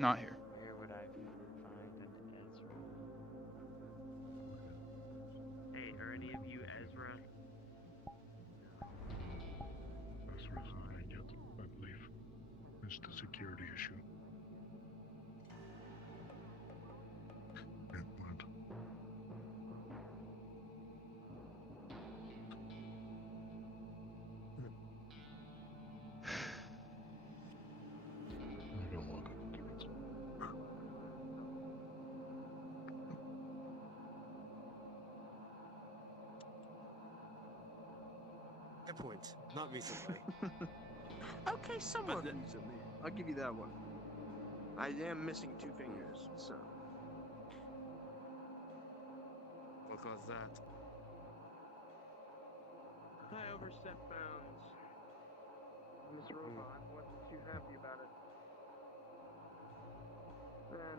Not here. Where would I find an Ezra? Hey, are any of you Ezra? Ezra isn't ready yet, I believe. It's the security issue. It went. I don't look. Good point. Not recently. Okay, somewhat But recently. I'll give you that one. I am missing 2 fingers, so. what caused that? I overstepped bounds. Miss Robot wasn't too happy about it. Then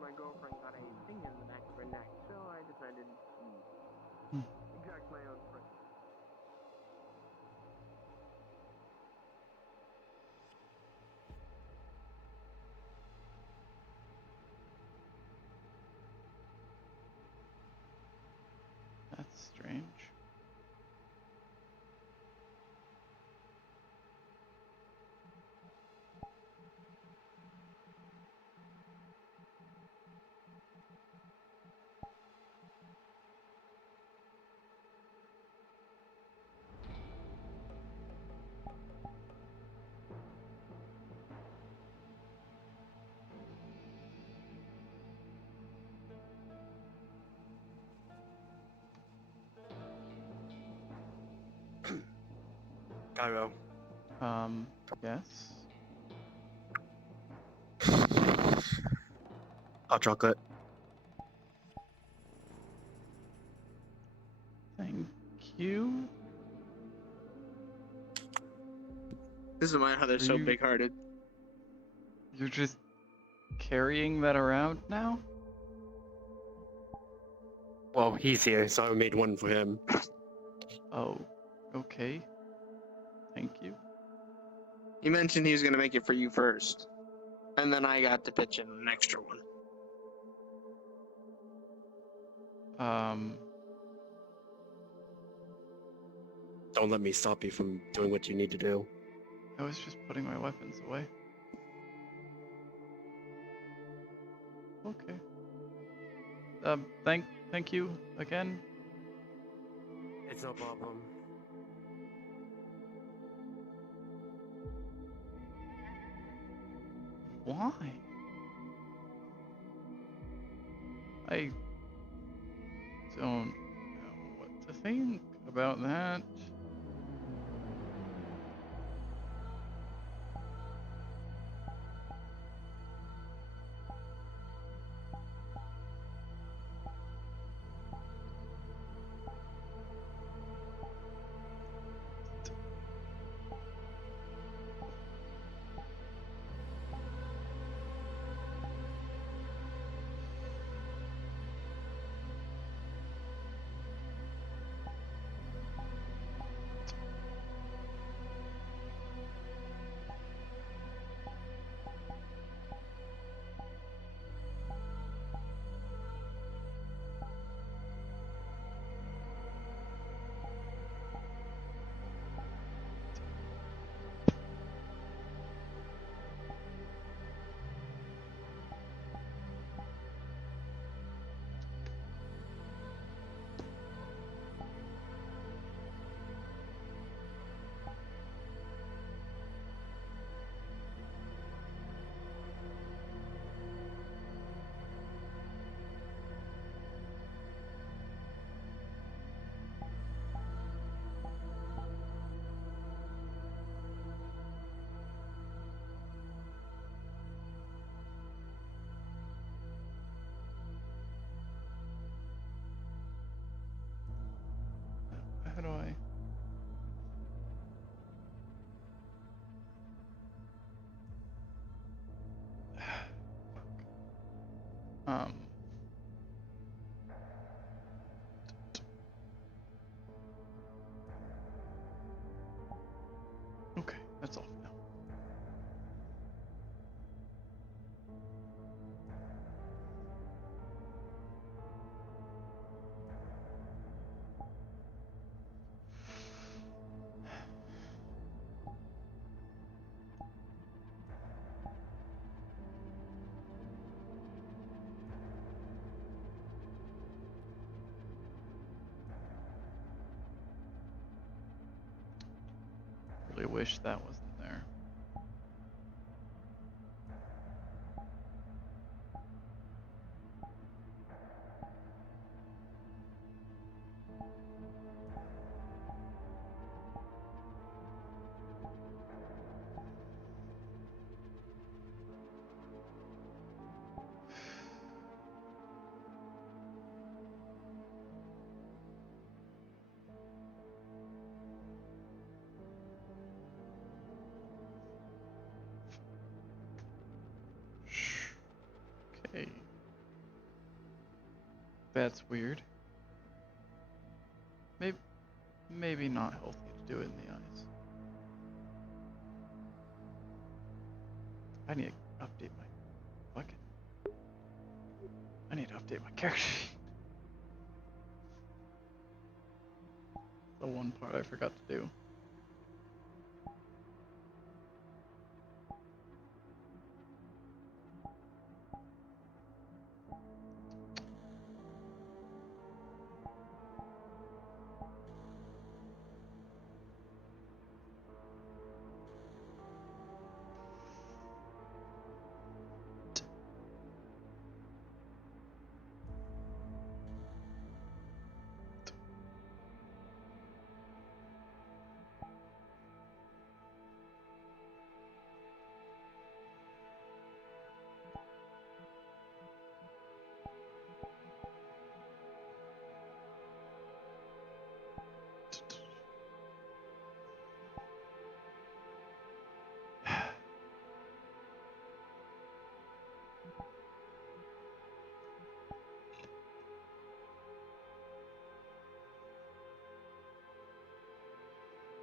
my girlfriend got a finger in the back of her neck, so I decided to exact my own print. That's strange. Cairo. Yes. Hot chocolate. Thank you. This is why how they're so you- big-hearted. You're just carrying that around now? Well, he's here, so I made one for him. Oh, okay. Thank you. He mentioned he was going to make it for you first. And then I got to pitch in an extra one. Don't let me stop you from doing what you need to do. I was just putting my weapons away. Okay. Thank you again. It's no problem. Why? I don't know what to think about that. How do I? Um. Okay, that's off now. really wish that wasn't there. Okay. That's weird. Maybe not healthy to do it in the eyes. I need to update my fucking. I need to update my character sheet. The one part I forgot to do.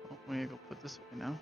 Oh, we need to go put this away now.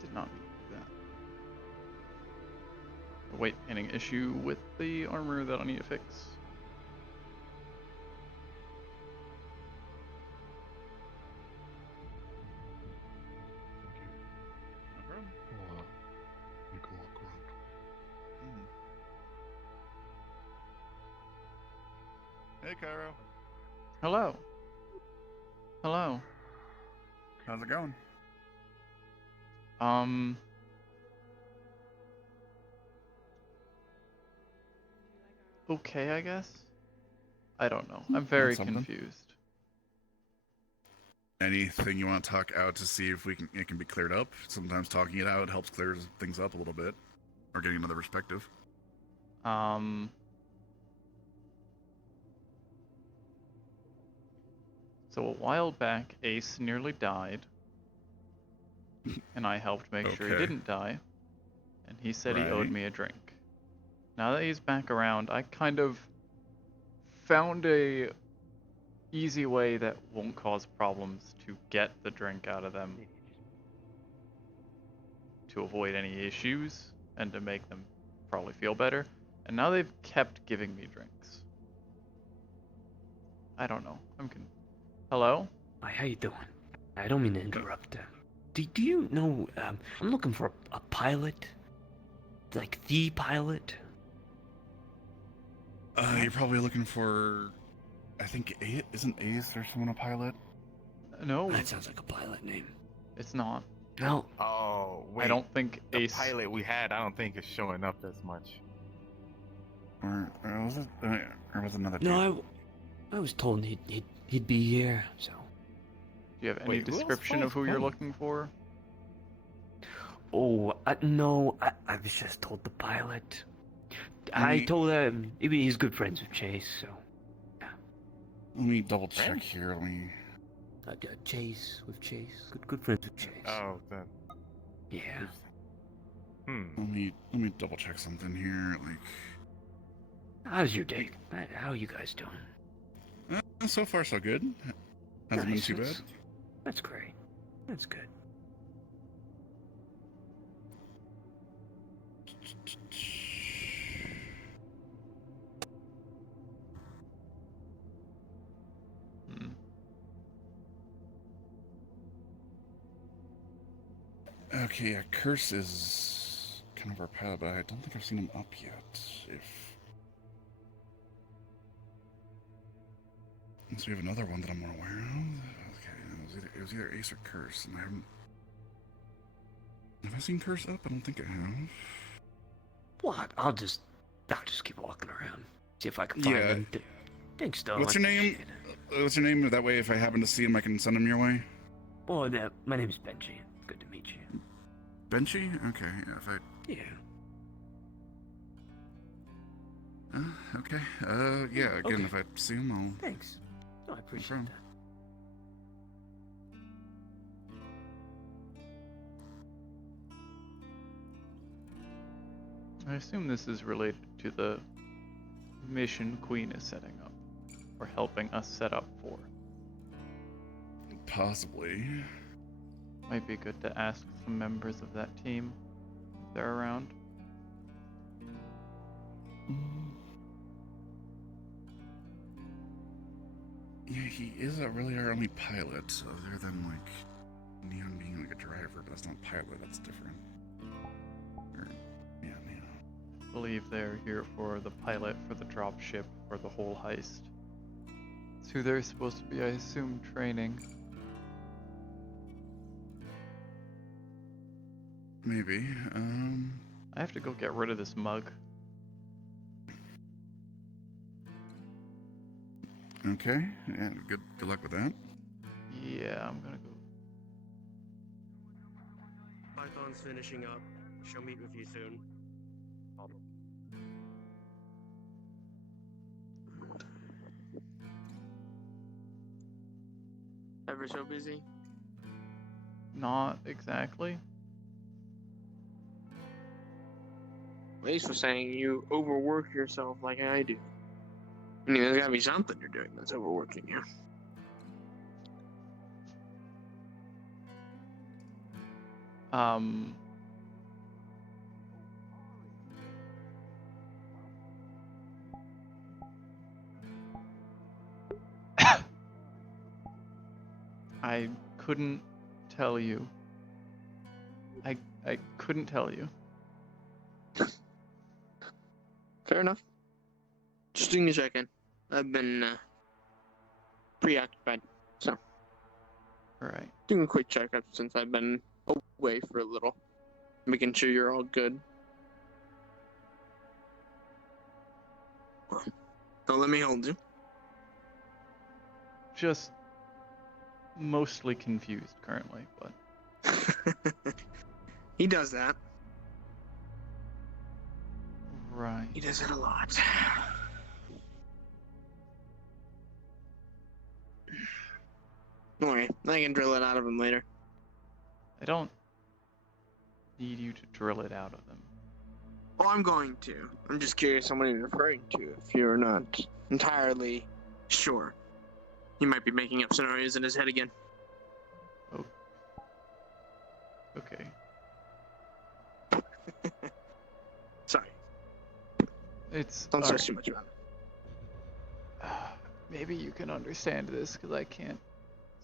Did not mean to do that. A weight painting issue with the armor that I need to fix. Thank you. No problem. Well, you can walk around. Hey, Cairo. Hello. Hello. How's it going? Um. Okay, I guess. I don't know. I'm very something. confused. Anything you want to talk out to see if it can be cleared up? Sometimes talking it out helps clear things up a little bit, or getting another perspective. Um. So a while back, Ace nearly died, and I helped make sure he Okay. didn't die, and he said he owed Right. me a drink. Now that he's back around, I kind of found a easy way that won't cause problems to get the drink out of them to avoid any issues and to make them probably feel better. And now they've kept giving me drinks. I don't know. Hello? Hi, how you doing? I don't mean to interrupt. Do you know, I'm looking for a pilot. Like the pilot. You're probably looking for. I think isn't Ace or someone a pilot? No, That sounds like a pilot name. it's not. No. Oh, wait. I don't think the Ace. pilot we had, I don't think is showing up as much. Or was it? Or was it another? No, I was told he'd be here, so. Do you have any Wait, who else description of calls who you're home? looking for? Oh, no, I was just told the pilot. I me- told him he's good friends with Chase, so. Let me double check here. Let me. Chase with Chase. Good friends with Chase. Oh, that. Yeah. Let me double check something here. Like, How's your day? How are you guys doing? so far so good. Hasn't Nice, been too bad. That's great. That's good. Hmm. Okay, yeah, Curse is kind of our pilot, but I don't think I've seen him up yet. So we have another one that I'm more aware of. Okay, it was either Ace or Curse, and I haven't. Have I seen Curse up? I don't think I have. What? I'll just keep walking around. See if I can find Yeah. him. Thanks, though. What's your name? What's your name? That way, if I happen to see him, I can send him your way. Well, my name's Benji. Good to meet you. Benchy? Okay, yeah, if I. Yeah. Okay. Yeah, again, Okay. if I see him, I'll. Thanks. No, I appreciate problem. that. I assume this is related to the mission Queen is setting up, or helping us set up for. Possibly. Might be good to ask some members of that team if they're around. Yeah, he is really our only pilot, other than, like, Neon being, like, a driver, but that's not pilot, that's different. Yeah, Neon. I believe they're here for the pilot for the dropship for the whole heist. It's who they're supposed to be, I assume, training. Maybe. I have to go get rid of this mug. Okay. Yeah, good luck with that. Yeah, I'm gonna go. Python's finishing up. She'll meet with you soon. Ever so busy? Not exactly. Ace was saying you overwork yourself like I do. I mean, there's gotta be something you're doing that's overworking you. Um. I couldn't tell you. I couldn't tell you. Fair enough. Just doing a check-in. I've been preoccupied, so Alright. doing a quick checkup since I've been away for a little, making sure you're all good. Don't let me hold you. Just mostly confused currently, but He does that. right. He does it a lot. Don't worry, I can drill it out of him later. I don't need you to drill it out of them. Oh, I'm going to. I'm just curious on what you're referring to if you're not entirely sure. He might be making up scenarios in his head again. Oh. Okay. Sorry, It's don't alright. stress too much about it. Maybe you can understand this because I can't.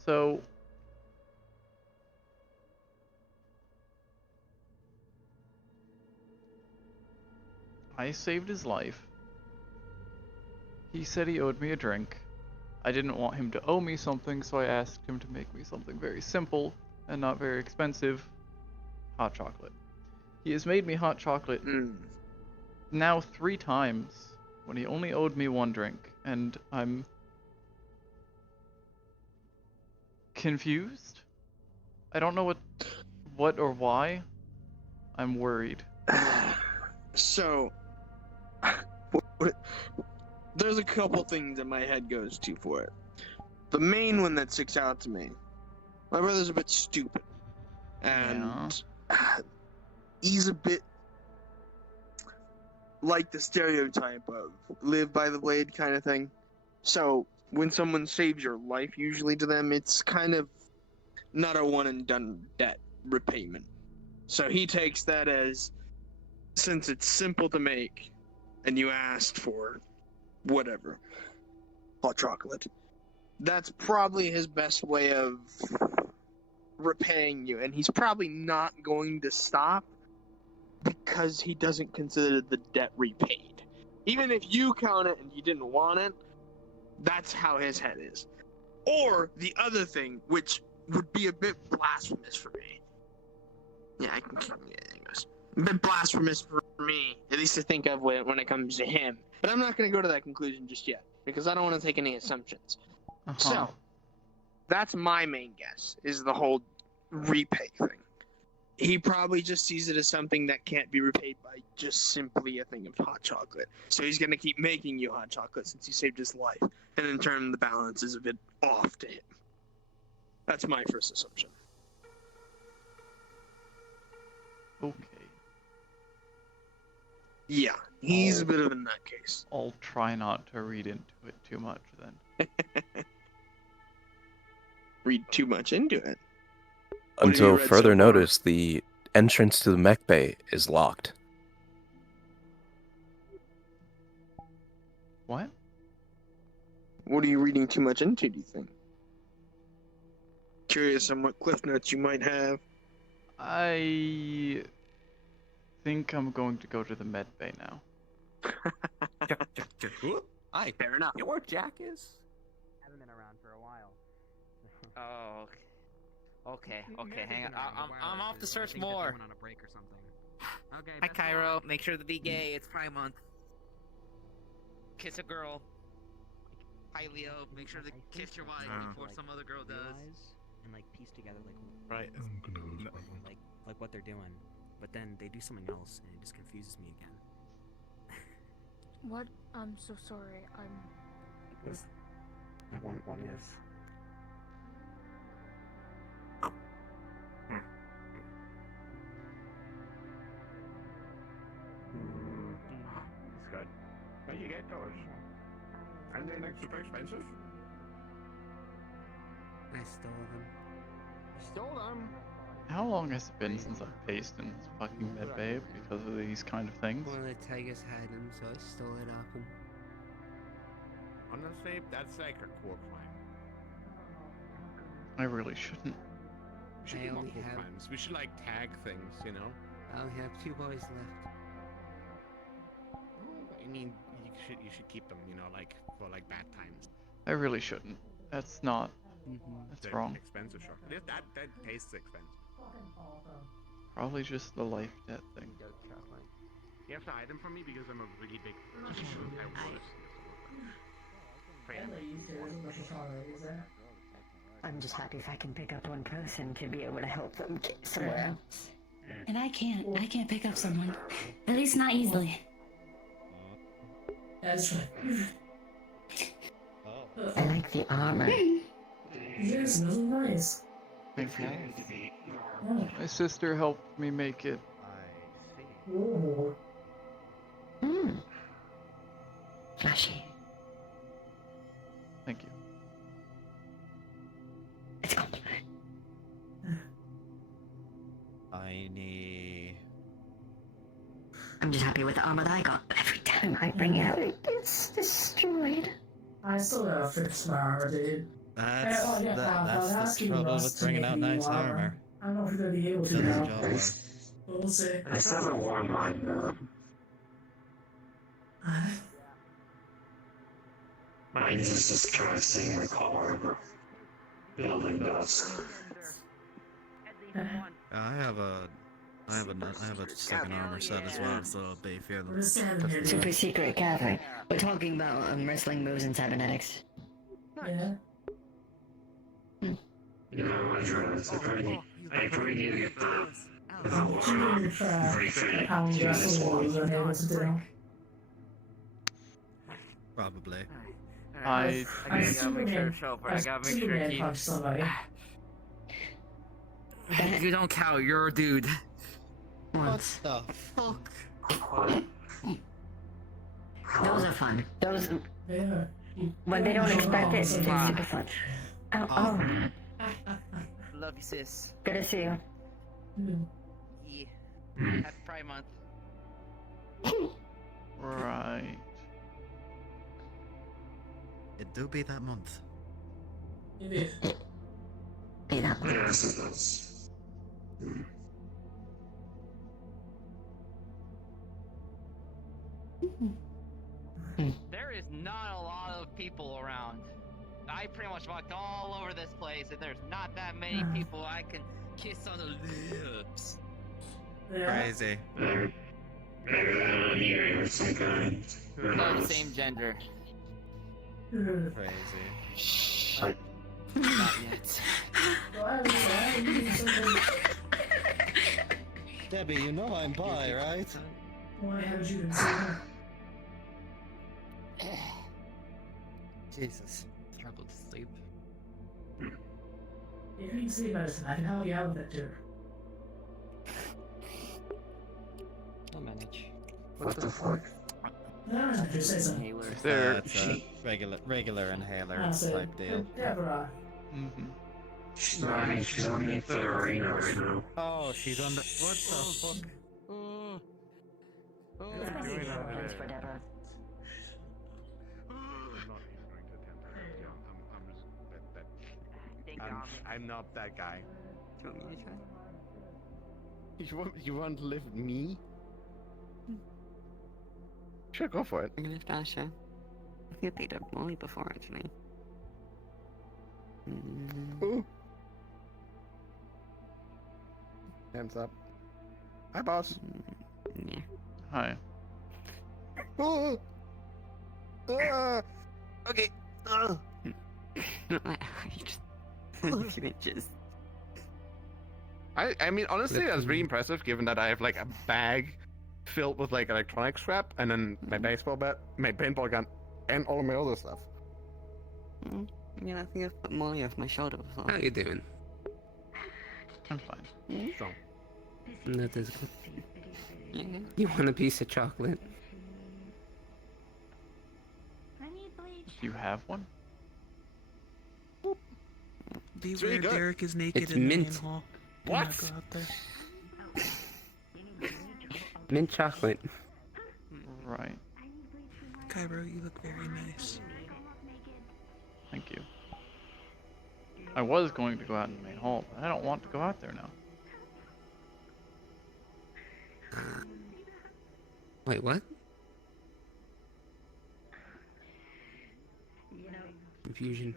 So, I saved his life. He said he owed me a drink. I didn't want him to owe me something, so I asked him to make me something very simple and not very expensive. Hot chocolate. He has made me hot chocolate now 3 times when he only owed me 1 drink, and I'm confused. I don't know what or why. I'm worried. So, there's a couple things that my head goes to for it. The main one that sticks out to me, my brother's a bit stupid, and he's a bit like the stereotype of live by the blade kind of thing. So when someone saves your life, usually to them, it's kind of not a one and done debt repayment. So he takes that as, since it's simple to make, and you asked for whatever, hot chocolate, that's probably his best way of repaying you. And he's probably not going to stop because he doesn't consider the debt repaid. Even if you count it and you didn't want it, that's how his head is. Or the other thing, which would be a bit blasphemous for me. Yeah, I can keep anyways. A bit blasphemous for me, at least to think of when it comes to him. But I'm not going to go to that conclusion just yet, because I don't want to take any assumptions. So, that's my main guess, is the whole repay thing. He probably just sees it as something that can't be repaid by just simply a thing of hot chocolate. So he's going to keep making you hot chocolate since you saved his life. And in turn, the balance is a bit off to him. That's my first assumption. Okay. Yeah, he's a bit of a nutcase. I'll try not to read into it too much then. Read too much into it. What have you Until read further so far? notice, the entrance to the mech bay is locked. What? What are you reading too much into, do you think? Curious on what cliff notes you might have. I think I'm going to go to the med bay now. Hi. Fair enough. You know where Jack is? Haven't been around for a while. Oh, okay, hang on. I'm off to search more. On a break or something. Okay. Hi, Cairo. Make sure to be gay. It's Pride Month. Kiss a girl. Hi, Leo. Make sure to kiss your wife before some other girl does. And like piece together Right. I'm gonna lose my mind. like what they're doing, but then they do something else and it just confuses me again. What? I'm so sorry. I'm. Yes. It's good. Where'd you get those? Aren't they like super expensive? I stole them. Stole them. How long has it been since I've paced in this fucking med bay because of these kind of things? One of the tigers had them, so I stole it off him. Honestly, that's like a core crime. I really shouldn't. We should I do only multiple have- crimes. We should like tag things, you know? I only have 2 boys left. I mean, you should keep them, you know, like for like bad times. I really shouldn't. That's not. That's They're wrong. Expensive, sure. That tastes expensive. Probably just the life debt thing. You have to hide them from me because I'm a really big. I'm just happy if I can pick up one person to be able to help them get somewhere else. And I can't pick up someone. At least not easily. That's right. I like the armor. Yes, really nice. Thank you. My sister helped me make it. Ooh. Flashy. Thank you. It's a compliment. I'm just happy with the armor that I got. Every time I bring it out, it gets destroyed. I still gotta fix my armor, dude. That's the trouble with bringing out nice armor. I don't know if you're gonna be able to Does the now. job well. But we'll see. I still haven't worn mine though. Mine is just caressing my collar, building dust. I have a second armor set as well, so Bay Fear We're just standing here, Super dude. secret gathering. We're talking about wrestling moves and cybernetics. Yeah. You know, I pretty you get the You need to try how many wrestle moves I'm able to do. Probably. I gotta make sure to show up. I gotta make sure to keep. Punch somebody. You don't count. You're a dude. What the fuck? Those are fun. Those, Yeah. when they don't expect it, it's Wow. super fun. Oh, Love you, sis. good to see you. Yeah. Happy Pride Month. right. It do be that month. It is. Be that one. Yes, it does. There is not a lot of people around. I pretty much walked all over this place, and there's not that many people I can kiss on the lips. Yeah. Crazy. Maybe they're here of some kind. Who Of the knows? same gender. Crazy. Not yet. Debbie, you know I'm bi, right? Why haven't you been seeing her? Jesus. Struggle to sleep. If you need sleep medicine, I can help you out with that too. I'll manage. What the fuck? No, just say something. Inhaler. There. It's a regular inhaler I'll say, type deal. Deborah. She's not. She's on the arena right now. Oh, she's on the. What the fuck? Oh, Let's go see the organs for Deborah. I'm not that guy. Do you want me to try? You want to live with me? Sure, go for it. I'm gonna flash her. I think I picked up Molly before, actually. Ooh. Hands up. Hi, boss. Yeah. Hi. Oh. Ah. Okay. You just a few inches. I mean, honestly, that's really impressive given that I have like a bag filled with like electronic scrap and then my baseball bat, my paintball gun, and all of my other stuff. Yeah, I think I've put Molly off my shoulder before. How you doing? I'm fine. So, That is good. Yeah. You want a piece of chocolate? Do you have one? Beware, really good. Derek is naked It's in the mint. main hall. Do What? not go out there. Mint chocolate. Right. Cairo, you look very nice. Thank you. I was going to go out in the main hall, but I don't want to go out there now. Wait, what? Confusion.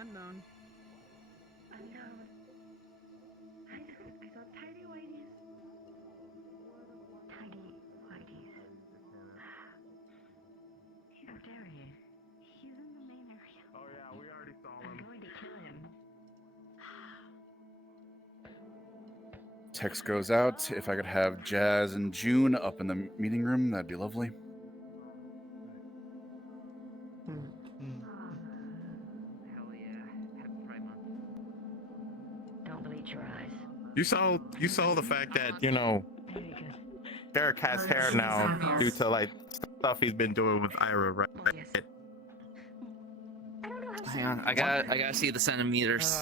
Unknown. Oh yeah, we already saw him. Text goes out. If I could have Jazz and June up in the meeting room, that'd be lovely. Hell yeah. Happy Pride Month. Don't bleach your eyes. you saw the fact that Derek has hair now due to like stuff he's been doing with Ira, right? Hang on, I gotta see the centimeters.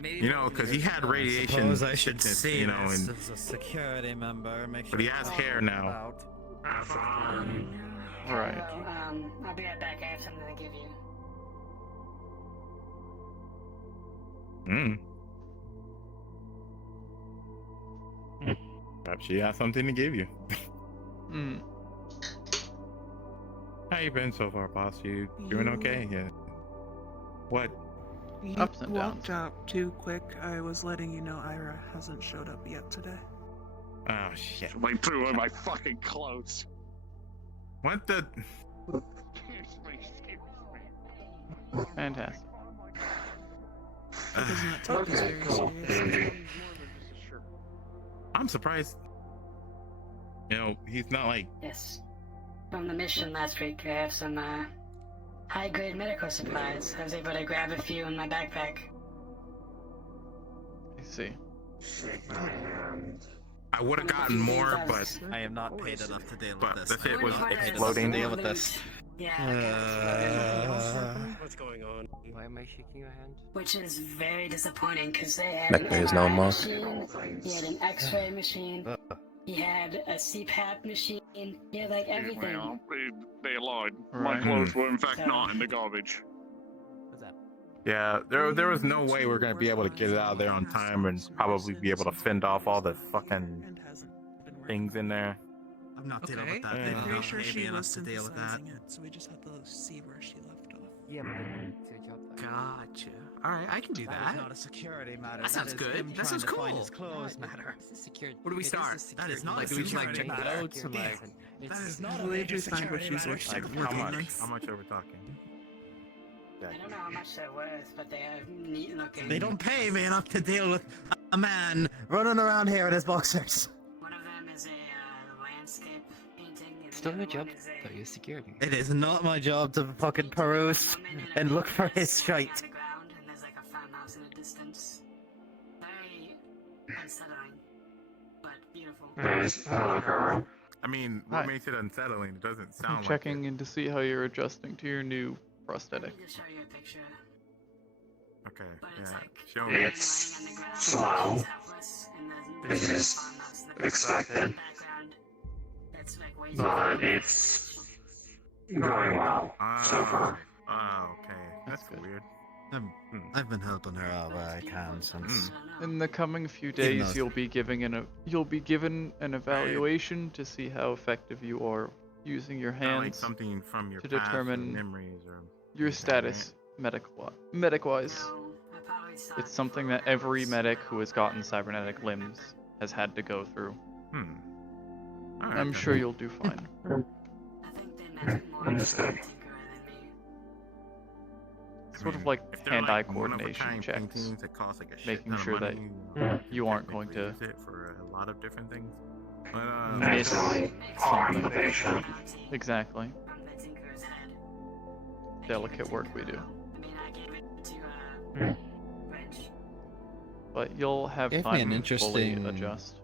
Maybe Because he had radiation Suppose I should sickness, see this and as a security member. Make sure but he has hair now. Right. I'll be right back. I have something to give you. Perhaps she has something to give you. How you been so far, boss? You doing okay? Yeah. What? You Ups and walked out too quick. I was letting you know Ira hasn't showed up yet today. Oh shit! Like through my fucking clothes. What the? Fantastic. Doesn't that take this very seriously? I'm surprised. You know, he's not like. Yes. From the mission last week, I have some high-grade medical supplies. I was able to grab a few in my backpack. I see. I would have gotten more, but I am not paid enough to deal with but this. the shit was I am not paid enough to exploding. deal with this. Yeah. What's going on? Why am I shaking your hand? Which is very disappointing because they had Mech an is no MRI more. machine, he had an X-ray machine, he had a CPAP machine, he had like everything. Well, they lied. My Right. clothes were in fact not in the garbage. What's that? Yeah, there was no way we're gonna be able to get it out of there on time and probably be able to fend off all the fucking things in there. I'm not dealing Okay, with that. I'm They did pretty not sure pay she me enough was to deal with that. synthesizing it, so we just have to see where she left off. Yeah, but then it's your job. Gotcha. Alright, I can do that. That is not a security matter. That sounds is good. him That trying sounds to find cool. his clothes matter. This is security. Where do we It is start? a That is security not matter. a security Take matter. notes and like. That is I not a believe major we find what security she's matter. worth. Like how much are we talking? I don't know how much they're worth, but they are neat looking. They don't pay me enough to deal with a man running around here in his boxers. One of them is a landscape painting, and Still the your other job. one is Though you're security. It is not my job to fucking peruse and look for his shite. on the ground, and there's like a farmhouse in the distance. Very unsettling, but beautiful. I mean, Hi. what makes it unsettling? It doesn't I'm sound like checking in to see how you're adjusting to your new prosthetic. Let me just show you a picture. it. Okay, But it's yeah. like Show a me. man lying on the ground, he's helpless, and there's a farmhouse in the background. That's like way too Going well. Okay. That's good. weird. I've been helping her out where I can since. In the coming few Even days, though- you'll be given an evaluation to see how effective you are using your Not like hands something from your to past or determine memories or your anything, status medic-wise. No, I probably saw It's it something before that when I every was medic who has gotten cybernetic limbs has had to go through. right? Alright, I'm then. sure you'll do fine. I think they meant more to the tinkerer than me. I Sort of mean, like if they're hand-eye like one-of-a-kind coordination checks, paintings that cost like a shit making ton of sure that money, you aren't going technically to use it for a lot of different things. But miss harm the something. patient. Exactly. From the tinkerer's head. Delicate work we do. I mean, I gave it to Rich. But you'll have Gave me time an to fully interesting- adjust.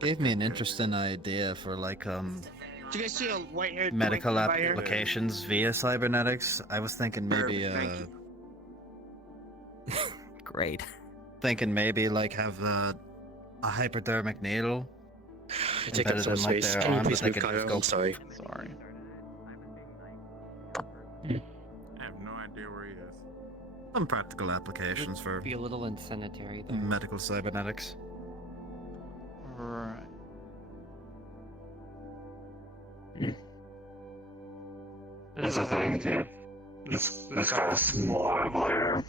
Gave me an interesting idea for like Do you guys see a white-haired medical twink right here? applications via cybernetics. I was thinking maybe Perfect, thank great. Thinking maybe like have a hypodermic needle. You're taking Better some than, like, space. their Can you arm, please but they move, can Cairo? just go- I'm sorry. Sorry. I have no idea where he is. Some practical applications for Be a little unsanitary there. medical cybernetics. Right. There's a thing, dude. This guy's more later.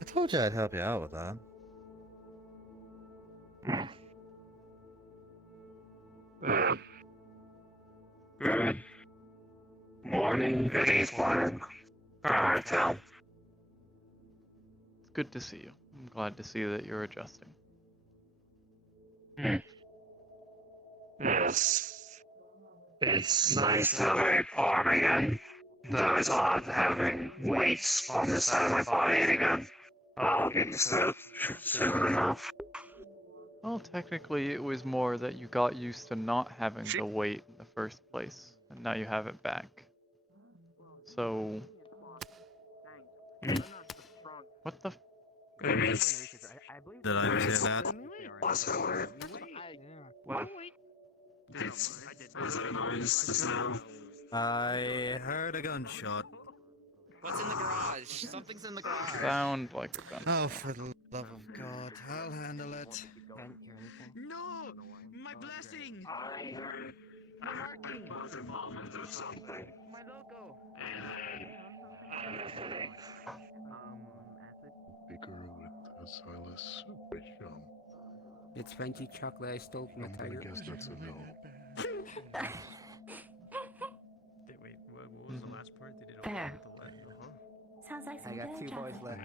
I told you I'd help you out with that. Good. Morning, good evening. Alright, Tom. It's good to see you. I'm glad to see that you're adjusting. Yes. It's nice to have a arm again. Though it's odd having weights on the side of my body again. I'll get used to it soon enough. Well, technically, it was more that you got used to not having the weight in the first place, and now you have it back. So, what the? Maybe it's Did I miss that? possibly. What? Was there a noise just now? I heard a gunshot. What's in the garage? Something's in the garage. Sound like a gun. Oh, for the love of God, I'll handle it. No! My blessing! I heard a buzzer moment or something. My logo. And I have a headache. Baker with Silas Bisham. It's Frenchie chocolate I stole from I'm a gonna tiger. guess that's a no. Wait, what was the last you boys left.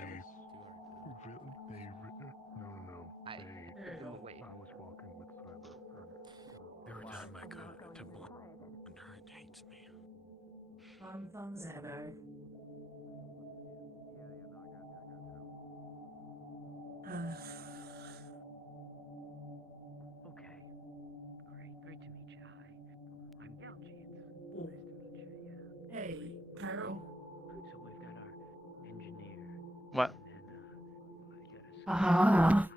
No. I- I was walking with Silas. Every time I go to Blender, it hates me. Thumbs ever. Okay. Great to meet you. Hi. I'm Genji. It's Ooh. nice to meet you. Yeah. Hey, Cairo. So we've got our engineer. What? Aha.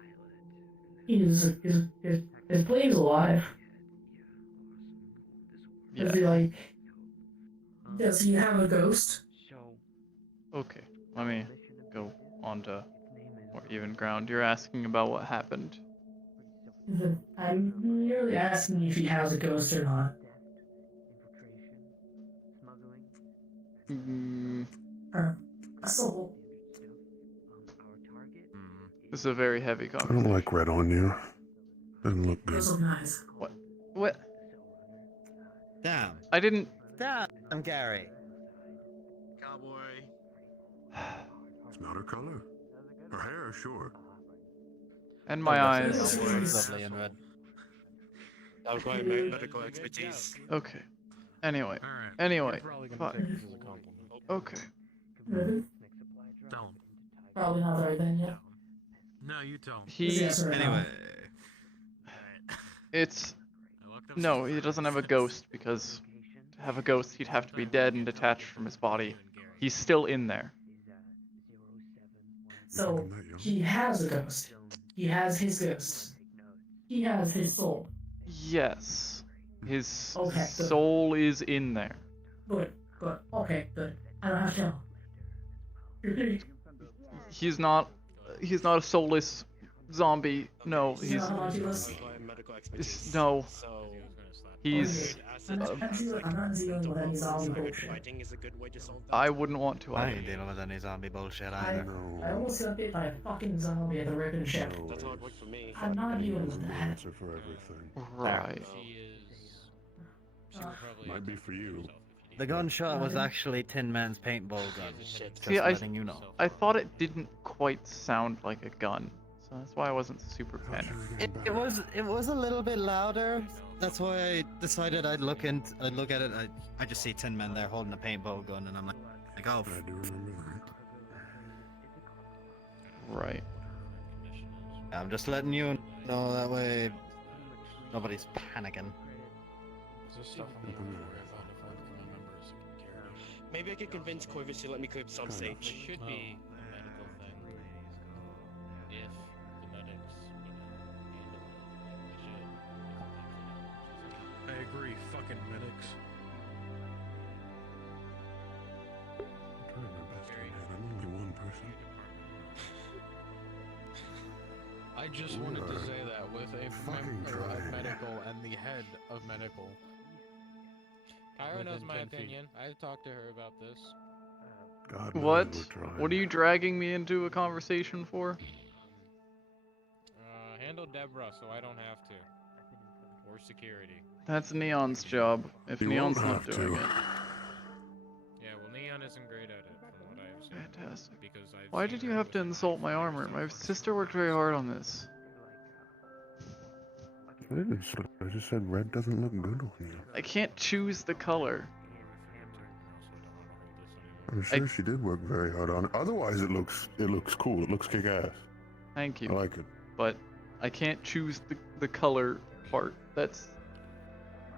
His plane's alive. Yeah. Is he like? Does he have a ghost? Okay, let me go on to more even ground. You're asking about what happened. I'm merely asking if he has a ghost or not. Mm, Or a soul. this is a very heavy I conversation. don't like red on you. Doesn't look good. Those are nice. What? What? Damn. I didn't. Damn, Gary. Cowboy. It's not her color. Her hair, sure. And my eyes. Lovely in red. That was my medical expertise. Okay. Anyway. Alright. Anyway. You're probably gonna Fuck. take this as a compliment. Okay. Really? Tell him. Probably not right then, yeah. No, you tell him. He. Yes, right now. Anyway. It's. No, he doesn't have a ghost because to have a ghost, he'd have to be dead and detached from his body. He's still in there. So he has a ghost. He has his ghost. He has his soul. Yes. His Okay, good. soul is in there. Good. Okay, good. I don't have to know. He's not a soulless zombie. No, he's not homunculus? no. So He's I'm not dealing with any zombie bullshit. fighting is a good way to solve that. I wouldn't want to. I either. ain't dealing with any zombie bullshit I either. I almost got bit by a fucking zombie at the ribbon ship. That's how it worked for me. I'm not dealing with The that. answer for everything. Right. Might be for you. The gunshot was actually Tin Man's paintball gun. Just See, letting you know. I thought it didn't quite sound like a gun, so that's why I wasn't super panicked. It was a little bit louder. That's why I decided I'd look at it. I just see Tin Man there holding a paintball gun, and I'm like oh. I do remember that. Right. I'm just letting you know that way nobody's panicking. Is this stuff I'm not worried about if I become a member of security? Maybe I could convince Corvus to let me clip some stage. It should be a medical thing. If the medics, handle it, we should. I agree, fucking medics. I'm trying my best, man. I'm only one person. I just wanted to say that with a member of medical and the head of medical. Cairo knows within my 10 feet. opinion. I've talked to her about this. God knows What? we're trying. What are you dragging me into a conversation for? Handle Deborah so I don't have to. Or security. That's Neon's job. If You Neon's won't not have doing to. it. Yeah, well, Neon isn't great at it, from what I have seen. Fantastic. Because I've Why seen did you her have to with insult my armor? My sister worked very hard on this. I didn't say. I just said red doesn't look good on you. I can't choose the color. I'm sure she did work very hard on it. Otherwise, it looks cool. It looks kick-ass. Thank you. I like it. But I can't choose the color part. That's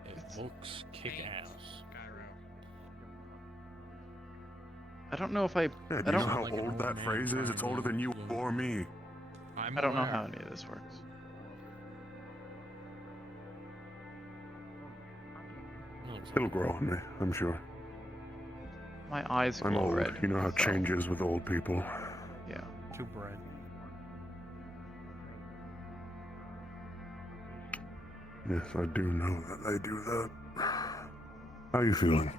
It looks kick-ass. I don't know if I Yeah, do I you know don't how old that phrase is? It's older than you or me. I'm I don't know aware. how any of this works. It'll grow on me, I'm sure. My eyes I'm glow old. red. You know how it so, changes with old people. Yeah. Too bright. Yes, I do know that they do that. How are you feeling?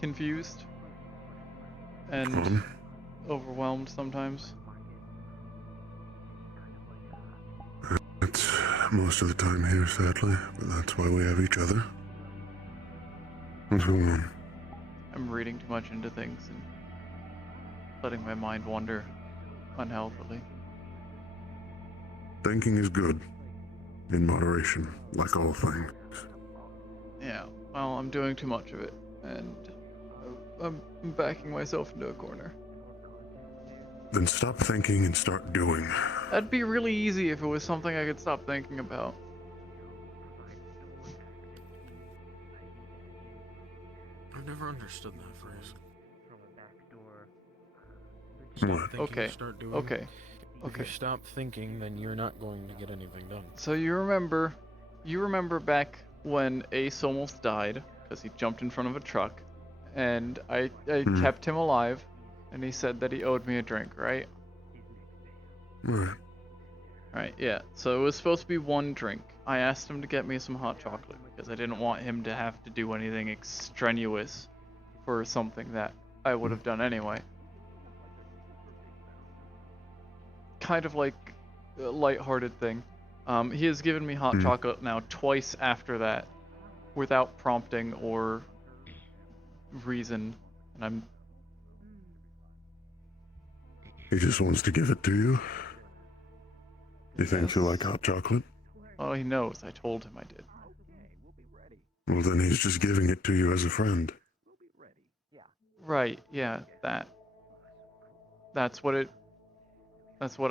Confused and overwhelmed sometimes. It's most of the time here, sadly, but that's why we have each other. What's going on? I'm reading too much into things and letting my mind wander unhealthily. Thinking is good. In moderation, like all things. Yeah, well, I'm doing too much of it, and I'm backing myself into a corner. Then stop thinking and start doing. That'd be really easy if it was something I could stop thinking about. I've never understood that phrase. What? Stop thinking, Okay, start doing. okay, If okay. you stop thinking, then you're not going to get anything done. So you remember back when Ace almost died because he jumped in front of a truck, and I kept him alive, and he said that he owed me a drink, right? Right. Right, yeah. So it was supposed to be one drink. I asked him to get me some hot chocolate because I didn't want him to have to do anything extraneous for something that I would have done anyway. Kind of like a lighthearted thing. He has given me hot chocolate now twice after that, without prompting or reason, and He just wants to give it to you. He thinks you like hot chocolate? well, he knows. I told him I did. Well, then he's just giving it to you as a friend. Right, yeah, that's what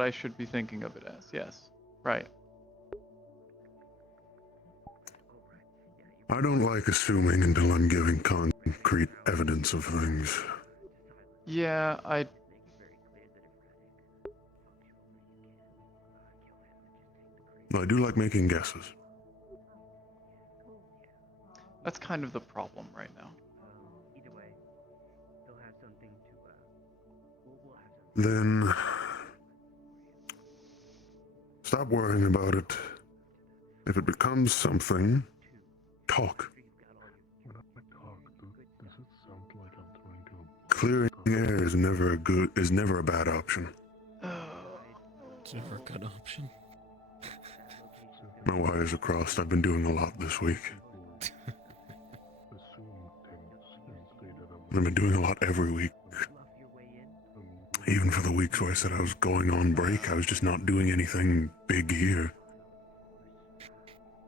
I should be thinking of it as, yes. Right. I don't like assuming until I'm giving concrete evidence of things. Yeah, I do like making guesses. That's kind of the problem right now. Then stop worrying about it. If it becomes something, talk. Clearing air is never a bad option. It's never a good option. My wires are crossed. I've been doing a lot this week. I've been doing a lot every week. Even for the weeks where I said I was going on break, I was just not doing anything big here.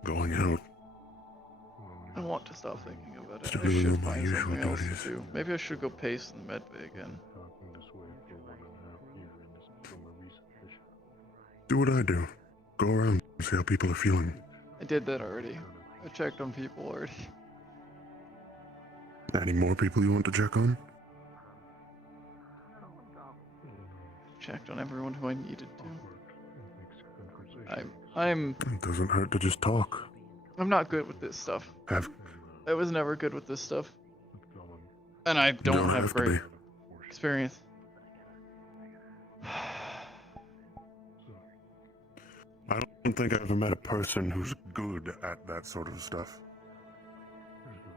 Going out. I want to stop thinking about it. Still I doing should all my find usual something else duties. to do. Maybe I should go pace in the med bay again. Do what I do. Go around and see how people are feeling. I did that already. I checked on people already. Any more people you want to check on? Checked on everyone who I needed to. I'm It doesn't hurt to just talk. I'm not good with this stuff. Have I was never good with this stuff. And I don't have have to great be. experience. I don't think I've ever met a person who's good at that sort of stuff.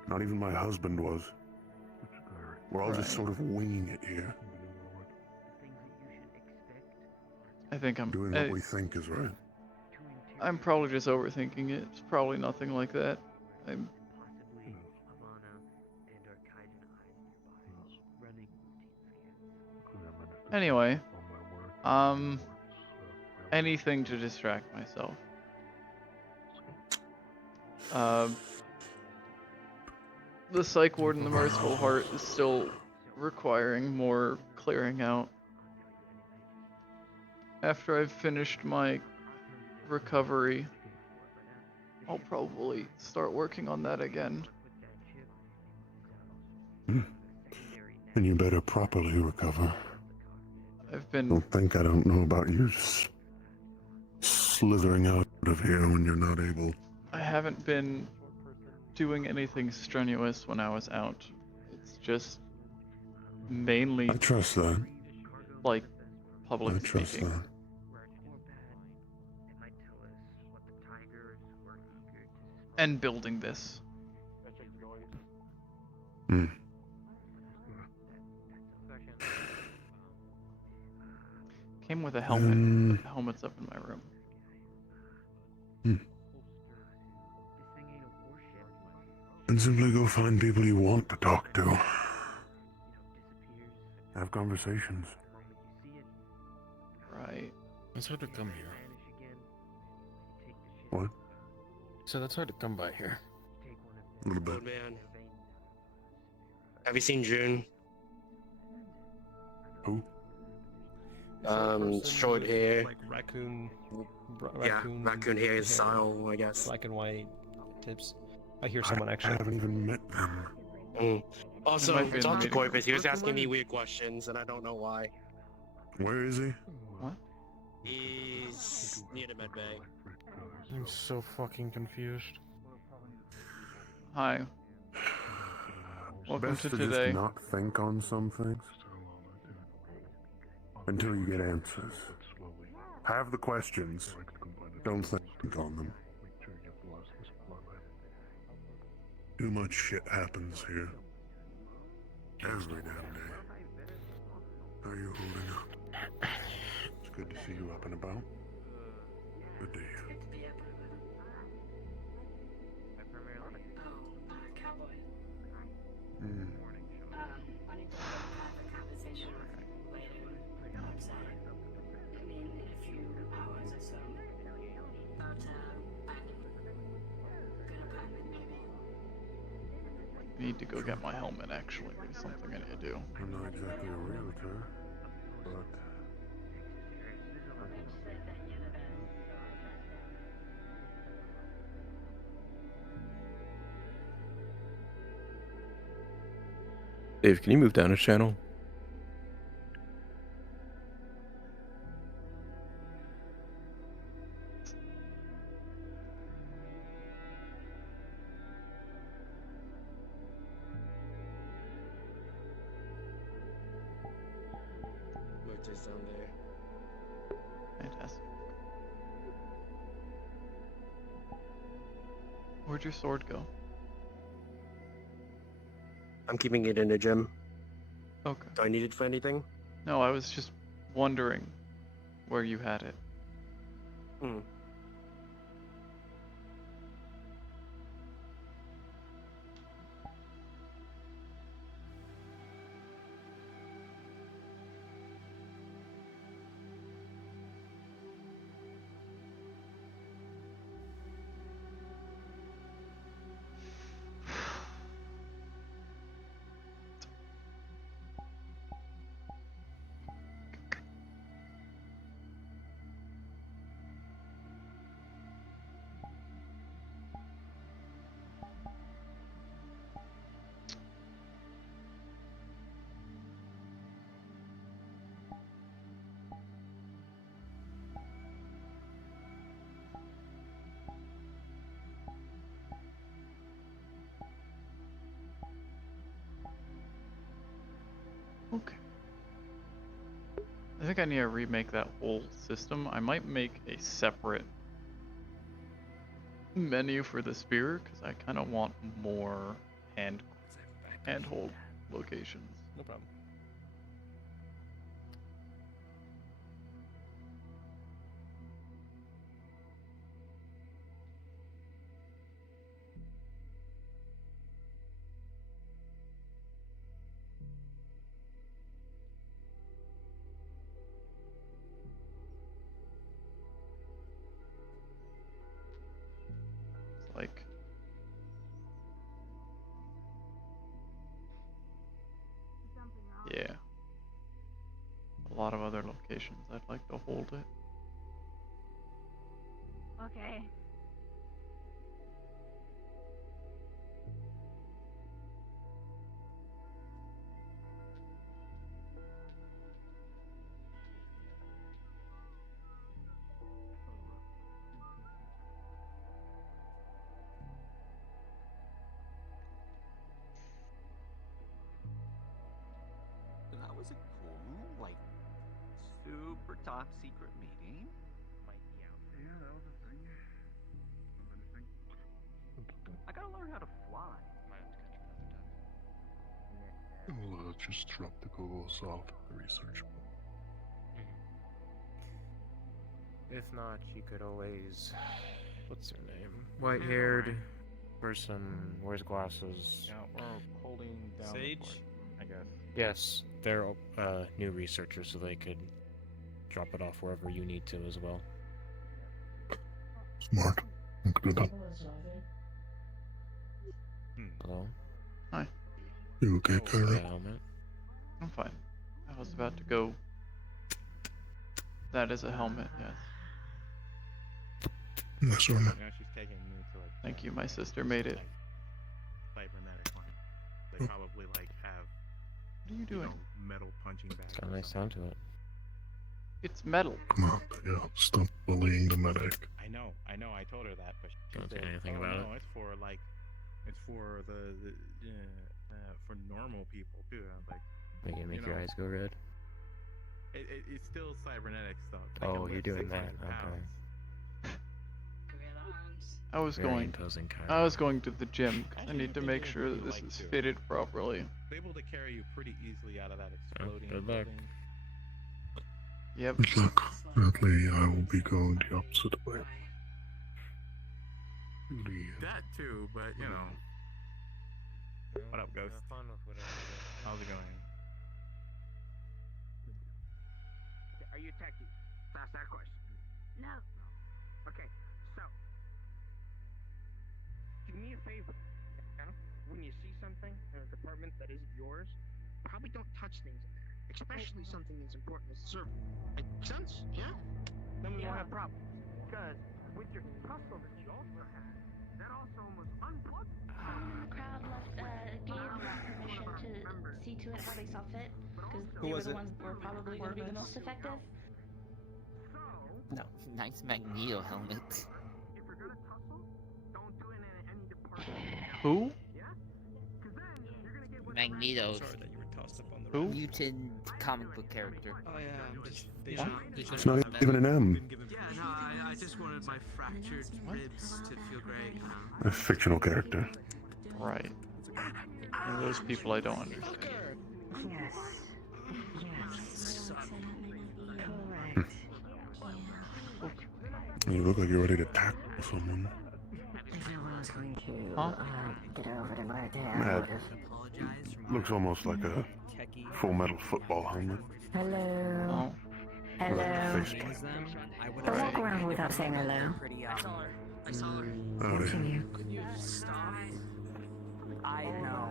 Not even my husband was. We're all just Right. sort of winging it here. I think I'm Doing what we think is right. I'm probably just overthinking it. It's probably nothing like that. Anyway, anything to distract myself. The Psych Ward and the Merciful Heart is still requiring more clearing out. After I've finished my recovery, I'll probably start working on that again. And you better properly recover. I've been... Don't think I don't know about you slithering out of here when you're not able. I haven't been doing anything strenuous when I was out. It's just mainly I trust that. like public I trust speaking. that. And building this. Hmm. Came with a helmet. The helmet's up in my room. And simply go find people you want to talk to. Have conversations. Right. It's hard to come here. What? So that's hard to come by here. A little bit. Old man. Have you seen June? Who? Short hair. Like raccoon. Yeah, raccoon hair style, I guess. Black and white tips. I hear someone I actually. haven't even met them. Also, might be in the talk to meeting. Corpus. He was asking me weird questions, and I don't know why. Where is he? What? He's near the med bay. I'm so fucking confused. Hi. Welcome Best to to today. just not think on some things until you get answers. Have the questions. Don't think on them. Too much shit happens here. Every damn day. How are you holding up? It's good to see you up and about. Good to hear. Cowboy. Mm. I need to have a conversation later outside. I mean, in a few hours or so. About finding a good apartment, maybe. Need to go get my helmet, actually. There's something I need to do. I'm not exactly a realtor, but Dave, can you move down a channel? Motor's down there. Fantastic. Where'd your sword go? I'm keeping it in the gym. Okay. Do I need it for anything? No, I was just wondering where you had it. Okay. I think I need to remake that whole system. I might make a separate menu for the spear, because I kind of want more handhold locations. No problem. It's like yeah. A lot of other locations I'd like to hold it. Okay. That was a cool, like, super top secret meeting. yeah, that was a thing. I gotta learn how to fly. Well, just drop the goggles off the research book. If not, you could always What's her name? White-haired person, wears glasses. Yeah, we're holding down the fort, I guess. Yes, they're new researchers, so they could drop it off wherever you need to as well. Smart. I can do that. Hello? Hi. You okay, Cairo? Helmet. I'm fine. I was about to go. That is a helmet, yes. Yes, sir. Now she's taking me to like. Thank you, my sister made it. Cybernetic one. They probably like have. What are you doing? Metal punching bags. It's got a nice sound to it. It's metal. Come on, yeah. Stop bullying the medic. I know. I told her that, but she Don't say said, anything "Oh, about no, it's for like, it's for for normal people too." I'm like, Make it make you your know, eyes go red. It's still cybernetic stuff. They Oh, can you're lift doing that. 600 pounds. I was Very going. imposing, Cairo. I was going to the gym 'cause I need to make sure that this is fitted properly. They're able to carry you pretty easily out of that exploding good luck. building. Yep. Good luck. Sadly, I will be going the opposite way. That too, but you know. What up, Ghost? How's it going? Are you techie? Ask that question. No. Okay, so do me a favor. Okay? When you see something in a department that isn't yours, probably don't touch things in there, especially something as important as the server. Make sense? Yeah. Then we won't have problems. Because with your tussle that you also had, that also almost unplugged. Crowd left gave permission to see to it how they saw fit, because Who they were was the it? ones that were probably going to be the most effective. No, nice Magneto helmet. Who? Magneto. Who? Mutant comic book character. Oh yeah, I'm just. It's not even an M. Yeah, no, I just wanted my fractured ribs to feel great. You know? A fictional character. Right. And those people I don't understand. Yes. Correct. You look like you're ready to tackle someone. If I was going to Huh? get over to my Matt, looks almost like a Full Metal football helmet. Hello. Oh. Hello. Face plate. Don't walk around without saying hello. I saw her. Howdy. Continue. Could you stop? I know.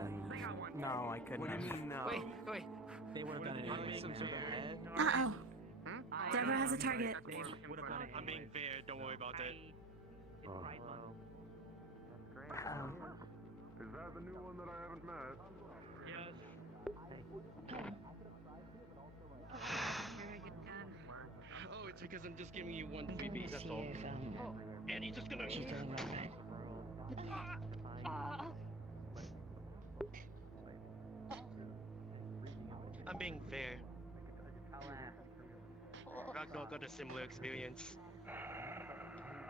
No, I couldn't. What do you mean no? Wait. They would have done it anyway. Some sort of head? Uh-oh. Deborah has a target. I'm being fair. Don't worry about that. Is that the new one that I haven't met? Oh, it's because I'm just giving you one freebie, that's all. And he's just gonna. She's doing alright. I'm being fair. Ragnar got a similar experience.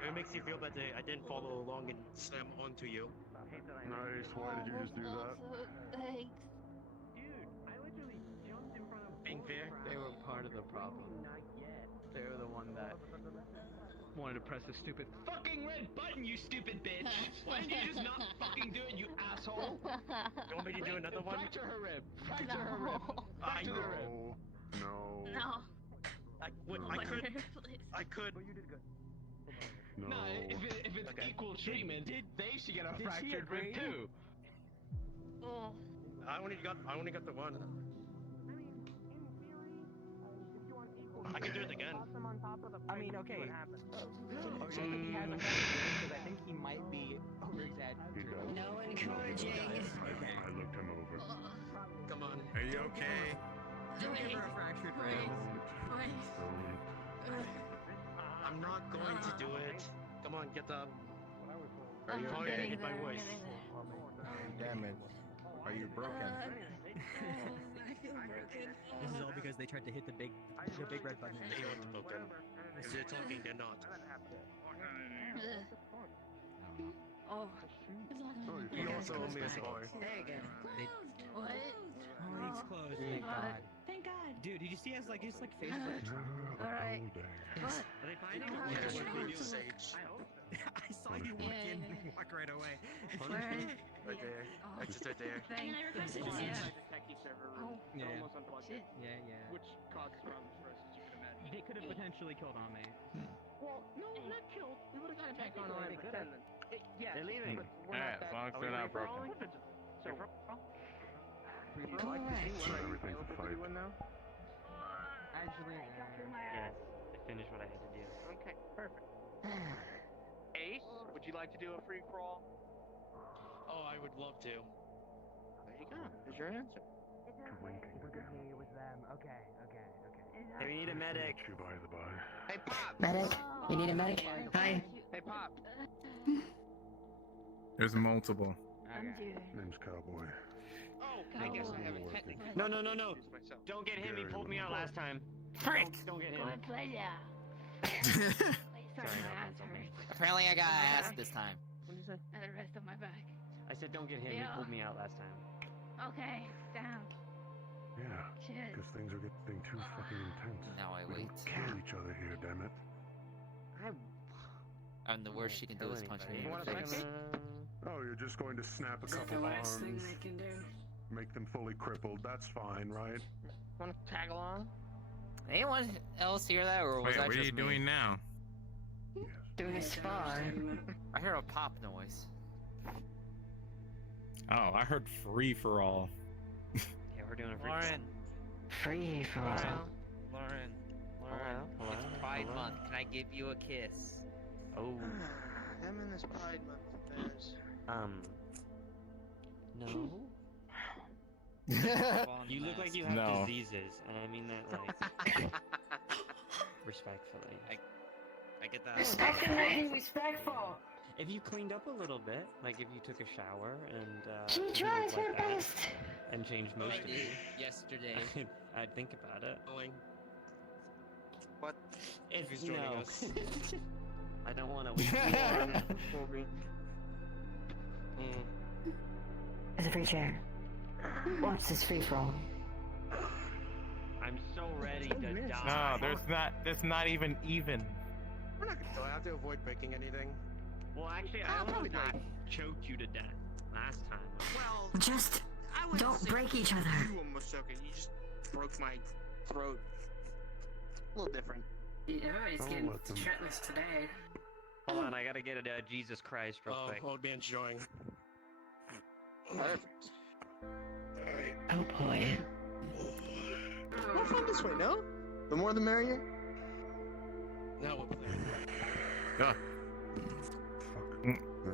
It makes you feel better I didn't follow along and slam onto you. Nice. Why did you just do that? Thanks. Being fair? They were part of the problem. They were the one that wanted to press the stupid fucking red button, you stupid bitch! Why did you just not fucking do it, you asshole? You want me to do another one? Fracture her rib! Fracture her rib! Fracture her rib! No. No. I could. No, if it's equal treatment, they should get a fractured rib too. Oh. I only got the one. I can do it again. I mean, okay. He has a because I think he might be over-exaggerating. No encouraging. I looked him over. Come on. Are you okay? Don't give her a fractured rib. I'm not going to do it. Come on, get up. Are you Probably gonna okay? hit my voice. Damage. Are you broken? This is all because they tried to hit the big red button. They aren't broken. If they're talking, they're not. Oh. You also owe me a score. There you go. What? Oh, it's closed. Thank God. Thank God. Dude, did you see his face? Alright. What? Are they fighting? Yeah, Sage. I saw you walk in and walk right away. Where? Right there. Oh, Exit's right there. thanks. It's Yeah. inside the techie server room. Yeah. They're almost unplugged it. Yeah. Which causes problems for us, as you can imagine. They could have potentially killed Ame. Well, no, not killed. We would have got it back on Technically, they but could've. then. Yeah, They're leaving. But we're Alright, not as that. long as they're not broken. So, Everything's a fight. Actually, Yes, I finished what I had to do. Okay, perfect. Ace, would you like to do a free for all? Oh, I would love to. There you go. There's your answer. Hey, we need a medic. You by the by. Hey, Pop. Medic? You need a medic? Hi. Hey, Pop. There's multiple. Name's Cowboy. Oh, I guess I I'm haven't working. technically. No. introduced myself. Don't get him. He Gary, pulled me out last time. Frick! Don't get him. My pleasure. Sorry, My no, ass hurts. Apparently I got ass this time. What did you say? And the rest of my back. I said don't get him. He Yeah. pulled me out last time. Okay, down. Yeah, Shit. because things are getting too fucking intense. Now I We wait. don't kill each other here, damn it. And the worst she can do is punch me in the face. Oh, you're just going to snap a couple arms, can do. make them fully crippled. That's fine, right? Want to tag along? Anyone else hear that, or was Wait, that what are just you me? doing now? Doing a spy. I hear a pop noise. Oh, I heard free for all. Yeah, we're doing a free. Lauren, Free for all. Lauren, Hello? it's Pride Month. Can I give you a kiss? Oh. Them in this Pride Month affairs. No. You look like you have No. diseases, and I mean that like respectfully. I get that. Respectfully respectful. If you cleaned up a little bit, like if you took a shower and She you tries looked her like that, best. and changed most I of did it, yesterday. I'd think about it. What? If He's you joining know, us. I don't want to. There's a free chair. Watch this free for all. I'm so ready to No, die. there's not even. We're not gonna. Do I have to avoid breaking anything? Well, actually, I almost like choked you to death last time. Well, Just I wouldn't don't say break each other. You almost choked it. You just broke my throat. A little different. Everybody's Don't getting let them- shirtless today. Hold on, I gotta get a Jesus Christ real quick. Old man showing. Perfect. Oh boy. More fun this way, no? The more the merrier? Now what plan? Yeah. Fuck. There we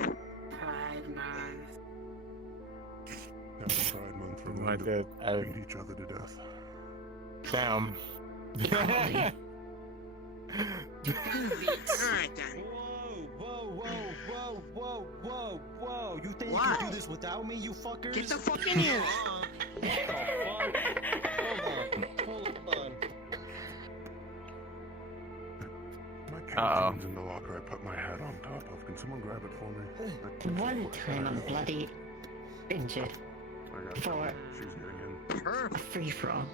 go. Pride Month. Happy Pride Month. I Remember did. to beat each other to death. Damn. Alright then. Whoa! You think Why? you can do this without me, you fuckers? Get the fuck in here! What the fuck? Hold on. My canteens in the locker I put my hat on top of. Can someone grab it for me? One time I'm bloody injured I got for She's getting in. a free for all.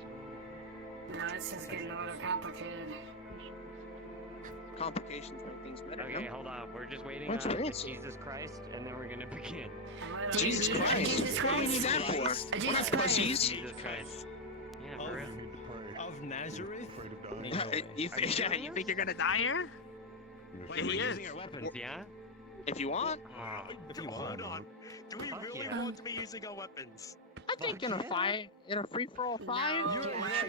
Now this is getting a little complicated. Complications make things better. Okay, no? hold on. We're just waiting More on experience. Jesus Christ, and then we're gonna begin. Jesus Christ. Jesus What do you need Christ. that for? Jesus What, Christ. pussies? Jesus Christ. Yeah, for real. Of Nazareth? Afraid of dying. You think you're gonna die here? Wait, He we're is. using our weapons, yeah? If you want. If you Hold want. on. Do we Fuck really yeah. want to be using our weapons? I think in a fight, in a free for all fight. You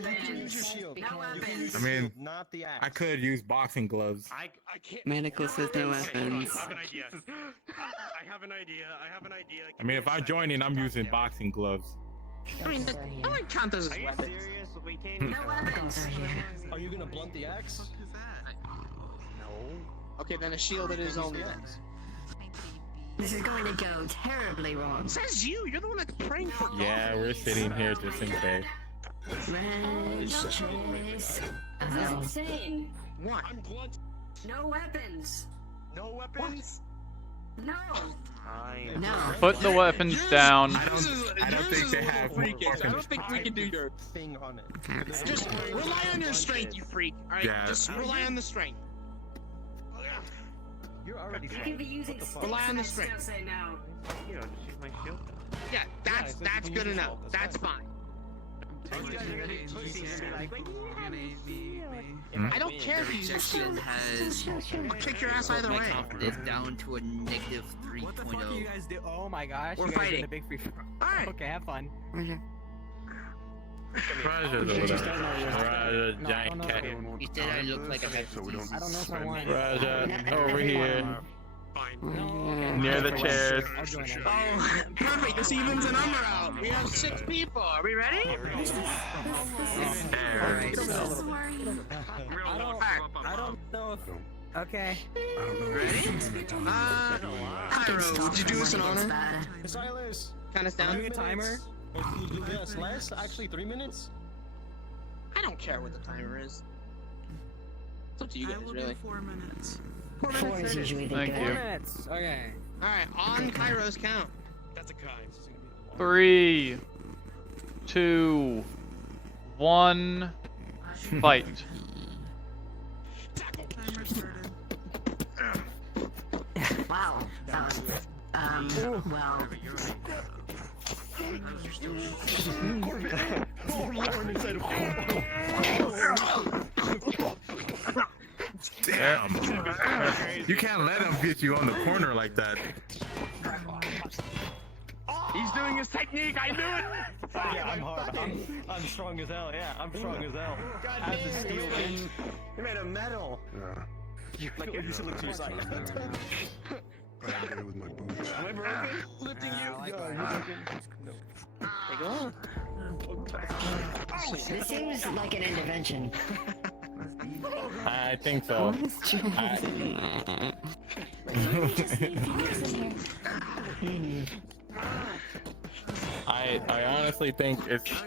can use your shield. You can use I your mean, shield, not the axe. I could use boxing gloves. I can't. Medical says no weapons. I have an idea. I have an idea. I have an idea. I mean, if I join in, I'm using boxing gloves. I mean, I would count those as Are you weapons. serious? We can't use No weapons are here. Are you gonna blunt the axe? Okay, then a shield it is only. This is going to go terribly wrong. Says you. You're the one that's praying for God. Yeah, we're sitting here just in case. Red chase. This is insane. What? I'm blunt. No weapons. No weapons. No. Fine. Put the weapons down. I don't think they have more I fucking. don't think we can do your thing on it. Just rely on your strength, you freak. Alright, Yeah. just rely on the strength. You're already You could be using What the fuck? sticks Rely on and the I still strength. say no. You know, just use my shield. Yeah, that's it's like you good use enough. salt, That's fine. I don't care if you use your shield. Kick your ass either way. Confidence down to a negative 3.0. What the fuck are you guys do? Oh my gosh. We're you guys fighting. did a big free. Alright. Okay, have fun. Raja's over there. Raja, giant cat. You said I look like a I don't know if I want. Raja, over here. Near the chairs. I'll join in. Oh, perfect. This evens the number out. We have 6 people. Are we ready? There we go. I don't know if. Okay. Cairo, would you do us an honor? Silas, Count us Doing down. a timer. yes, less. Actually, 3 minutes. I don't care what the timer is. It's up to you guys, really. 4 minutes. 4 minutes. usually the Thank good. you. Minutes. Okay. Alright, on Cairo's count. That's a kind. 3, 2, 1, fight. Timer started. Wow. That was, well. Damn. You can't let him get you on the corner like that. He's doing his technique. I knew it. Yeah, I'm hard. I'm strong as hell. Yeah, I'm strong as hell. As a steel bitch. You made a metal. Yeah. You should look to your side. I'm there with my boots. Am I broken? Lifting you. Yeah, you're broken. This seems like an intervention. I think so. I honestly think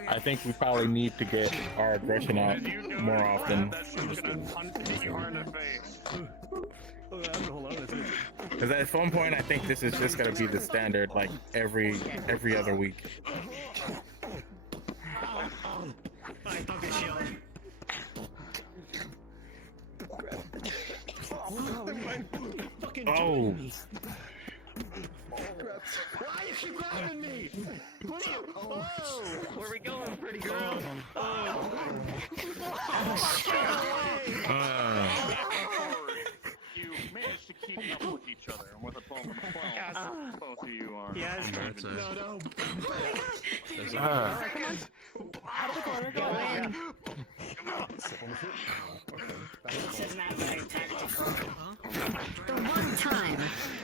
I think we probably need to get our aggression out more often. Because at some point I think this is just gonna be the standard, like every other week. Oh. Why you keep grabbing me? What are you? Oh, where we going, pretty girl? You managed to keep up with each other and with a bone of both of you are. Yes. No. Out of the corner. Go in. This is not very tactical. The one time.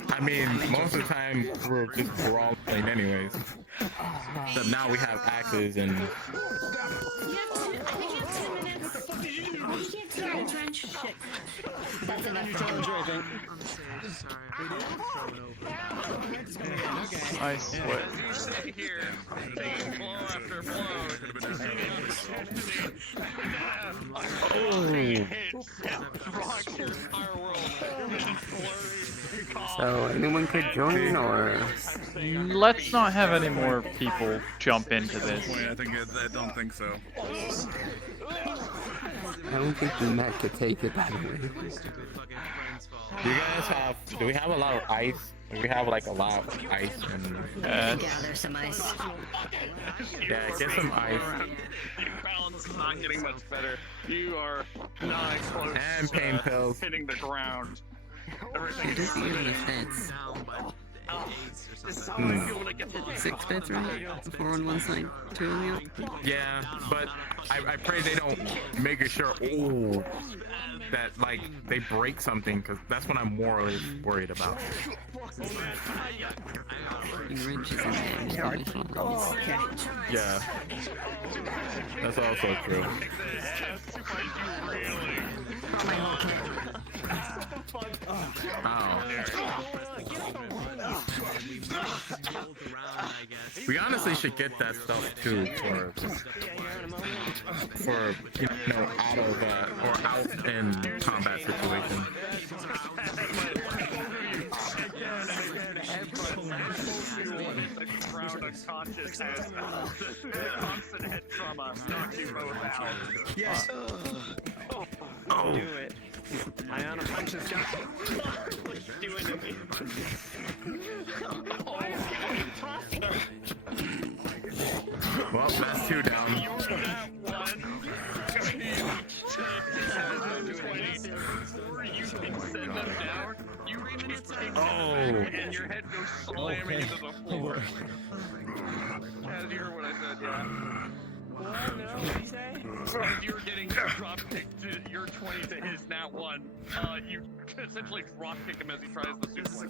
I mean, most of the time we're just brawling anyways. Except now we have axes and. I think you have 10 minutes. I think you have 10 minutes, Wrench. That's enough for me. I swear. As you sit here, taking blow after blow, So anyone could join, or Let's not have any more people jump into this. I don't think so. I don't think the Met could take it. By the way, Do you guys have? Do we have a lot of ice? We have like a lot of ice and. Gather some ice. Yeah, get some ice. Your balance is not getting much better. You are not close. And pain pills. Hitting the ground. Everything it does give me sense. 6 bits, right? 4 on one side, 2 on the other. Yeah, but I pray they don't make sure. Oh, that like they break something, because that's what I'm more worried about. Wrenches in there. Yeah, that's also true. Oh. We honestly should get that stuff too for you know, out of or out in combat situations. Crowned unconscious has constant head trauma knocks you both out. Yes. Oh. Do it. Ayana punch this guy. What are you doing to me? Well, that's 2 down. And your head goes slamming into the floor. As you heard what I said, yeah. What? No, what did you say? As you were getting drop kicked to your 20 to his nat 1, you essentially drop kick him as he tries the suplex.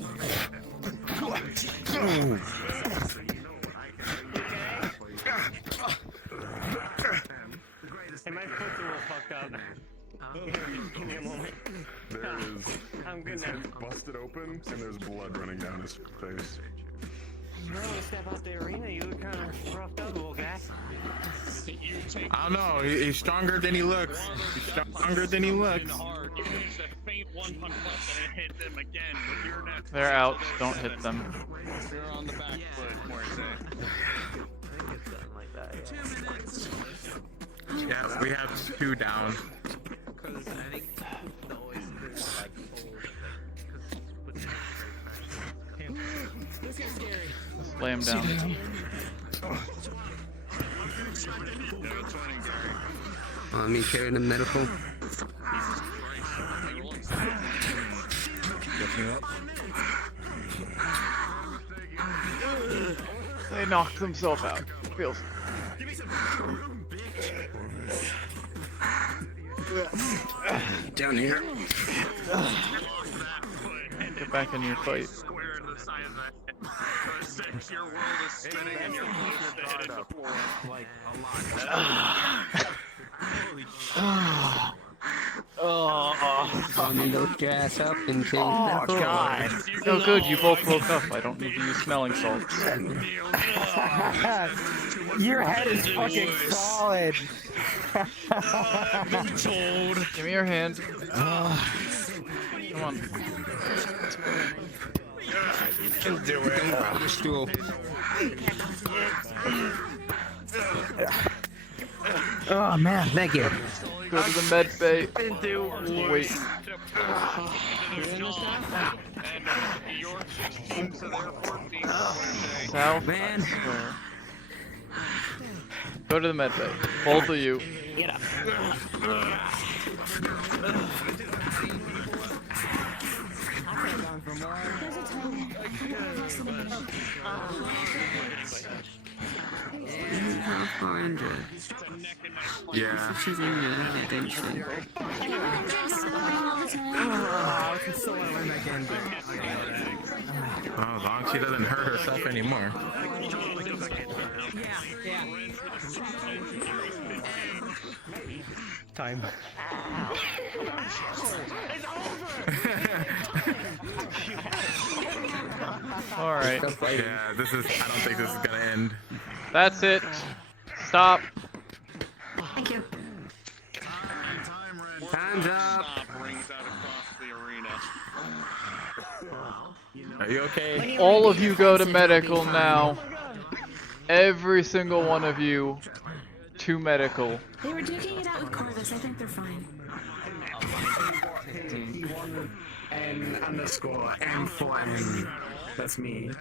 Hey, my foot's a little fucked up. Give me a moment. There is. I'm good His now. head's busted open, and there's blood running down his face. Bro, step out the arena, you look kind of roughed up, little guy. I don't know. He's stronger than he looks. He's stronger than he looks. You use a faint one punch left and it hit them again with your net. They're out. Don't hit them. You're on the back foot, more say. Like that, Yeah, we have 2 down. Because I think the oyster is like This guy's scary. Just lay him down. Let me carry the medical. They knocked themselves out. Feels. Down here. Get back in your fight. Your world is spinning and your feet to hit the floor like a lot. Let me load your ass up and change Oh, God. Oh, good. You both woke up. I don't need to use smelling salts. Your head is fucking solid. Give me your hand. Come on. You can do it. Don't grab the stool. Oh man, thank you. Go to the med bay. Wait. South. Man. Go to the med bay. Both of you. Get up. Yeah. She's injured, I think so. Oh, as long as she doesn't hurt herself anymore. Time. Alright. Yeah, this is. I don't think this is gonna end. That's it. Stop. Thank you. Time's up. Are you okay? All of you go to medical now. Every single one of you to medical. They were duking it out with Corvus. I think they're fine. N_M4N. That's me.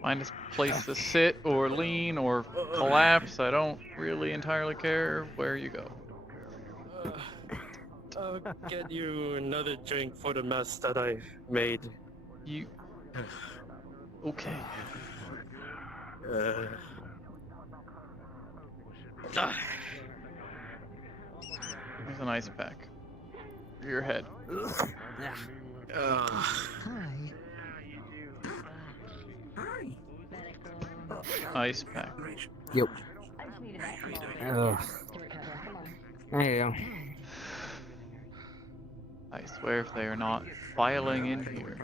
Find a place to sit or lean or collapse. I don't really entirely care where you go. I'll get you another drink for the mess that I made. You... Okay. There's an ice pack. For your head. Ice pack. Yep. There you go. I swear if they are not filing in here.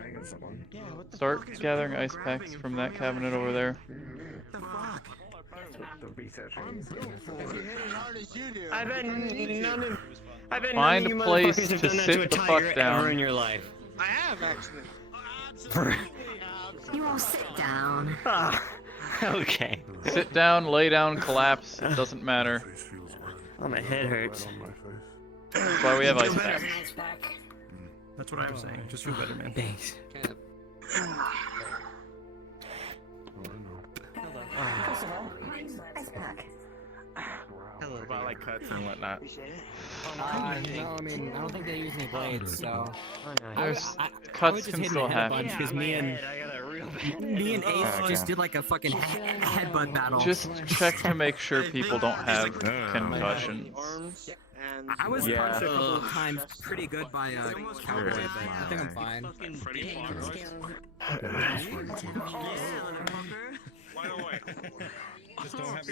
Start gathering ice packs from that cabinet over there. The researcher. If you hit as hard as you do, I bet none of. I bet Find none of you a place motherfuckers have to done that to a sit the tiger fuck down. ever in your life. I have actually. You won't sit down. Ah, okay. Sit down, lay down, collapse. It doesn't matter. Oh, my head hurts. That's why we have ice packs. That's what I was saying. Just feel better, man. Thanks. First of all, ice pack. What about like cuts and whatnot? No, I mean, I don't think they use any blades, so. There's I cuts was just can hitting still the head a happen. bunch because me and Ace just did like a fucking headbutt battle. Just check to make sure people don't have concussions. I was punched a couple of times pretty good by a cowboy, but I think I'm fine.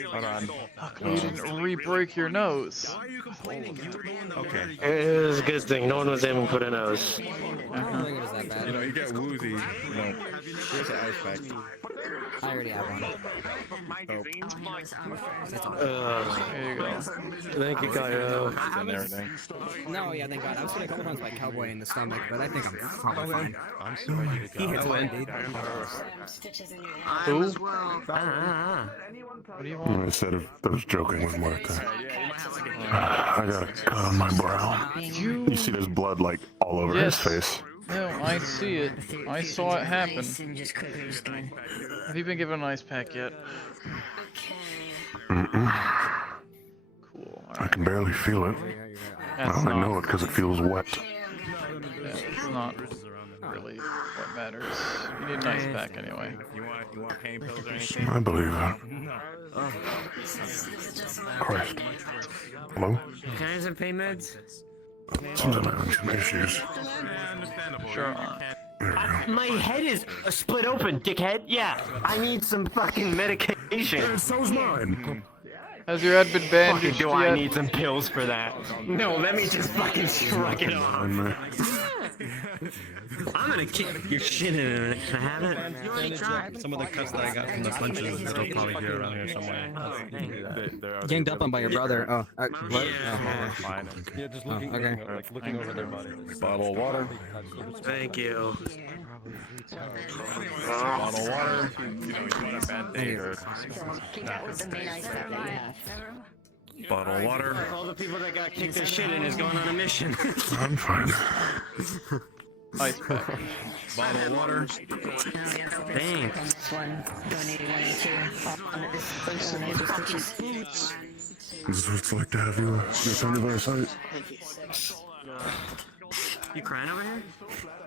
Hold on. You didn't re-break your nose. Okay. It was a good thing. No one was aiming for the nose. I don't think it was that bad. You know, you get woozy. You know, here's an ice pack. I already have one. There you go. Thank you, Cairo. And everything. No, yeah, thank God. I was hit a couple times by Cowboy in the stomach, but I think I'm probably fine. I'm sorry. He hits one, dude. Who? What do you want? Instead of those joking with Martha. I got a cut on my brow. You see there's blood like all over his face. No, I see it. I saw it happen. Have you been given an ice pack yet? Cool. I can barely feel it. I only know it because it feels wet. Yeah, it's not really what matters. You need an ice pack anyway. You want pain pills or anything? I believe that. Christ. Hello? Can I have some pain meds? Seems I'm having some issues. Sure. My head is split open, dickhead. Yeah, I need some fucking medication. Yeah, so's mine. Has your head been bandaged Do yet? I need some pills for that? No, let me just fucking shrug it off. I'm gonna kick your shit in a minute. Can I have it? Some of the cuts that I got from the punches, it'll probably be around here somewhere. Ganged up on by your brother. Oh, what? Fine. Yeah, just looking, okay. looking over their body. Bottle of water. Thank you. Bottle of water. You know, you want a band-aid or... Bottle of water. All the people that got kicked their shit in is going on a mission. I'm fine. Ice pack. Bottle of water. Thanks. This is what it's like to have your friend of our sight. You crying over here?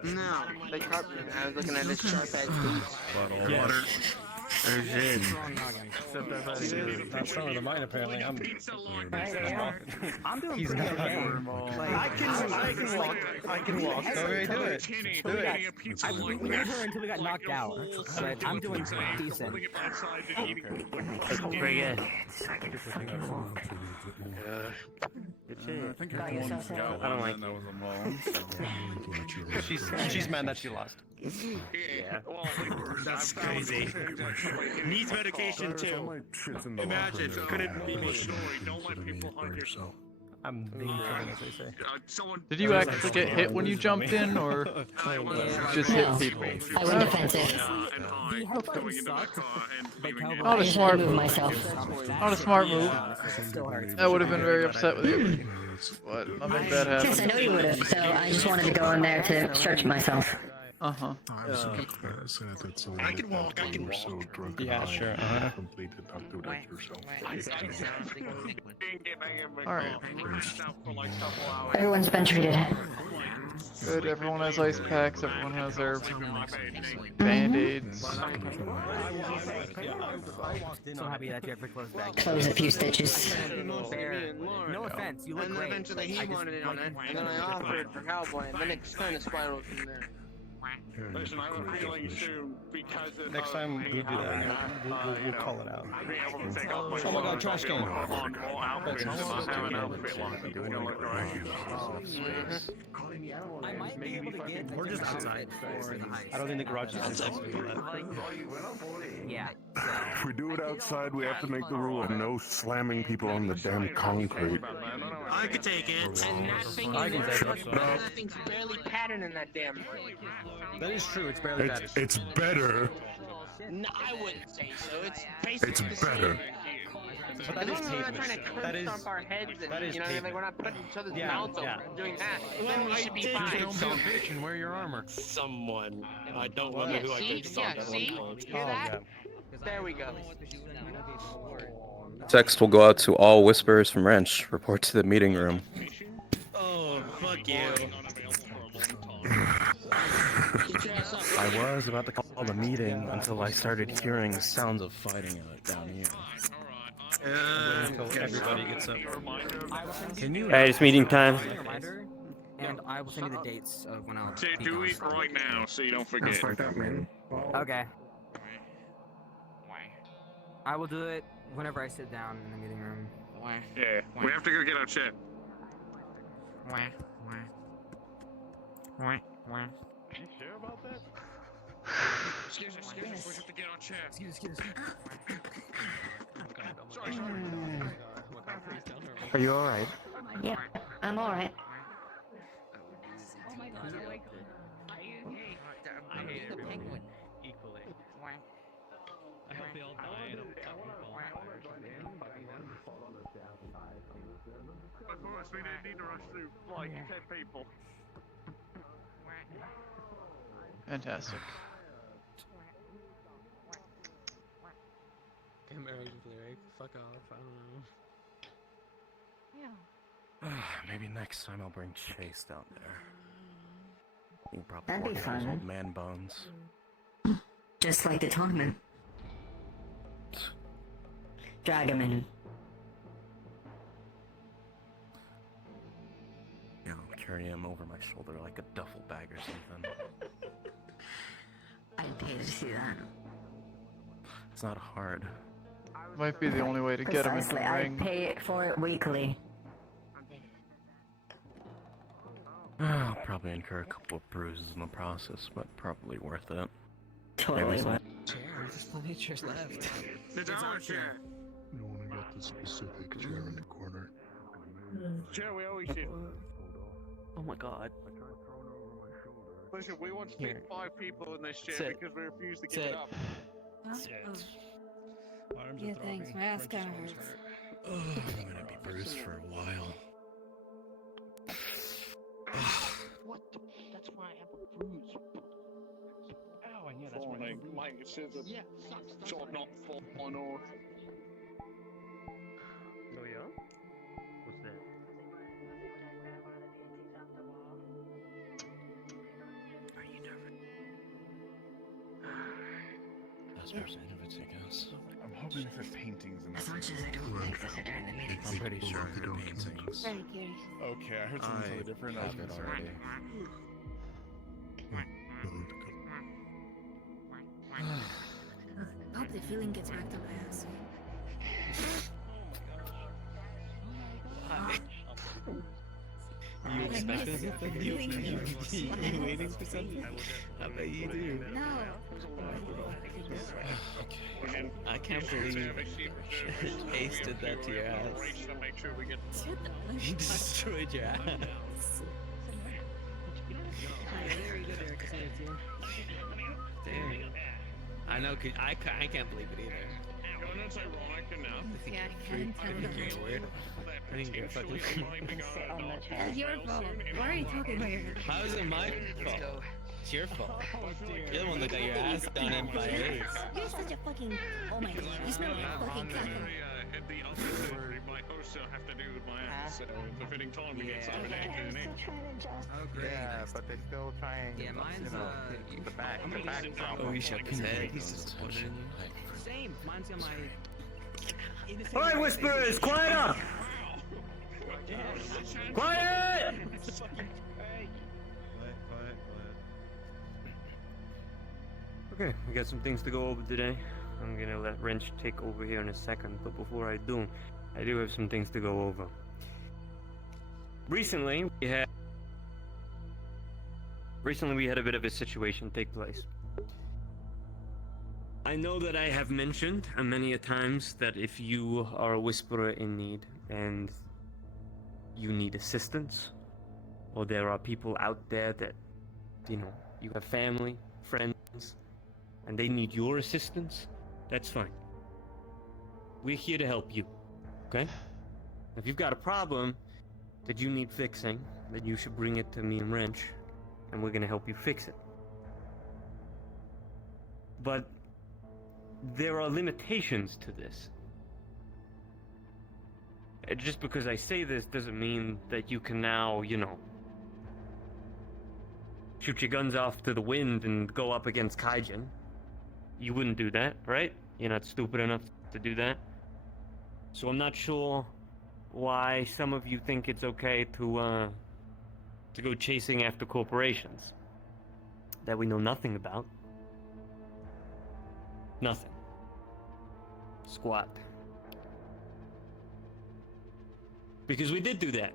No, they caught me. I was looking at his sharp edge boots. Bottle of water. There's in. That's some of the mine, apparently. I'm doing He's pretty not. okay. I can walk. I can walk. Okay, do it. Do it. We never until we got knocked out. But I'm doing decent. Pretty good. I don't like that was involved. She's mad that she lost. Yeah. Well, that's crazy. Needs medication too. Imagine, couldn't be me. Don't let people hug yourself. I'm being as they say. Did you actually get hit when you jumped in, or just hit people? I went defensive. Not a smart move. myself. Not a smart move. I would have been very upset with you. But nothing bad happened. Yes, I know you would have. So I just wanted to go in there to stretch myself. Uh-huh. I can walk, I can walk. Yeah, sure. Alright. Everyone's been treated. Good, everyone has ice packs, everyone has their band-aids. So happy that you have to close back. Close a few stitches. No offense, you look And then great. eventually he wanted it on it, and then I offered for Cowboy, and then it kind of spiraled from there. Listen, I have a feeling soon because of Next time we do that, we'll call it out. being able to take off my Oh my god, trash can! on more outfits and not have an outfit like it's gonna look right. I might be able to get. We're just outside. I don't think the garage is accessible for that. Yeah. If we do it outside, we have to make the rule of no slamming people on the damn concrete. I could take it. And that thing I can take it. that thing's barely padded in that damn thing. That is true, it's barely bad. It's better. No, I wouldn't say so. It's basically It's better. But that is As long as we're not pavement. trying to That curb is. stomp our heads and, that is you know, like pavement. we're not putting each other's Yeah, mouths yeah. over and doing that, then we should be fine. Don't be a bitch and wear your armor. Someone. I don't remember who I did See? stop Yeah, at one see? point. Hear that? There we go. Text will go out to all whisperers from Wrench. Report to the meeting room. Oh, fuck you. I was about to call the meeting until I started hearing sounds of fighting down here. Until everybody gets up. Can you? Alright, it's meeting time. And I will send you the dates of when I'll. Say, do it right now so you don't forget. Okay. I will do it whenever I sit down in the meeting room. Yeah, we have to go get our shit. You sure about that? Excuse us, we have to get our chair. Excuse. Are you alright? Yeah, I'm alright. Oh my god. I hate the penguin. Equally. I hope they all die in a fucking Of course, we didn't need to rush through like 10 people. Fantastic. American lyric. Fuck off. I don't know. Maybe next time I'll bring Chase down there. You can probably That'd be work on his fun. old man bones. Just like the tournament. Drag him in. You know, carry him over my shoulder like a duffel bag or something. I'd pay to see that. It's not hard. Might be the only way to get him into Precisely, the I'd ring. pay for it weekly. I'll probably incur a couple of bruises in the process, but probably worth it. Totally Maybe some- worth Chair, there's plenty of chairs left. It's our chair. You want to get the specific chair in the corner. Chair, we always should. Oh my god. Listen, we want to stick 5 people in this chair Sit. because we refuse to give Sit. it up. Yeah, thanks. My ass kinda hurts. I'm gonna be bruised for a while. What the? That's why I have a bruise. Ow, and yeah, that's my name. Mike, it says that. Yeah, sucks. That's Sort of not full on or. Oh yeah? What's that? Are you nervous? That's representative, I guess. I'm hoping for paintings and As much as I don't like this, I turn the meeting. I'm pretty sure they're paintings. Very curious. Okay, I heard something totally different. I was have it concerned. already. I hope the feeling gets back to my ass. You expecting miss something? You waiting for something? I bet you do. No. I can't believe Ace did that to your ass. He destroyed your ass. Damn. I know, cause I can't believe it either. You know, it's ironic enough. Yeah, I I can't think you're weird. I think you're fucking. It's your fault. Why are you talking about your hair? How is it my fault? It's your fault. You're the one that got your ass done in by Ace. You're such a fucking. Oh my god. You smell like fucking caca. At the opposite, my hosts have to do with my ass, so it's a fitting time to get something in it. Oh great. Yeah, but they still trying. Yeah, mine's the back Oh, he shook his head. He's disappointed in you. Same. Mine's got my. Alright, whisperers, quiet up! Quiet! Okay, we got some things to go over today. I'm gonna let Wrench take over here in a second, but before I do have some things to go over. Recently, we had a bit of a situation take place. I know that I have mentioned many a times that if you are a whisperer in need and you need assistance, or there are people out there that, you know, you have family, friends, and they need your assistance, that's fine. We're here to help you, okay? If you've got a problem that you need fixing, then you should bring it to me and Wrench, and we're gonna help you fix it. But there are limitations to this. Just because I say this doesn't mean that you can now, you know, shoot your guns off to the wind and go up against Kaijin. You wouldn't do that, right? You're not stupid enough to do that. So I'm not sure why some of you think it's okay to go chasing after corporations that we know nothing about. Nothing. Squat. Because we did do that.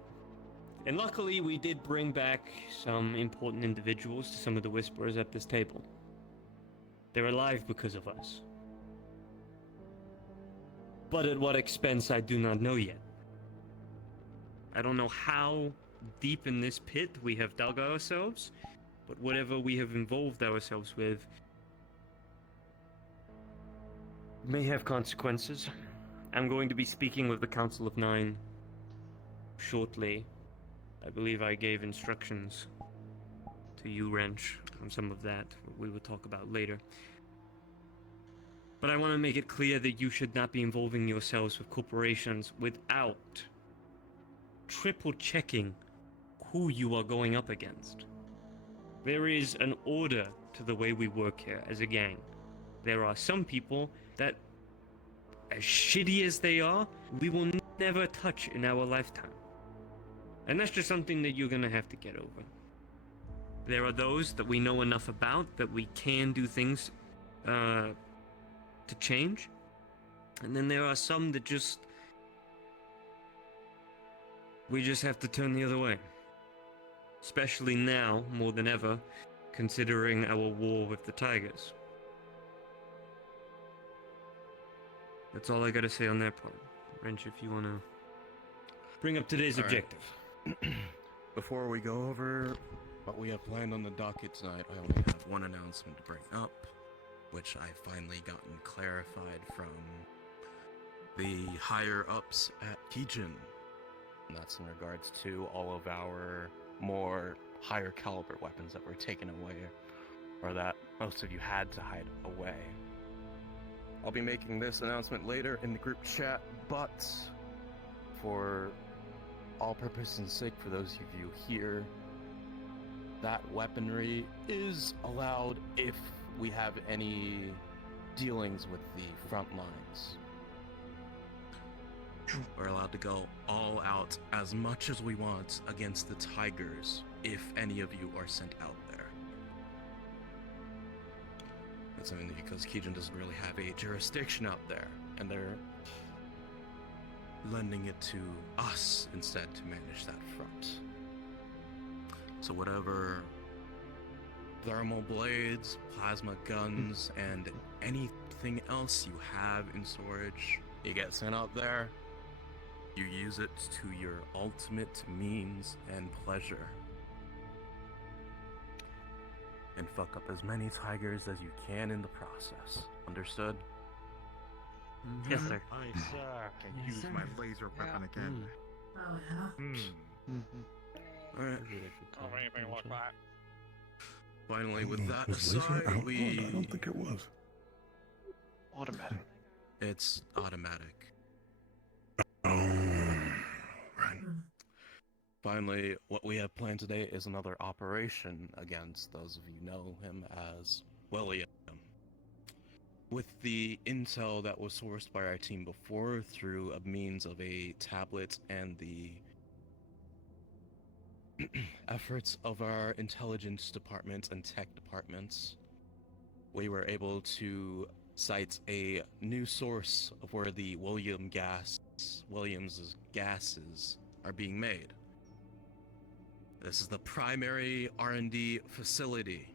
And luckily we did bring back some important individuals to some of the Whisperers at this table. They're alive because of us. But at what expense I do not know yet. I don't know how deep in this pit we have dug ourselves, but whatever we have involved ourselves with may have consequences. I'm going to be speaking with the Council of Nine shortly. I believe I gave instructions to you, Wrench, on some of that we will talk about later. But I want to make it clear that you should not be involving yourselves with corporations without triple checking who you are going up against. There is an order to the way we work here as a gang. There are some people that, as shitty as they are, we will never touch in our lifetime. And that's just something that you're gonna have to get over. There are those that we know enough about that we can do things to change. And then there are some that we just have to turn the other way. Especially now, more than ever, considering our war with the Tigers. That's all I gotta say on that part. Wrench, if you wanna bring up today's objective. Before we go over what we have planned on the docket tonight, I only have one announcement to bring up, which I've finally gotten clarified from the higher-ups at Kijin. And that's in regards to all of our more higher caliber weapons that were taken away, or that most of you had to hide away. I'll be making this announcement later in the group chat, but for all purposes and sake, for those of you here, that weaponry is allowed if we have any dealings with the front lines. We're allowed to go all out as much as we want against the Tigers if any of you are sent out there. That's something because Kijin doesn't really have a jurisdiction out there, and they're lending it to us instead to manage that front. So whatever thermal blades, plasma guns, and anything else you have in storage, you get sent out there, you use it to your ultimate means and pleasure. And fuck up as many Tigers as you can in the process. Understood? Yes, sir. Aye, sir. Can use my laser weapon again. Oh, yeah. Alright. Oh, anything like that. Finally, with that Was laser aside, outlawed? we... I don't think it was. Automatic. It's automatic. Right. Finally, what we have planned today is another operation against those of you know him as William. With the intel that was sourced by our team before through a means of a tablet and the efforts of our intelligence departments and tech departments, we were able to cite a new source of where the Williams' gases are being made. This is the primary R&D facility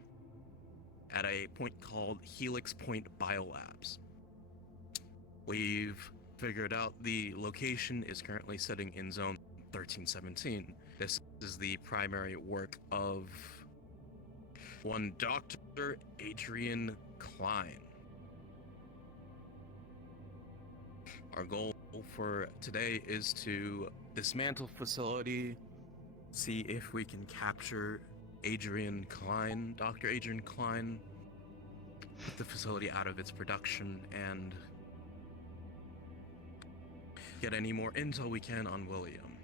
at a point called Helix Point Biolabs. We've figured out the location is currently sitting in zone 1317. This is the primary work of one Dr. Adrian Klein. Our goal for today is to dismantle facility, see if we can capture Adrian Klein, Dr. Adrian Klein, put the facility out of its production, and get any more intel we can on William.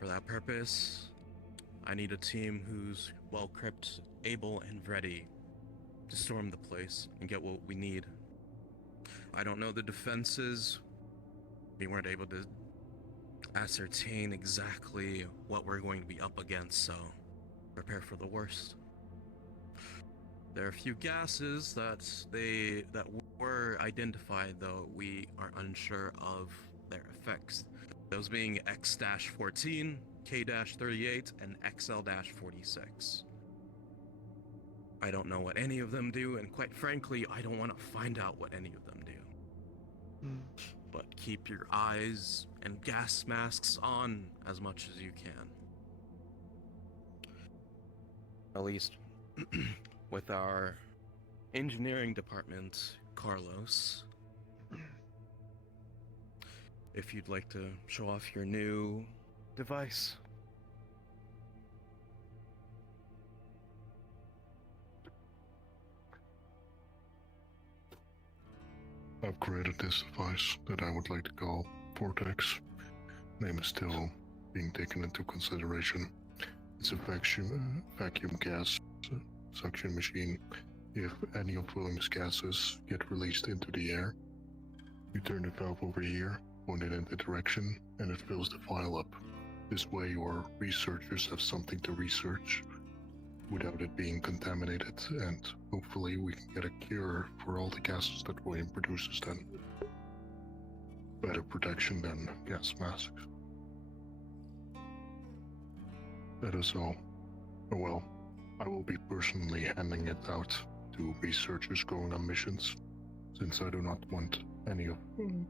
For that purpose, I need a team who's well-equipped, able, and ready to storm the place and get what we need. I don't know the defenses. We weren't able to ascertain exactly what we're going to be up against, so prepare for the worst. There are a few gases that were identified, though we are unsure of their effects. Those being X-14, K-38, and XL-46. I don't know what any of them do, and quite frankly, I don't want to find out what any of them do. But keep your eyes and gas masks on as much as you can. At least with our engineering department, Carlos. If you'd like to show off your new device. I've created this device that I would like to call Vortex. Name is still being taken into consideration. It's a vacuum gas suction machine. If any of William's gases get released into the air, you turn the valve over here, point it in the direction, and it fills the vial up. This way your researchers have something to research without it being contaminated, and hopefully we can get a cure for all the gases that William produces then. Better protection than gas masks. That is all. Oh well, I will be personally handing it out to researchers going on missions, since I do not want any of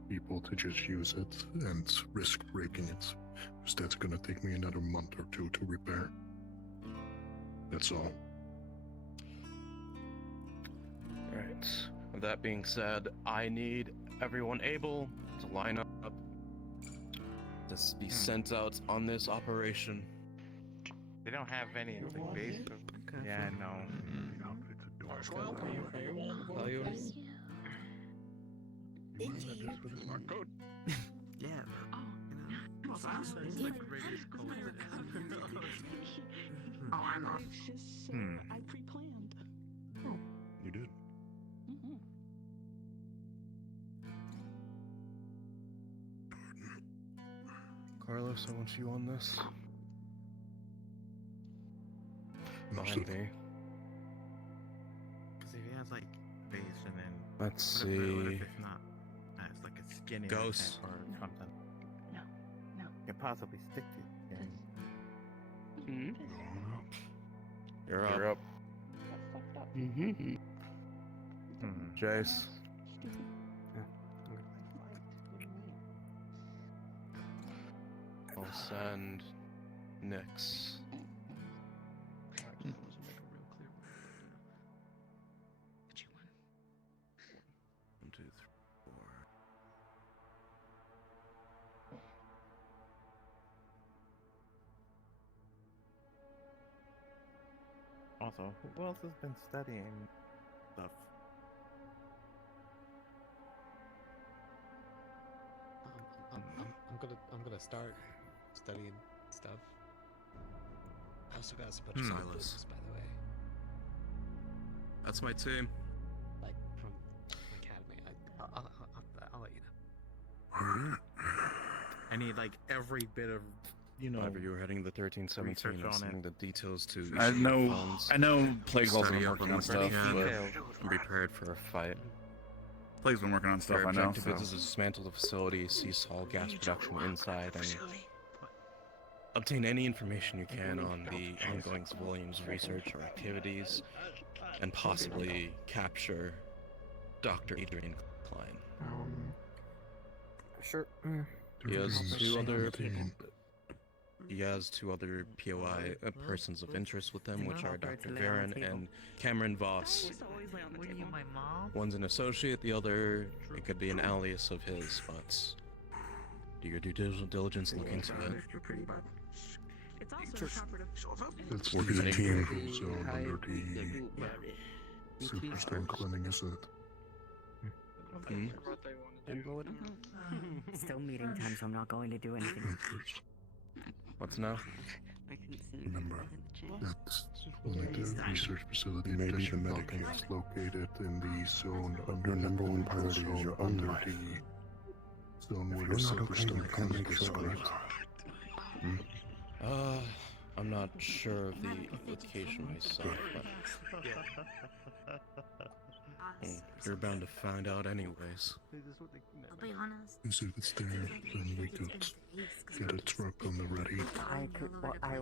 people to just use it and risk breaking it, because that's gonna take me another month or two to repair. That's all. Alright, with that being said, I need everyone able to line up to be sent out on this operation. They don't have any in the base. So... Yeah, no. Yeah. Oh, I know. I pre-planned. You did. Carlos, I want you on this. Behind me. Because if he has like base and then. Let's what see. if it's not? It's like a skinny Ghost. or something. No. Can possibly stick to it. Mm-hmm. You're up. Mm-hmm. Jace. I'll send Nyx. 1, 2, 3, 4. Also, who else has been studying stuff? I'm gonna start studying stuff. I also got a bunch of Silas. books, by the way. That's my team. Like from academy. I'll let you know. I need like every bit of You know, whenever you were heading the 1317, I'm sending the details to. I know Plague's also been working on stuff, but I'm prepared for a fight. Plague's been working on stuff. Their I know. objective is to dismantle the facility, cease all gas production inside, and obtain any information you can on the ongoing civilians' research or activities, and possibly capture Dr. Adrian Klein. Sure. He has two other POI persons of interest with him, which are Dr. Varen and Cameron Voss. One's an associate, the other, it could be an alias of his, but do your due diligence, look into it. Let's look at the team from Zone under the Superstar Cleaning, is it? Still meeting time, so I'm not going to do anything. What's now? Remember, it's only the research facility. Maybe the medical is located in the zone under number one priority is you're under the zone where the Superstar Cleaning is correct. I'm not sure of the location myself, but you're bound to find out anyways. I'll be honest. Because if it's there, then we could get a truck on the ready,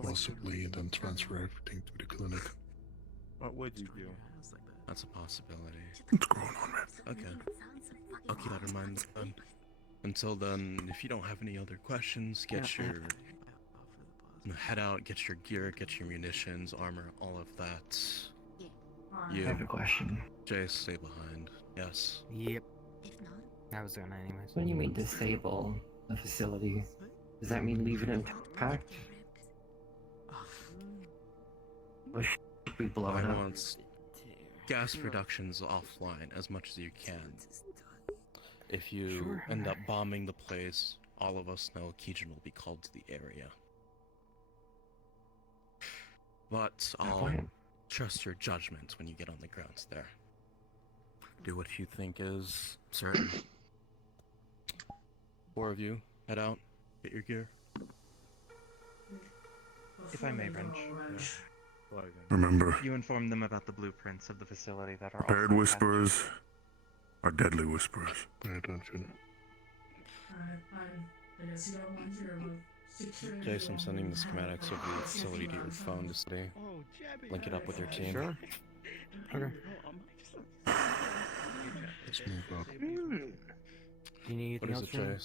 possibly, and then transfer everything to the clinic. What would you do? That's a possibility. What's going on, man? Okay. I'll keep that in mind then. Until then, if you don't have any other questions, head out, get your gear, get your munitions, armor, all of that. You. I have a question. Jay, stay behind. Yes. Yep. I was gonna anyways. When you mean disable the facility, does that mean leave it intact? Or should we blow it up? Gas production's offline as much as you can. If you end up bombing the place, all of us know Keegan will be called to the area. But I'll trust your judgment when you get on the grounds there. Do what you think is certain. 4 of you, head out, get your gear. If I may, Wrench. Remember, You informed them about the blueprints of the facility that are prepared also whispers are deadly whispers. Pay attention. Jason, I'm sending the schematics of the facility to your phone to stay. Link it up with your team. Sure. Okay. Let's move up. You need What is it, anything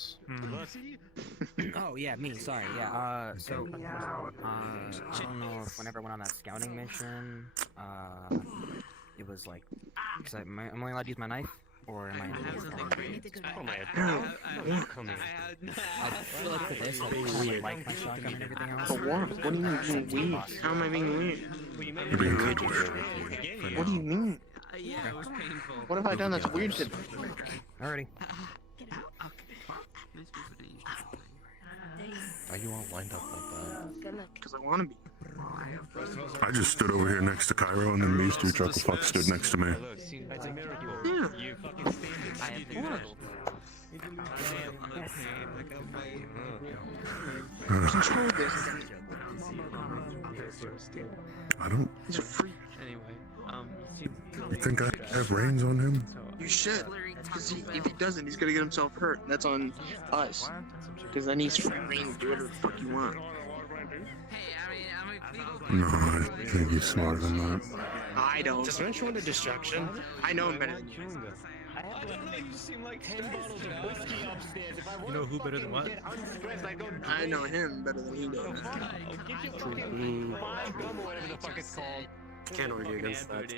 Jace? Oh yeah, me. Sorry. Yeah. So I don't know if whenever I went on that scouting mission, it was like, cause I'm only allowed to use my knife, or am I? Oh my God. I feel like for this, I like my shotgun and everything else. But what? What do you mean weird? How am I being weird? You're being comfortable. What do you mean? Yeah, it was painful. What have I done that's weird to... Alrighty. Are you all lined up like that? Because I want to be. I just stood over here next to Cairo, and then these two chucklefucks stood next to me. Yeah. Control this. I don't... He's a freak. Anyway, You think I have reins on him? You should. Because if he doesn't, he's going to get himself hurt. That's on us. Because then he's free reign to do whatever the fuck you want. No, I think he's smarter than that. I don't. Does Wrench want a distraction? I know him better than you. You know who better than what? I know him better than he does. Can't argue against that.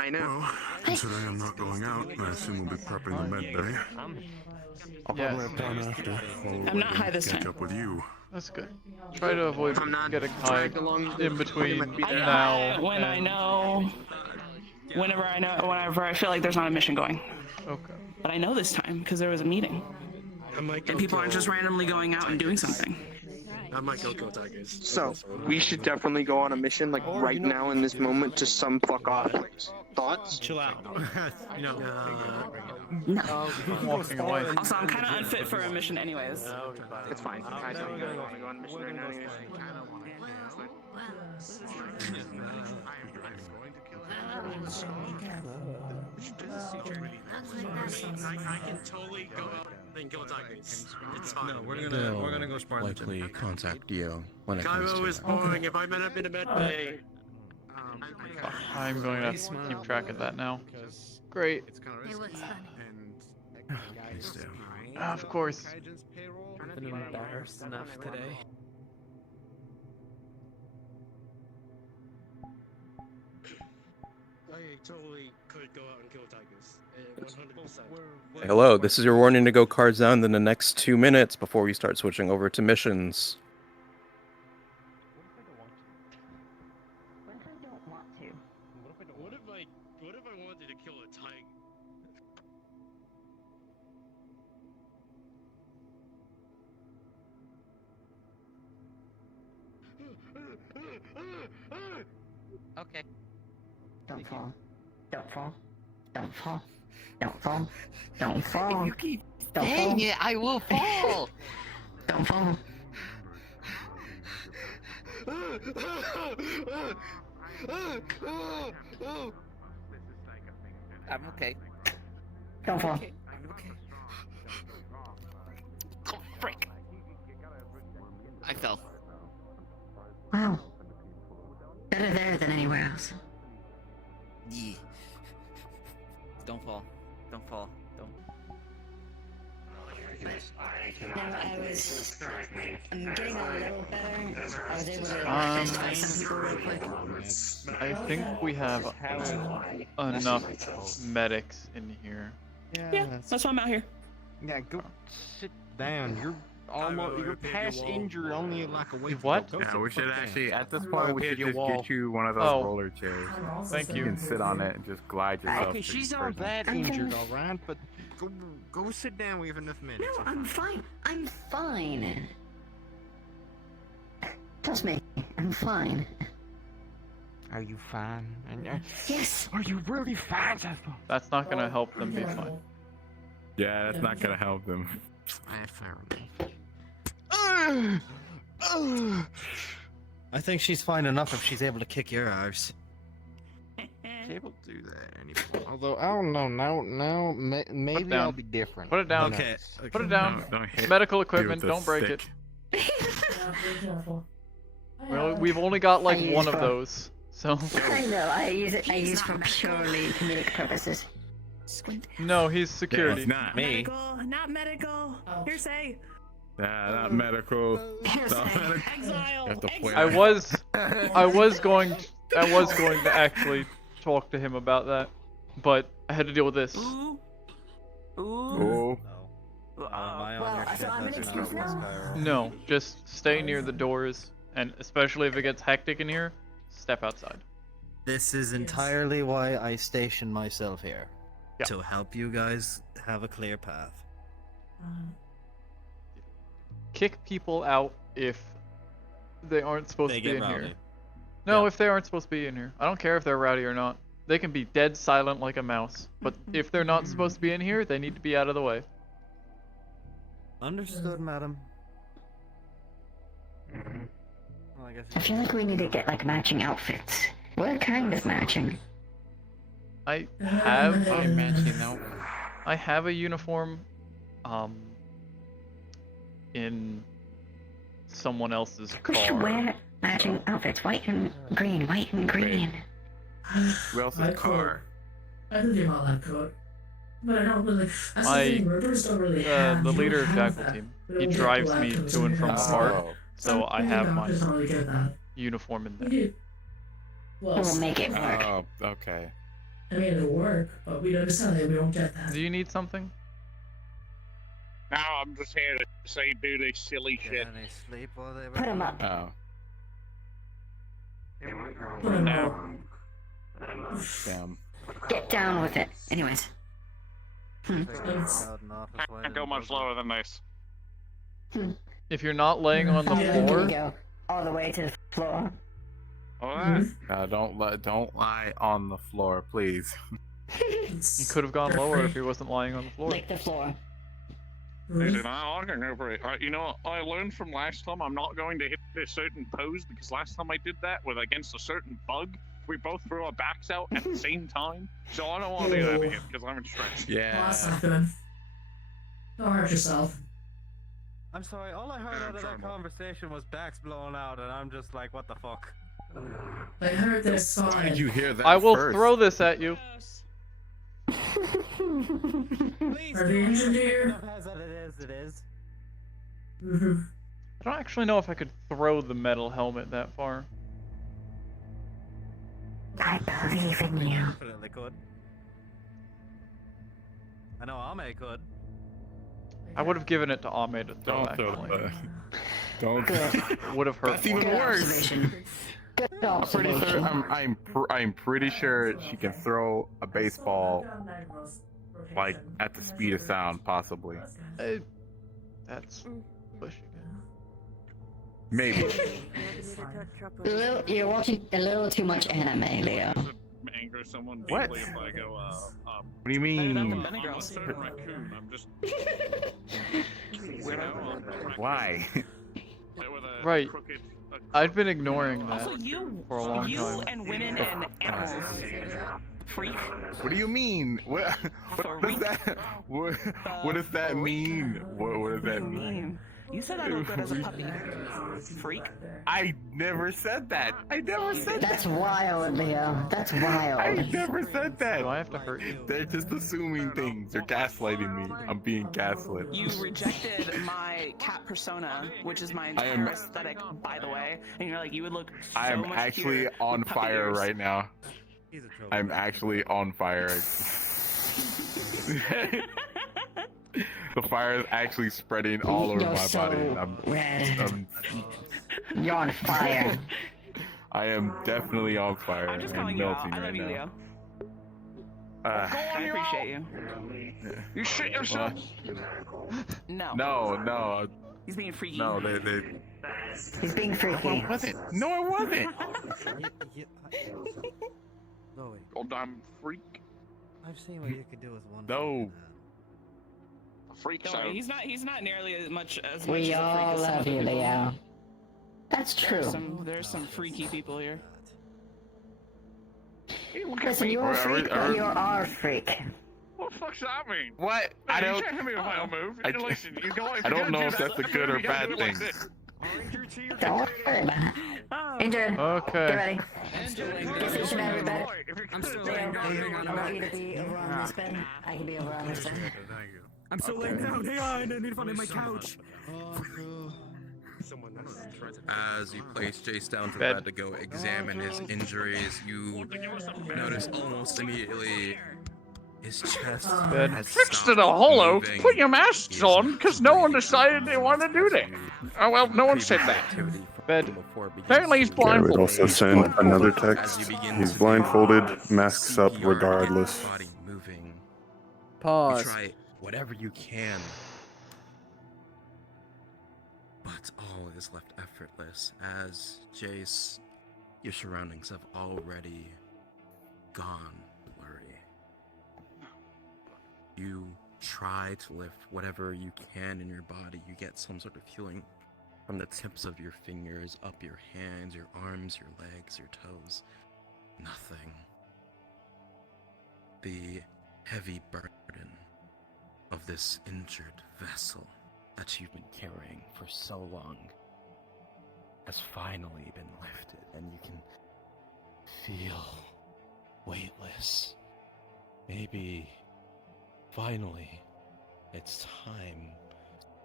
I know. Well, considering I'm not going out, I assume we'll be prepping the med bay. I'll probably have time after. I'm not high this catch time. up with you. That's good. Try to avoid getting high in between now When I know, whenever I feel like there's not a mission going. Okay. But I know this time because there was a meeting. And people aren't just randomly going out and doing something. I might go kill tigers. So, we should definitely go on a mission, like, right now in this moment to some fuck off place. Thoughts? Chill out. You know, I'm walking away. Also, I'm kind of unfit for a mission anyways. It's fine. I don't really want to go on a mission right now anyways. I can totally go out and kill tigers. It's fine. No, we're gonna go spar them. Likely contact you when it comes to is boring. If I'm up in a bed bay. I'm going to keep track of that now. Great. It was funny. Please do. Of course. Been embarrassed enough today. I totally could go out and kill tigers. 100%. Hello, this is your warning to go cards down in the next 2 minutes before we start switching over to missions. What if I don't want to? What if I wanted to kill a tiger? Okay. Don't fall. Don't fall. Don't fall. Don't fall. Don't fall. If you keep Don't saying fall. it, I will fall. Don't fall. I'm okay. Don't fall. I'm okay. Oh, frick. I fell. Wow. Better there than anywhere else. Yeah. Don't fall. Don't fall. Don't. I'm getting a little better. I was able to fist some people real quick. I think we have enough medics in here. Yeah, that's why I'm out here. Yeah, go sit down. You're almost you're past injured, only like a week. What? Ago. Yeah, we should actually, at this Go point, we hit should your just wall. get you one of those Oh. roller chairs. Thank You you. can sit on it and just glide yourself. Okay, to she's the not prison. that injured, all right, but go sit down. We have enough minutes. No, I'm fine. I'm fine. Trust me, I'm fine. Are you fine? Yes. Are you really fine? That's not gonna help them be fine. Yeah, that's not gonna help them. Fair I think she's fine enough if she's able to kick your arse. She's able to do that anymore. Although I don't know. Now, maybe down. I'll be different. Put it down. Okay. Put it down. Don't hit Medical me equipment. with a Don't break stick. it. Well, we've only got like one of those, so. I know. I use it. I use for purely comedic purposes. No, he's security. It's not me. Not medical. Hearsay. Nah, not medical. Not medical. Exile. You have to play I that. was going to actually talk to him about that, but I had to deal with this. Ooh. Am I on your ship? so I'm an That's excuse not now? Cairo. No, just stay near the doors, and especially if it gets hectic in here, step outside. This is entirely why I station myself here. Yeah. To help you guys have a clear path. Kick people out if they aren't supposed They to be get in rowdy. here. No, if they aren't supposed to be in here. I don't care if they're rowdy or not. They can be dead silent like a mouse, but if they're not supposed to be in here, they need to be out of the way. Understood, madam. Well, I guess I feel like we need to get like matching outfits. What kind of matching? I have matching out. I have a uniform in someone else's We should car. wear matching outfits. White and green. White and green. Who else's car? I can do all that code. But I don't really. That's My, the thing, Rivers don't really have. the you leader don't of have Jackal that. Team, We he don't get drives black me codes to and in from the here. park, so I have don't my really get that. uniform in We there. do. Well, We'll make it work. Oh, okay. I mean, it'll work, but we understand that we won't get that. Do you need something? No, I'm just here to say do this silly shit. Can they sleep while they were Put 'em up. Oh. Put 'em No. up. Damn. Get down with it. Anyways. Can't go much lower than this. If you're not laying on the Here floor, we go. All the way to the floor. Don't lie on the floor, please. he could have gone lower if he wasn't lying on the floor. Lick the floor. Listen, I can go for it. You know, I learned from last time I'm not going to hit a certain pose because last time I did that with against a certain bug, we both threw our backs out at the same time. So I don't want to do that again because I'm in stress. Well, that's not good. Don't hurt yourself. I'm sorry, all I heard out of that conversation was backs blown out, and I'm just like, what the fuck? I heard this song. Why did you hear that I will first? throw this at you. Are the engineer? It is. I don't actually know if I could throw the metal helmet that far. I believe in you. Definitely could. I know Ame could. I would have given it to Ame to throw, Don't throw actually. the. Don't. Would have hurt That's even more. worse. I'm pretty sure. I'm pretty sure she can throw a baseball like at the speed of sound, possibly. That's pushing it. Maybe. You're watching a little too much anime, Leo. Anger someone What? deeply if I go, What do you mean? I'm a certain raccoon. I'm just. Why? Right. I've been ignoring that Also, you, for a long you time. and women and animals. Freak. What do you mean? What does that? What does that mean? What does that mean? You said I look good as a puppy. Freak. I never said that. I never said that. That's wild, Leo. That's wild. I never said that. Do I have to hurt you? They're just assuming things. They're gaslighting me. I'm being gaslit. You rejected my cat persona, which is my entire aesthetic, by the way, and you're like, you would look so I am much actually cuter on with puppy fire ears. right now. I'm actually on fire. The fire is actually spreading all over You're my so body. red. You're on fire. I am definitely on fire. I'm just I'm calling you out. melting I love right you, now. Leo. Calling I you appreciate out. you. You shit yourself. No. No. He's being freaky. No, they. He's being freaky. No, I wasn't. No, I wasn't. Chloe, Goddamn freak. I've seen what you could do with one. No. Freak Don't show. worry, he's not nearly as much as much We as a freak all as some love other you, people. Leo. That's true. There's some freaky people here. Hey, look at Listen, me. you're a freak, but you're our freak. What the fuck's that mean? What? No, I you don't. can't hit me with my own move. Listen, you go, I don't know if that's a good or bad thing. Don't worry about it. Andrew, Okay. get ready. Decision, everybody. I'm still Leo, laying down. Hang on, I want you to be over on this bed. I can be over on this bed. I'm still laying down. Hang on, I need to find my couch. As you place Jace down to bed to go examine his injuries, you notice almost immediately his chest has Fixed it stopped a holo. moving. Put your masks on, because no one decided they wanted to do that. Oh well, no one said that. Bed. Apparently he's I would blindfolded. also send another text. He's blindfolded, masks up regardless. Body moving. Pause. You try whatever you can, but all is left effortless as Jace, your surroundings have already gone blurry. You try to lift whatever you can in your body. You get some sort of healing from the tips of your fingers, up your hands, your arms, your legs, your toes. Nothing. The heavy burden of this injured vessel that you've been carrying for so long has finally been lifted, and you can feel weightless. Maybe finally it's time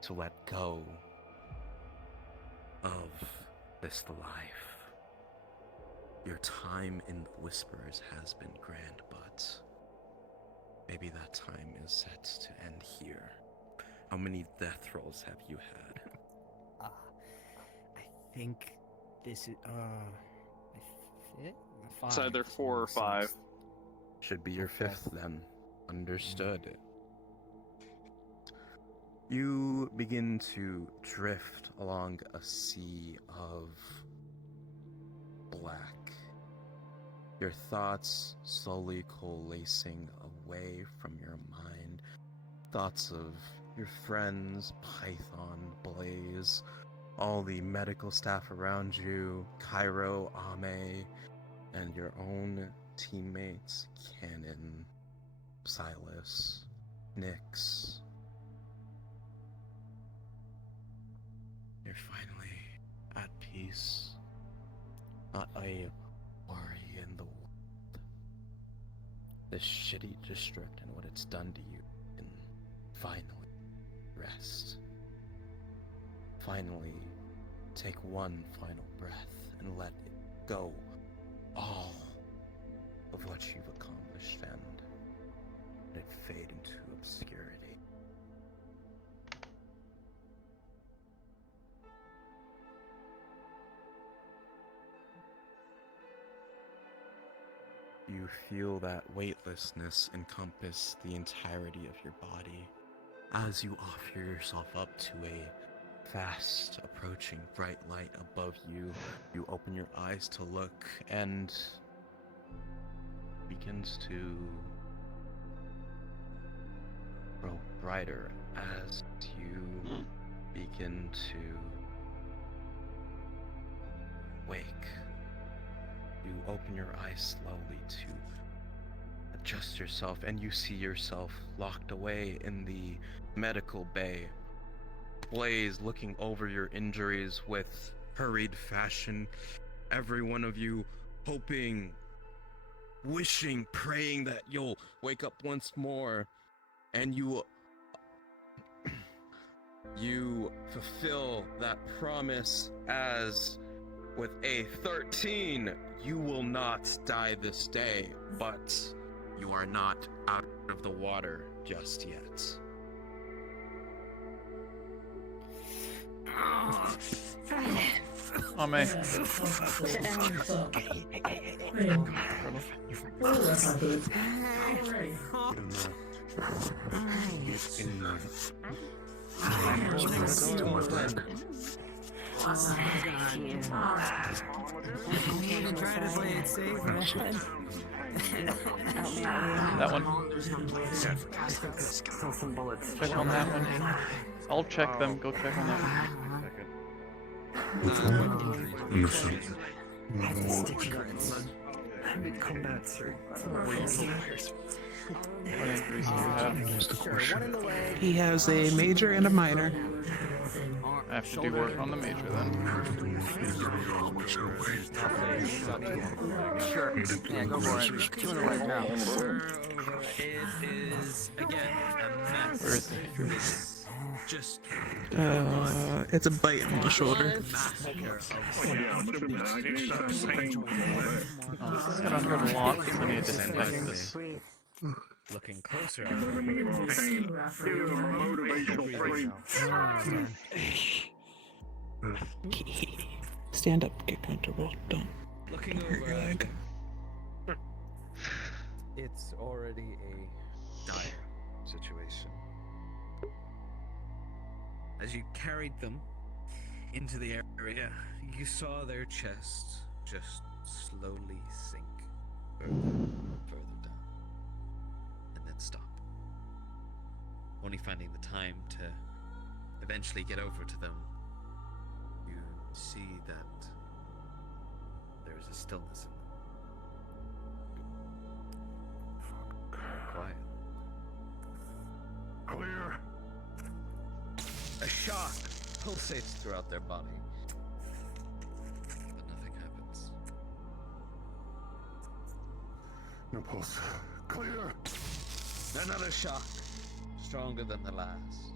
to let go of this life. Your time in the Whispers has been grand, but maybe that time is set to end here. How many death rolls have you had? I think this is It's either 4 or 5. Should be your 5th then. Understood. You begin to drift along a sea of black. Your thoughts slowly coalescing away from your mind. Thoughts of your friends, Python, Blaze, all the medical staff around you, Cairo, Ame, and your own teammates, Cannon, Silas, Nyx. You're finally at peace. Not a worry in the world. This shitty district and what it's done to you can finally rest. Finally take one final breath and let it go. All of what you've accomplished and let it fade into obscurity. You feel that weightlessness encompass the entirety of your body as you offer yourself up to a fast approaching bright light above you. You open your eyes to look and begins to grow brighter as you begin to wake. You open your eyes slowly to adjust yourself, and you see yourself locked away in the medical bay. Blaze looking over your injuries with hurried fashion. Every one of you hoping, wishing, praying that you'll wake up once more, and you fulfill that promise as with a 13, you will not die this day, but you are not out of the water just yet. Oh, May. Oh, that's not good. Alright. Get in there. That one. Check on that one. I'll check them. Go check on that one. Combat, sir. What injuries do you have? He has a major and a minor. I have to do work on the major then. Sure. Yeah, go for it. 2 in the leg now. It is, again, a massive. Where is it? Just. It's a bite on the shoulder. I don't hurt a lot because I need to disinfect this. Looking closer. Stand up, get comfortable. Don't Looking hurt your over. leg. It's already a dire situation. As you carried them into the area, you saw their chests just slowly sink further down, and then stop. Only finding the time to eventually get over to them, you see that there is a stillness in them. Quiet. Clear. A shock pulsates throughout their body, but nothing happens. No pulse. Clear. Another shock, stronger than the last,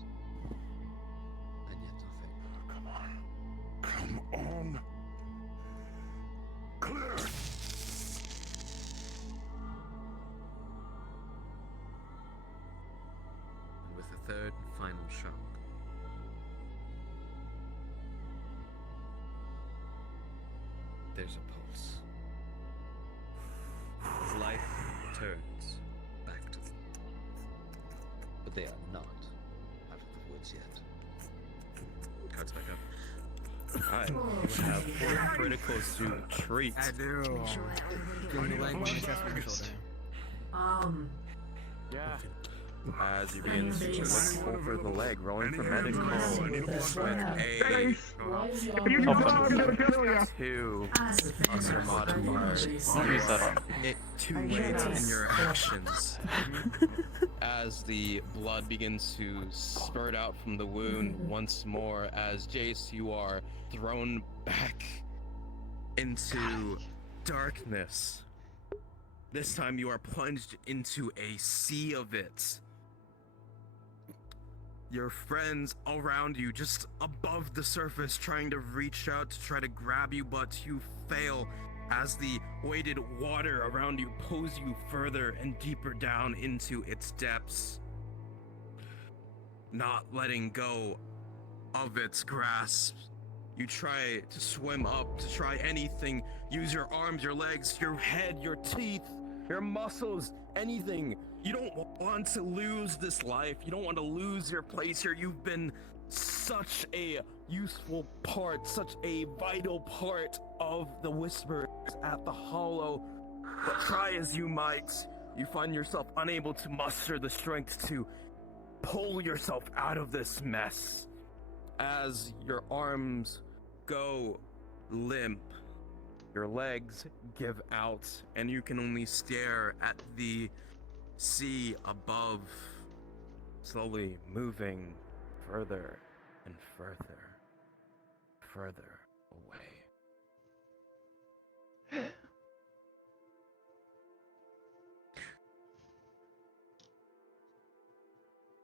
and yet nothing. Come on. Come on. Clear. And with the third and final shock, there's a pulse. As life turns back to them. But they are not out of the woods yet. That's back up. Alright, we have 4 critical suit treats. I do. Give me the leg, one chest, one shoulder. Yeah. As you begin to look over the leg, rolling for medical with a 2 plus your modifier. Don't use that on. It 2 weights in your actions. As the blood begins to spurt out from the wound once more, as Jace, you are thrown back into darkness. This time you are plunged into a sea of it. Your friends around you, just above the surface, trying to reach out to try to grab you, but you fail as the weighted water around you pulls you further and deeper down into its depths. Not letting go of its grasp, you try to swim up, to try anything. Use your arms, your legs, your head, your teeth, your muscles, anything. You don't want to lose this life. You don't want to lose your place here. You've been such a useful part, such a vital part of the Whisperers at the Hollow. But try as you might, you find yourself unable to muster the strength to pull yourself out of this mess. As your arms go limp, your legs give out, and you can only stare at the sea above, slowly moving further and further away.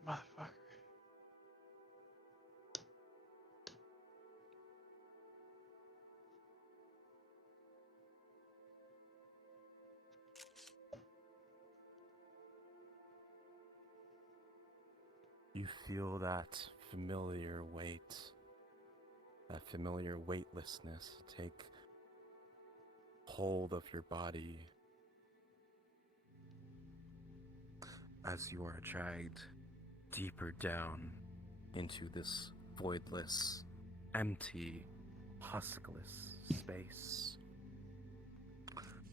Motherfucker. You feel that familiar weight, that familiar weightlessness take hold of your body as you are dragged deeper down into this voidless, empty, huskless space.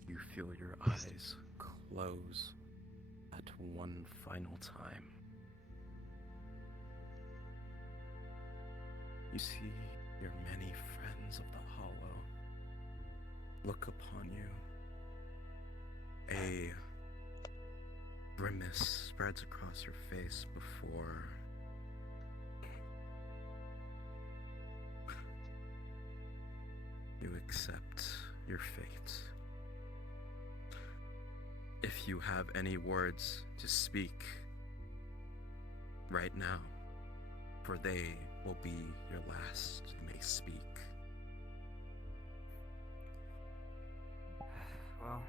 You feel your eyes close at one final time. You see your many friends of the Hollow look upon you. A grimace spreads across your face before you accept your fate. If you have any words to speak right now, for they will be your last, you may speak. Well,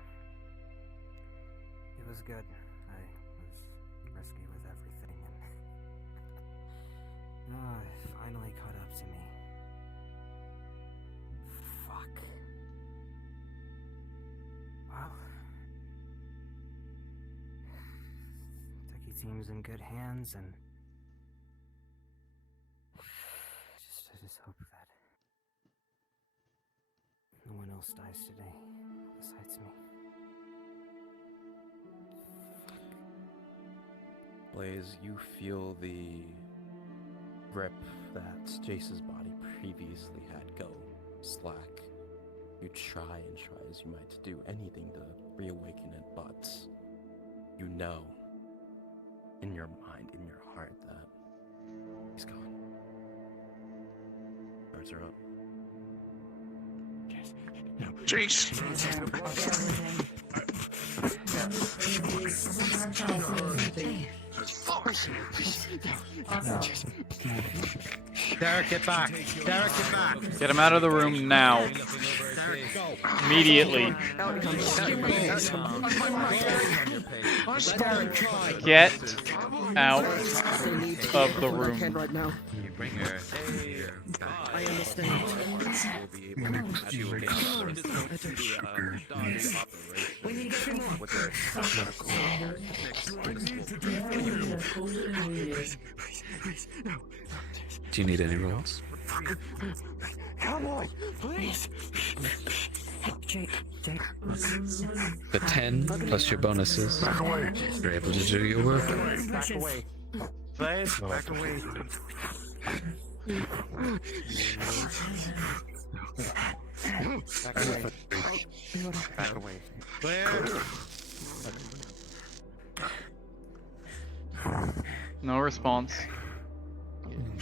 it was good. I was risky with everything, and it finally caught up to me. Fuck. Well, Tucky team's in good hands, and I just hope that no one else dies today besides me. Blaze, you feel the grip that Jace's body previously had go slack. You try and try as you might to do anything to reawaken it, but you know in your mind, in your heart, that he's gone. Guards are up. Jace! Derek, get back! Derek, get back! Get him out of the room now. Immediately. Get out of the room. I understand. Do you need any rolls? Cowboy, please. Jake. The 10 plus your bonuses. You're able to do your work. Back away. Please, back away. Back away. Clear. No response.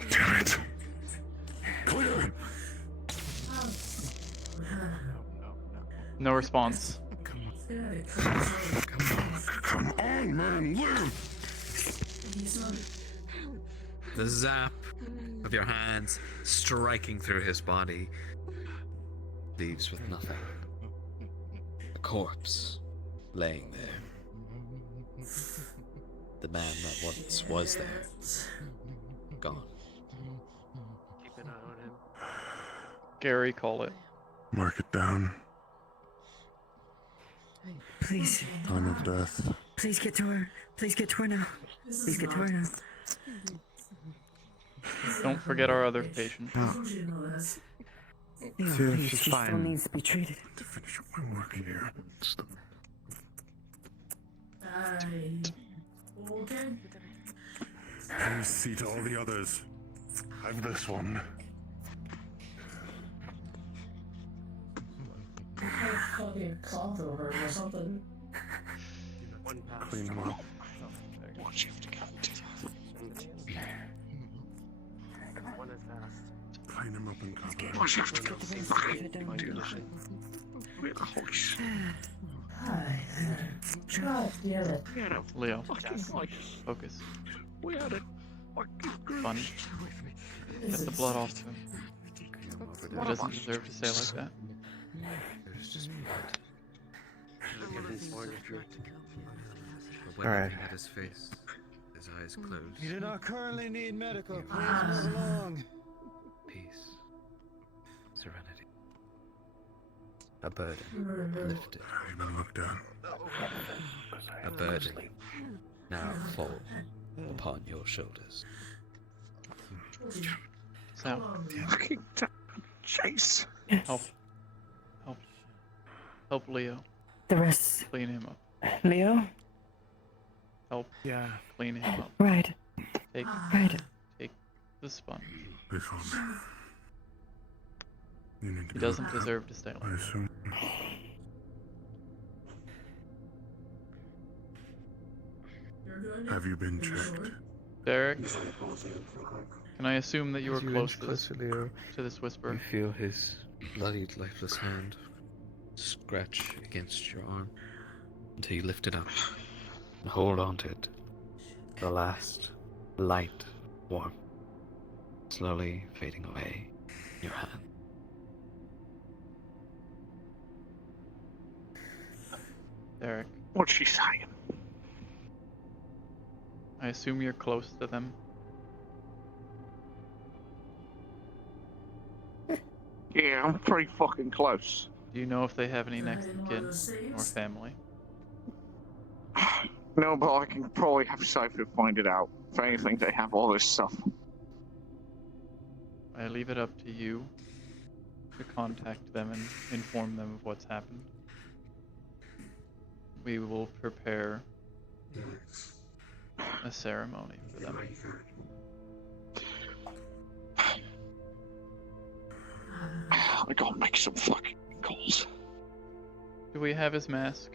Damn it. Clear. No response. Come on, man, live. The zap of your hands striking through his body leaves with nothing. A corpse laying there. The man that once was there. Gone. Keep an eye on him. Gary, call it. Mark it down. Please. Time of death. Please get to her. Please get to her now. Please get to her now. Don't forget our other patient. Please, she still needs to be treated. To finish my work here. Please see to all the others. I've this one. Fucking cloth over him or something. One pass. Clean them up. Watch you have to go to one is fast. Clean them up and cover. Watch you have to go Holy shit. God damn it. We had a Leo, fucking focus. We had a Fun. Get the blood off him. He doesn't deserve to stay like that. There's just blood. All right. At his face, his eyes closed. You do not currently need medical. Please move along. Peace. Serenity. A burden lifted. Even look down. A burden now fall upon your shoulders. So, fucking Chase. help. Help Leo. The rest. Clean him up. Leo? Help. Yeah. Clean him up. Right. Take Right. the sponge. This one. You need to He doesn't deserve to stay like I that. assume. Have you been checked? Derek, can I assume that you were As you close inch to this, closer, Leo, to this whisper? You feel his bloodied, lifeless hand scratch against your arm until you lift it up and hold on to it. The last light warmth slowly fading away in your hand. Derek, What's she saying? I assume you're close to them. Yeah, I'm pretty fucking close. Do you know if they have any next of kin or family? No, but I can probably have Cypher find it out. If anything, they have all this stuff. I leave it up to you to contact them and inform them of what's happened. We will prepare a ceremony for them. I gotta make some fucking calls. Do we have his mask?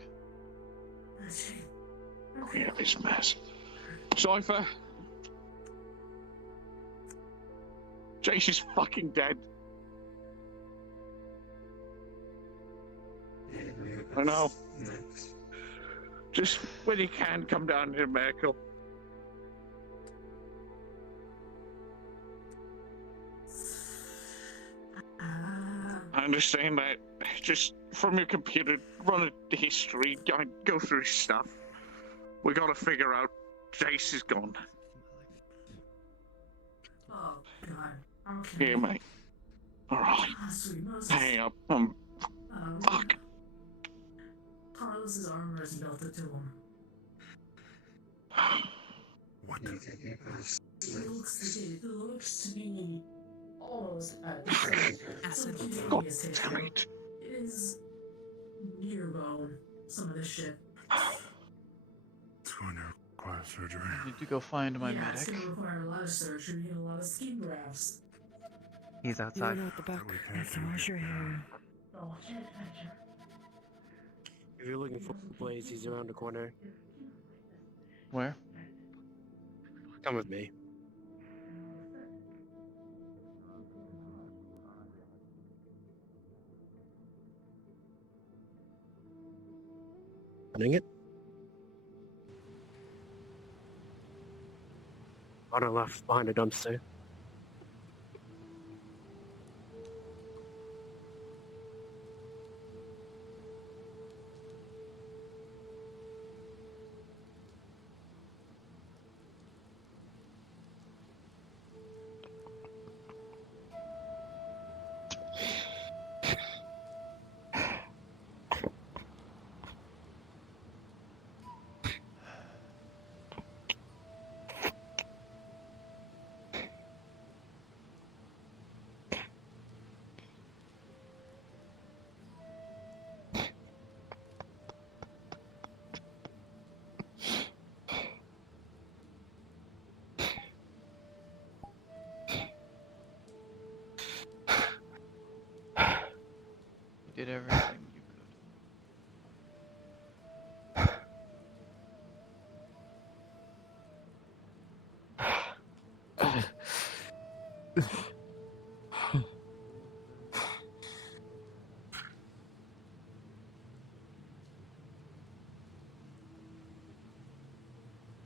We have his mask. Cypher! Jace is fucking dead. I know. Just when you can, come down to the medical. I understand that. Just from your computer, run a history, go through stuff. We gotta figure out Jace is gone. Oh, God. Okay. Here, mate. Alright. Hang up. Fuck. Carlos's armor is melted to him. What? It looks to me almost at the instantaneous hit kill. It is near bone, some of this shit. It's going to require surgery. I need to go find my Yeah, it's medic. gonna require a lot of surgery and a lot of skin grafts. He's outside. at the back. I can wash your hair. Oh, shit, gotcha. If you're looking for Blaze, he's around the corner. Where? Come with me. Running it? On our left, behind the dumpster. You did everything you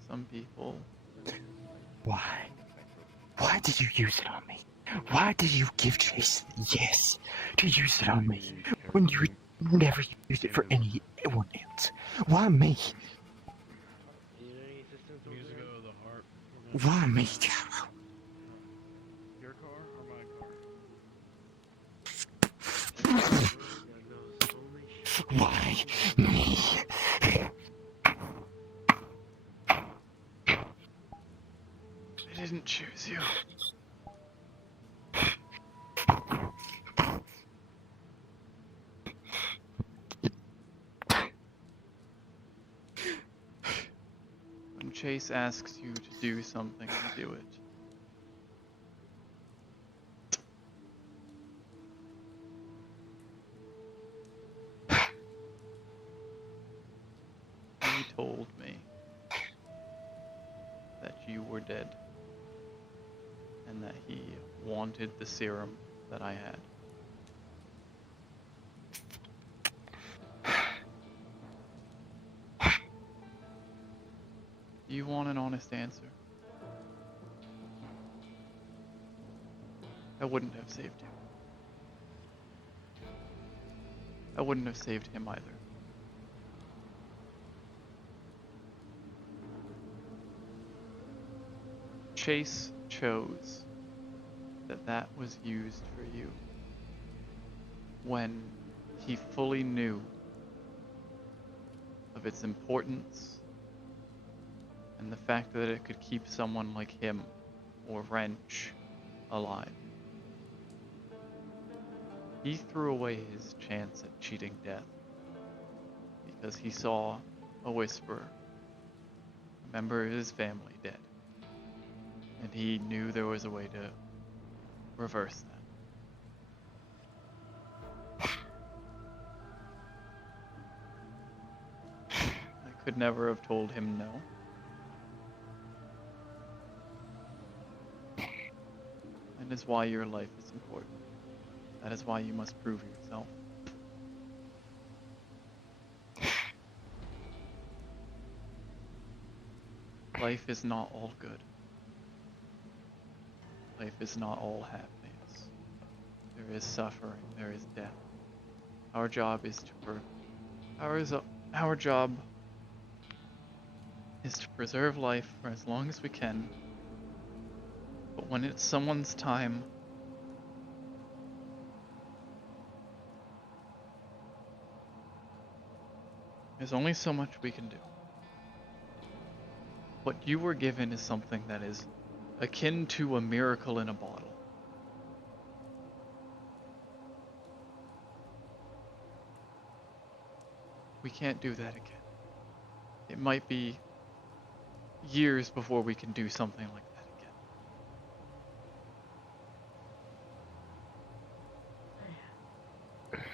Some people. Why? Why did you use it on me? Why did you give Chase the yes to use it on me when you would never use it for anyone else? Why me? Why me, Cairo? Your car or my car? Why me? I didn't choose you. When Chase asks you to do something, you do it. He told me that you were dead and that he wanted the serum that I had. You want an honest answer? I wouldn't have saved him. I wouldn't have saved him either. Chase chose that was used for you when he fully knew of its importance and the fact that it could keep someone like him or Wrench alive. He threw away his chance at cheating death because he saw a Whisperer, a member of his family, dead. And he knew there was a way to reverse that. I could never have told him no. That is why your life is important. That is why you must prove yourself. Life is not all good. Life is not all happiness. There is suffering, there is death. Our job is to our job is to preserve life for as long as we can. But when it's someone's time, there's only so much we can do. What you were given is something that is akin to a miracle in a bottle. We can't do that again. It might be years before we can do something like that again.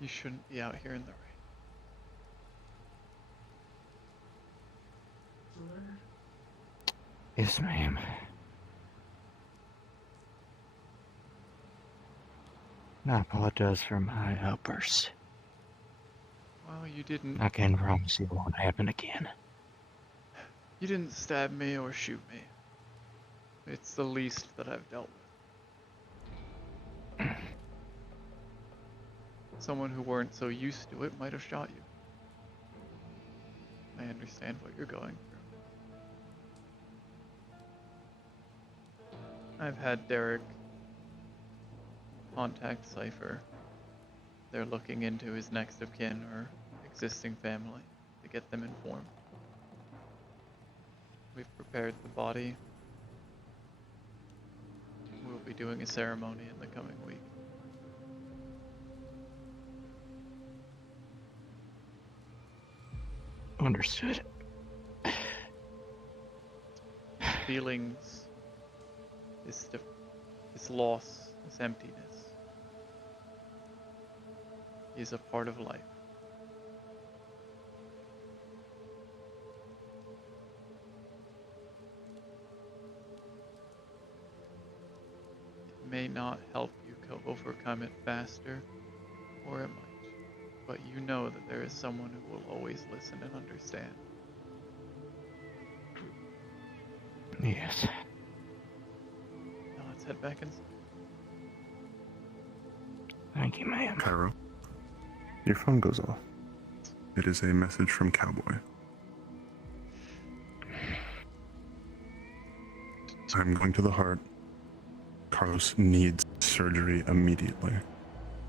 You shouldn't be out here in the rain. Yes, ma'am. I apologize for my outburst. Well, you didn't. I can promise it won't happen again. You didn't stab me or shoot me. It's the least that I've dealt with. Someone who weren't so used to it might have shot you. I understand what you're going through. I've had Derek contact Cypher. They're looking into his next of kin or existing family to get them informed. We've prepared the body. We'll be doing a ceremony in the coming week. Understood. Feelings, this loss, this emptiness is a part of life. It may not help you overcome it faster, or it might, but you know that there is someone who will always listen and understand. Yes. Now let's head back inside. Thank you, ma'am. Cairo, your phone goes off. It is a message from Cowboy. I'm going to the heart. Carlos needs surgery immediately.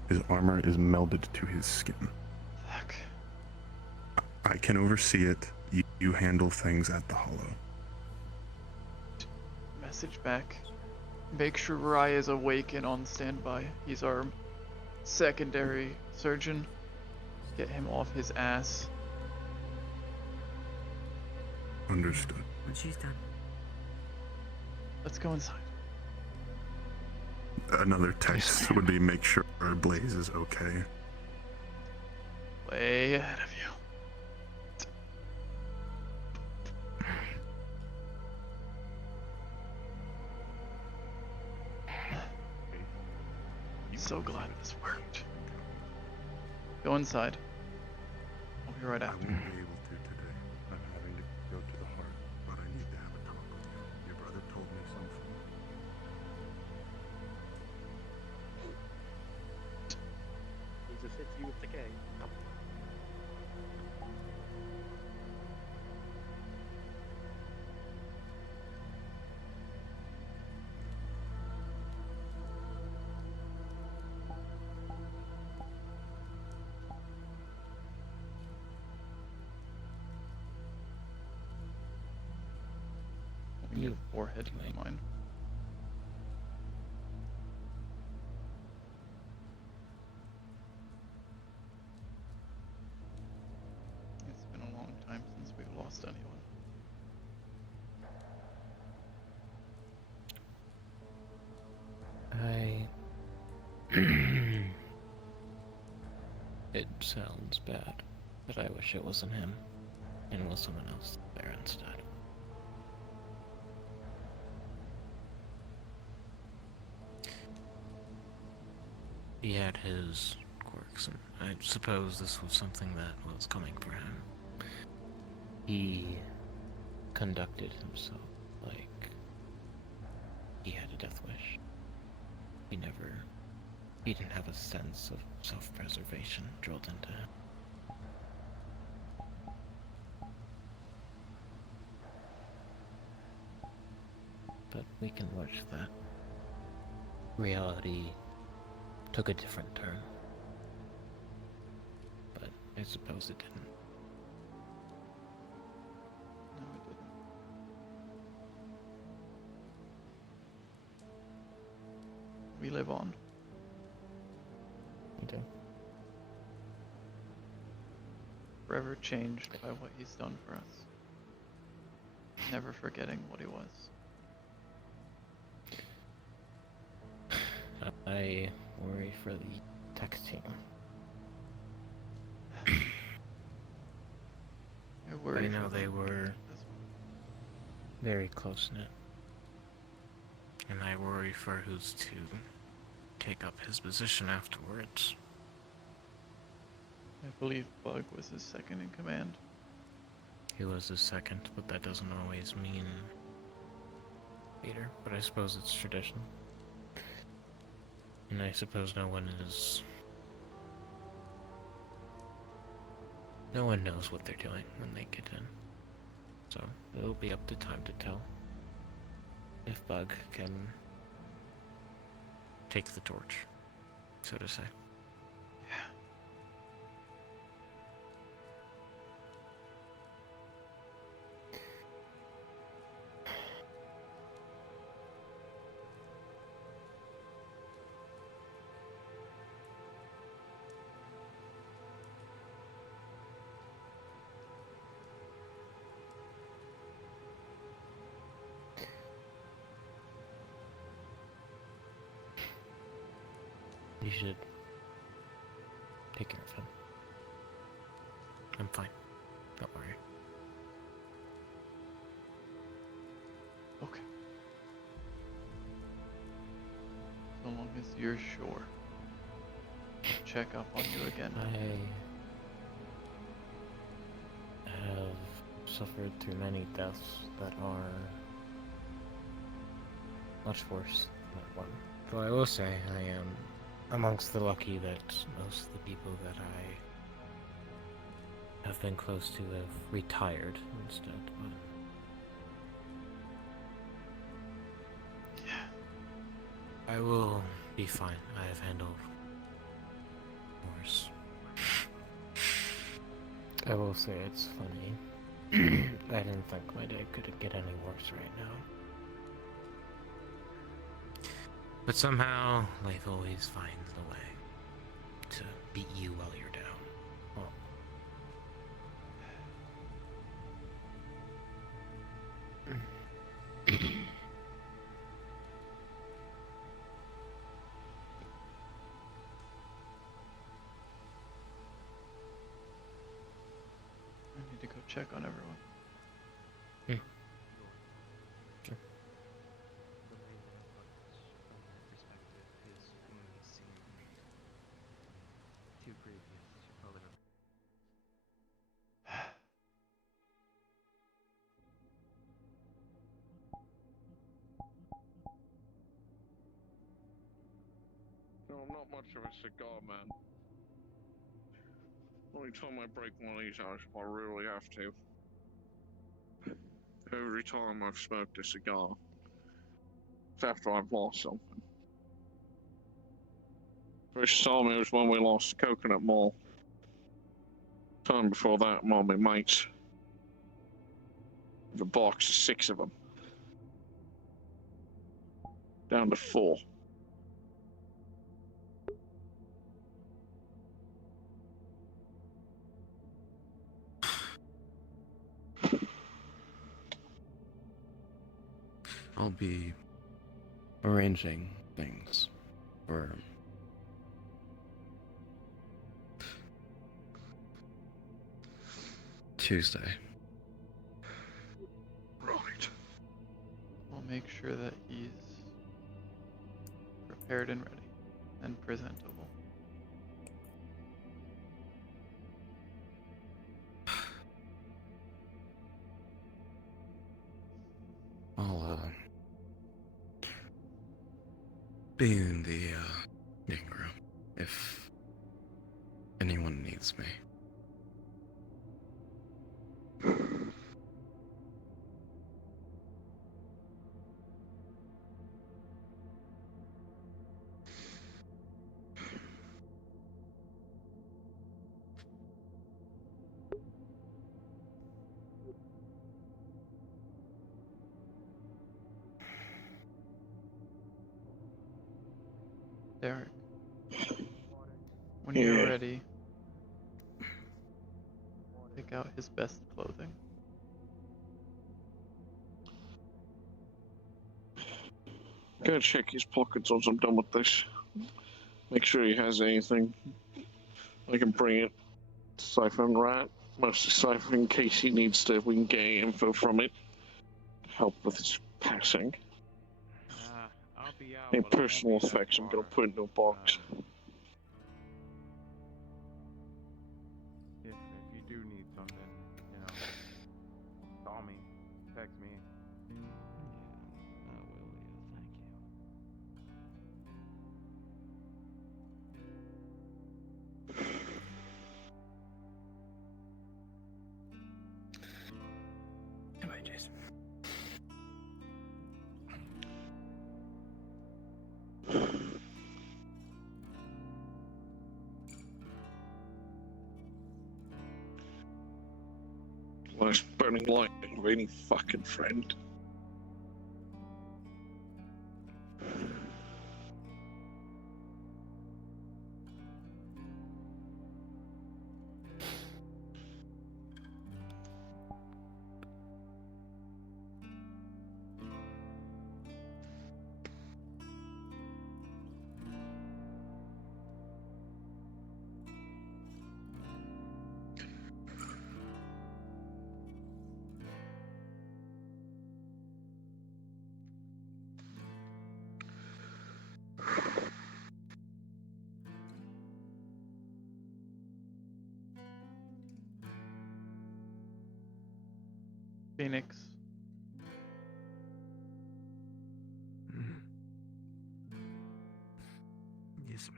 His armor is melded to his skin. Fuck. I can oversee it. You handle things at the Hollow. Message back. Make sure Rai is awake and on standby. He's our secondary surgeon. Get him off his ass. Understood. When she's done. Let's go inside. Another text would be make sure Blaze is okay. Way ahead of you. I'm so glad this worked. Go inside. I'll be right I after. won't be able to today. I'm having to go to the heart, but I need to have a talk with you. Your brother told me something. Jesus hits you with the K. Your forehead, mine. It's been a long time since we've lost anyone. It sounds bad, but I wish it wasn't him, and was someone else there instead. He had his quirks, and I suppose this was something that was coming for him. He conducted himself like he had a death wish. He didn't have a sense of self-preservation drilled into him. But we can watch that. Reality took a different turn. But I suppose it didn't. No, it didn't. We live on. We do. Forever changed by what he's done for us. Never forgetting what he was. I worry for the tech team. I worry know for they them were as very close knit. And I worry for who's to take up his position afterwards. I believe Bug was his second in command. He was his second, but that doesn't always mean leader. But I suppose it's tradition. And I suppose no one knows what they're doing when they get in. So it'll be up to time to tell if Bug can take the torch, so to say. You should take care of him. I'm fine. Don't worry. Okay. So long as you're sure. I'll check up on you again. I have suffered through many deaths that are much worse than that one. Though I will say I am amongst the lucky that most of the people that I have been close to have retired instead, but... Yeah. I will be fine. I have handled worse. I will say it's funny. I didn't think my day could get any worse right now. But somehow, life always finds a way to beat you while you're down. Well, I need to go check on everyone. Sure. No, I'm not much of a cigar man. Only time I break one of these out if I really have to. Every time I've smoked a cigar, it's after I've lost something. First time it was when we lost Coconut Mall. Time before that, I'm on my mates. The box of 6 of them. Down to 4. I'll be arranging things for Tuesday. Right. We'll make sure that he's prepared and ready and presentable. I'll be in the meeting room if anyone needs me. Derek, when you're Yeah. ready, pick out his best clothing. Gotta check his pockets once I'm done with this. Make sure he has anything. I can bring it. Siphon rat. Mostly siphon in case he needs to. We can get info from it. Help with his passing. I'll be out. Any but I won't personal be that effects I'm gonna far. put into a box. If you do need something, you know, call me, text me. Yeah, I will. Yeah, thank you. Come on, Jason. Last burning light of any fucking friend. Phoenix. Yes,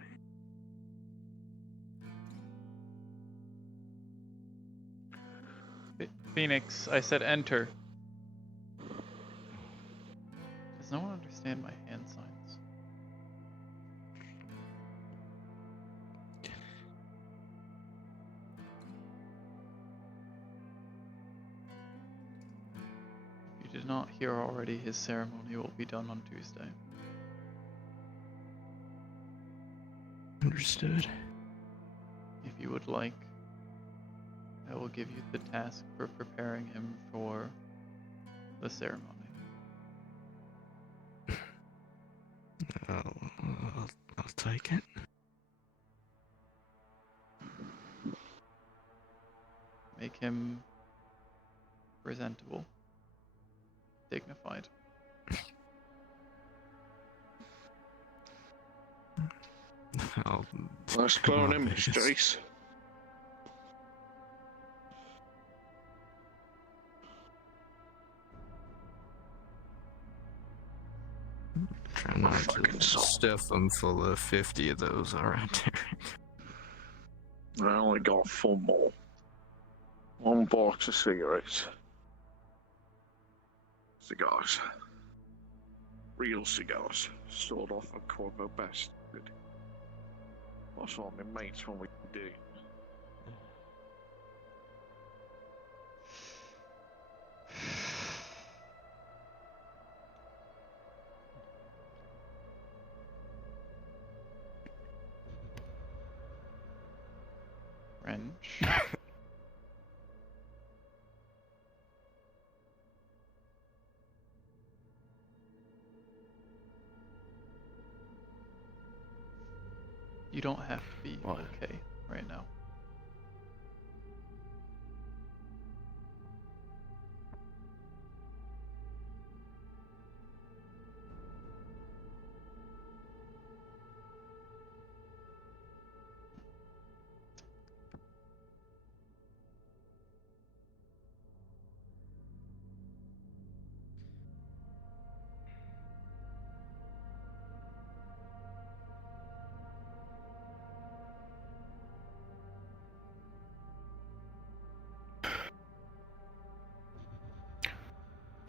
man. Phoenix, I said enter. Does no one understand my hand signs? If you did not hear already, his ceremony will be done on Tuesday. Understood. If you would like, I will give you the task for preparing him for the ceremony. I'll take it. Make him presentable, dignified. I'll Last do my clone image, best. Jace. Try not to stuff them full of 50 of those, alright, Derek? I only got 4 more. 1 box of cigarettes. Cigars. Real cigars. Sold off a Corvo bastard. That's what my mates when we do. French. You don't have to be okay right now.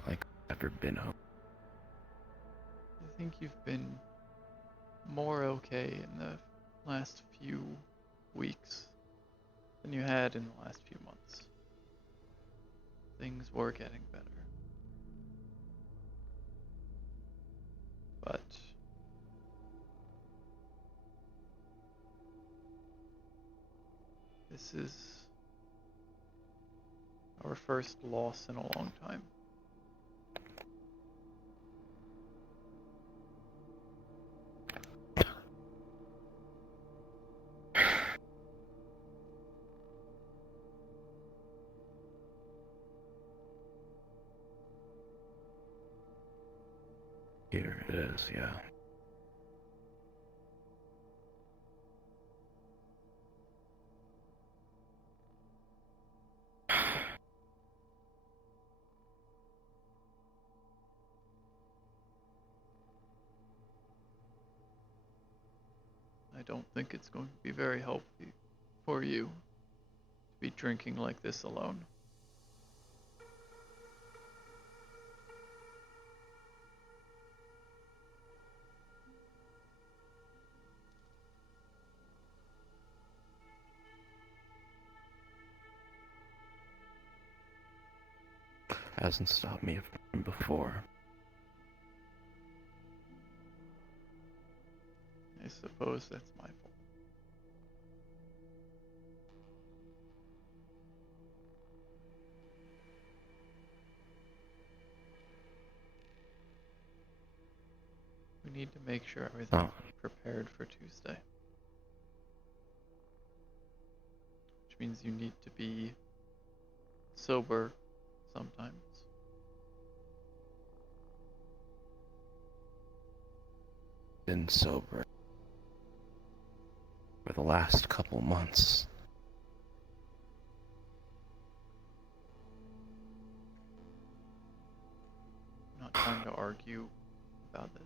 Like, ever been home? I think you've been more okay in the last few weeks than you had in the last few months. Things were getting better. But This is our first loss in a long time. Here it is, yeah. I don't think it's going to be very helpful for you to be drinking like this alone. Hasn't stopped me from before. I suppose that's my fault. We need to make sure everything's prepared for Tuesday. Which means you need to be sober sometimes. Been sober for the last couple months. I'm not trying to argue about this.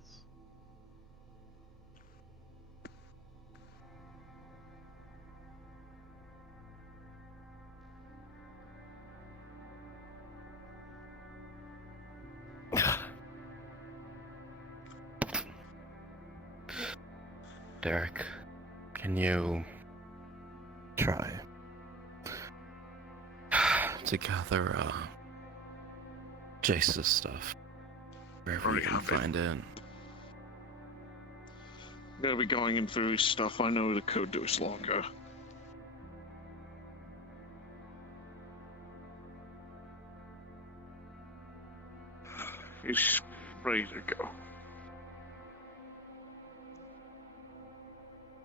Derek, can you try to gather Jace's stuff wherever you can find it? I'm gonna be going in through his stuff. I know the code to his locker. He's ready to go.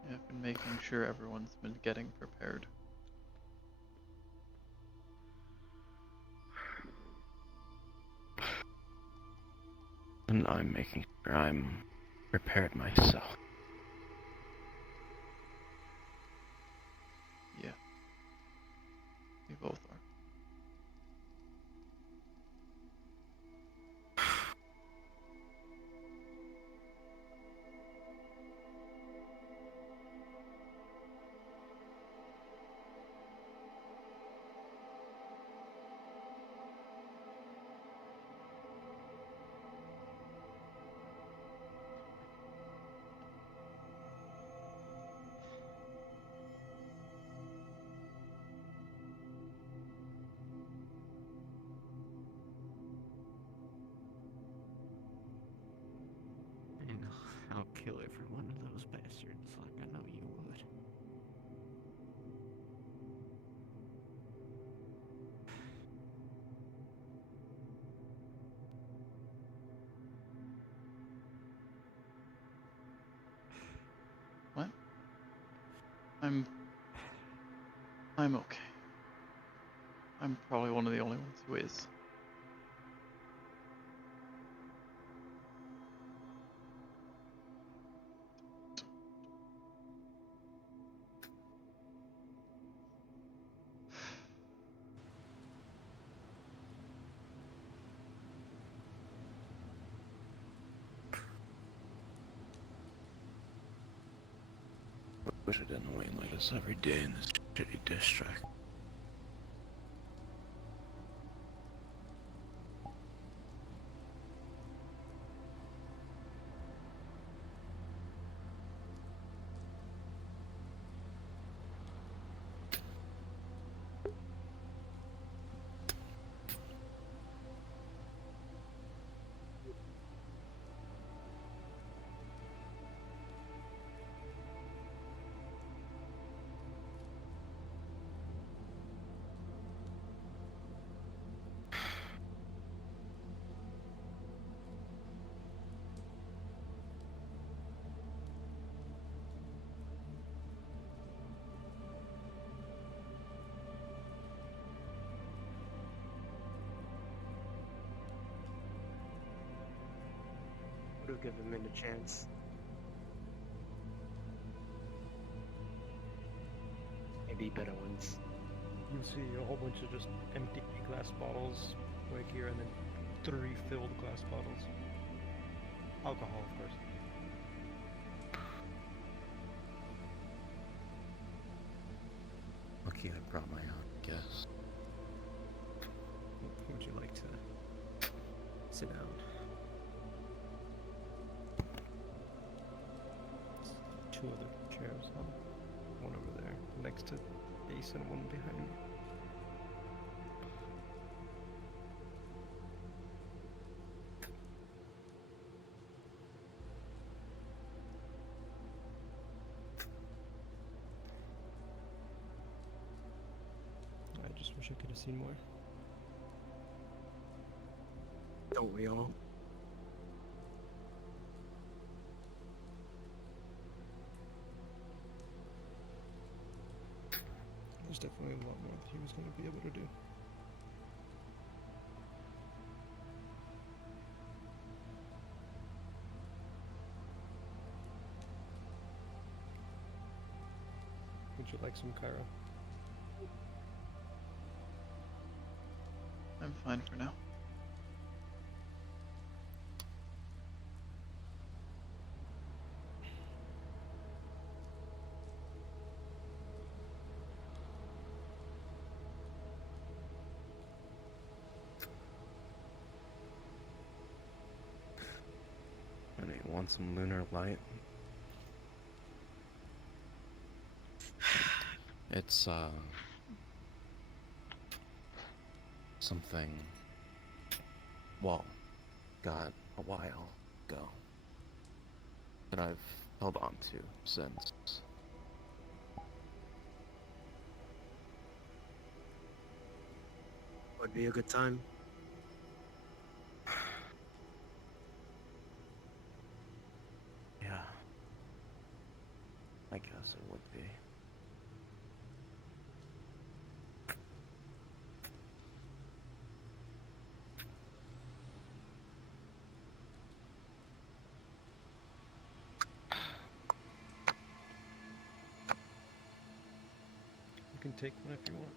I've been making sure everyone's been getting prepared. And I'm making sure I'm prepared myself. Yeah. We both are. I'll kill every one of those bastards like I know you would. What? I'm okay. I'm probably one of the only ones who is. Wish I didn't wait like this every day in this shitty district. We'll give him a chance. Maybe better ones. You see a whole bunch of just empty glass bottles right here, and then 3 filled glass bottles. Alcohol, of course. Lucky I brought my own, guess. Would you like to sit down? Two other chairs, huh? One over there, next to Jason, one behind me. I just wish I could have seen more. Don't we all? There's definitely a lot more that he was going to be able to do. Would you like some Cairo? I'm fine for now. And you want some lunar light? It's, something, well, got a while ago that I've held on to since. Would be a good time. Yeah, I guess it would be. You can take one if you want.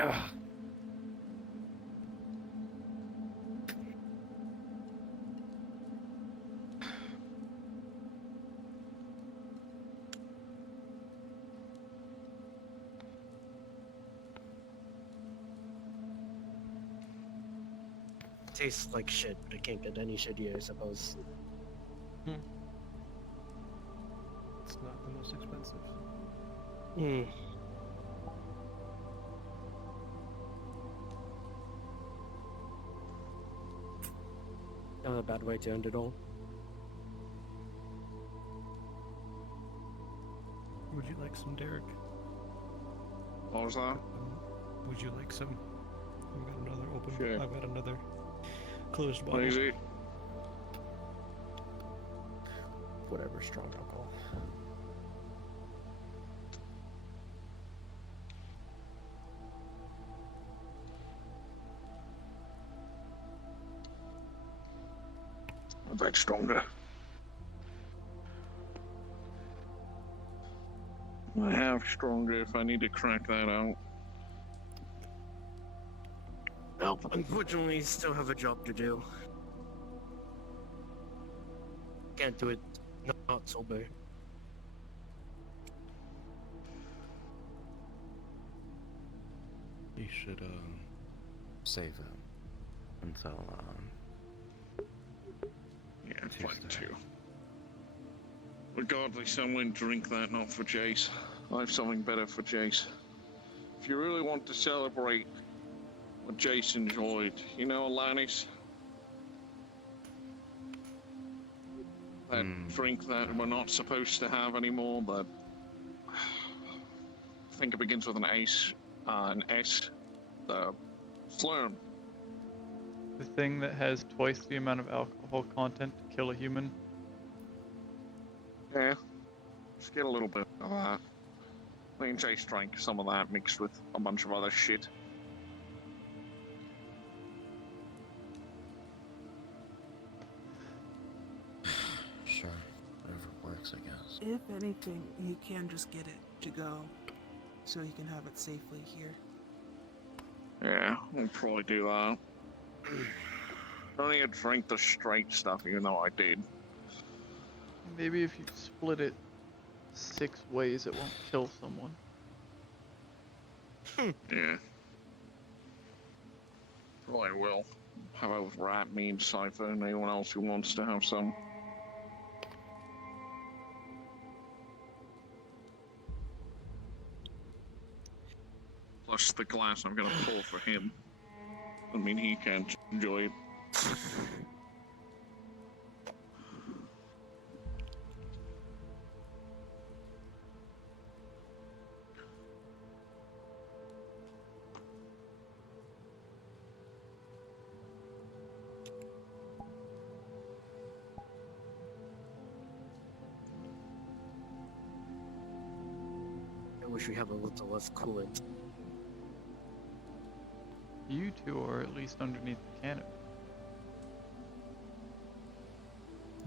Ugh. Tastes like shit, but it can't get any shittier, I suppose. It's not the most expensive. Hmm. Not a bad way to end it all. Would you like some, Derek? What was that? Would you like some? I've got another open. Sure. I've got another closed bottle. What is it? Whatever, strong alcohol. A bit stronger. I have stronger if I need to crack that out. Well, unfortunately, still have a job to do. Can't do it not sober. You should, save him until, Yeah, I plan to. Regardless, I won't drink that, not for Jace. I have something better for Jace. If you really want to celebrate what Jace enjoyed, you know, Alanis? That drink that we're not supposed to have anymore, but I think it begins with an S. Slurm. The thing that has twice the amount of alcohol content to kill a human. Yeah. Just get a little bit of that. Me and Chase drank some of that mixed with a bunch of other shit. Sure, whatever works, I guess. If anything, he can just get it to go, so he can have it safely here. Yeah, we'll probably do that. I don't need to drink the straight stuff, even though I did. Maybe if you split it 6 ways, it won't kill someone. Yeah. Probably will. Have a with Rat, me, and Cypher, and anyone else who wants to have some. Plus the glass I'm gonna pour for him. I mean, he can't enjoy it. I wish we have a little less coolant. You two are at least underneath the canopy.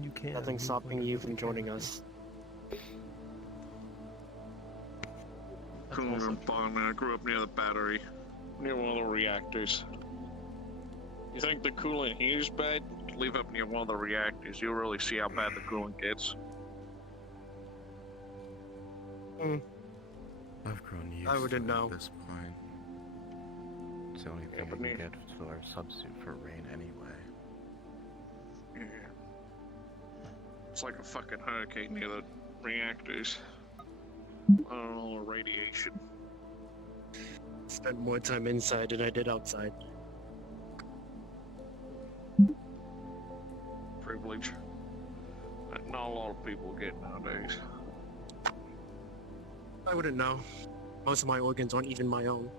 You can't. Nothing stopping you from joining us. Cool, man. I grew up near the battery, near one of the reactors. You think the coolant here is bad? Live up near one of the reactors. You'll really see how bad the coolant gets. I've grown used I wouldn't to it know. at this point. It's the only thing we can get for our substitute for rain anyway. Yeah. It's like a fucking hurricane near the reactors. I don't know, radiation. Spent more time inside than I did outside. Privilege that not a lot of people get nowadays. I wouldn't know. Most of my organs aren't even my own.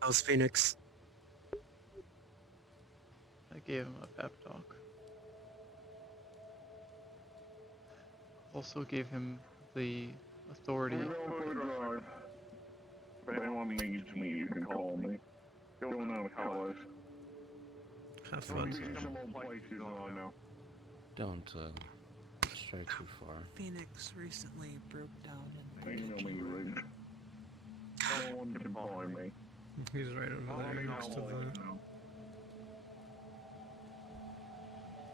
How's Phoenix? I gave him a pep talk. Also gave him the authority. If anyone needs me, you can call me. Don't know colors. Have fun, sir. Places I know. Don't stray too far. Phoenix recently broke down in You know me, Ridge. No one can buy me. He's right over there next to the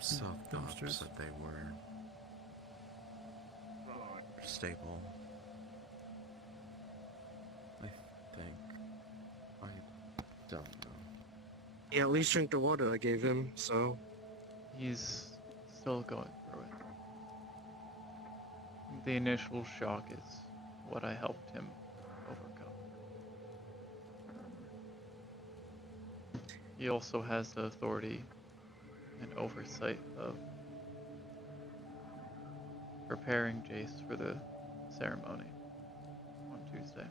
Self-thoughts dumpsters. that they were stable. I think. I don't know. He at least drank the water I gave him, so... He's still going through it. The initial shock is what I helped him overcome. He also has the authority and oversight of preparing Jace for the ceremony on Tuesday.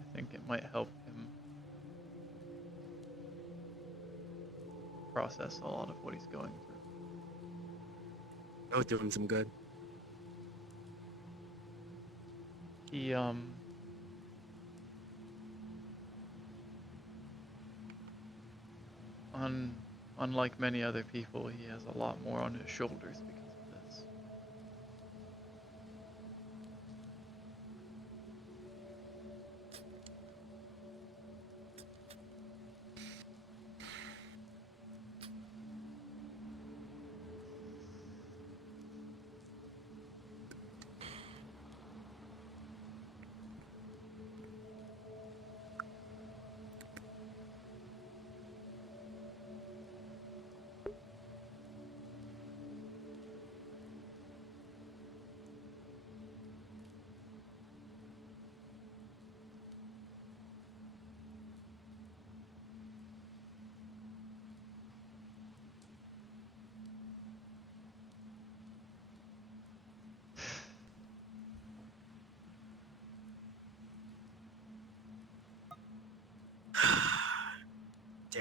I think it might help him process a lot of what he's going through. That would do him some good. He, unlike many other people, he has a lot more on his shoulders because of this.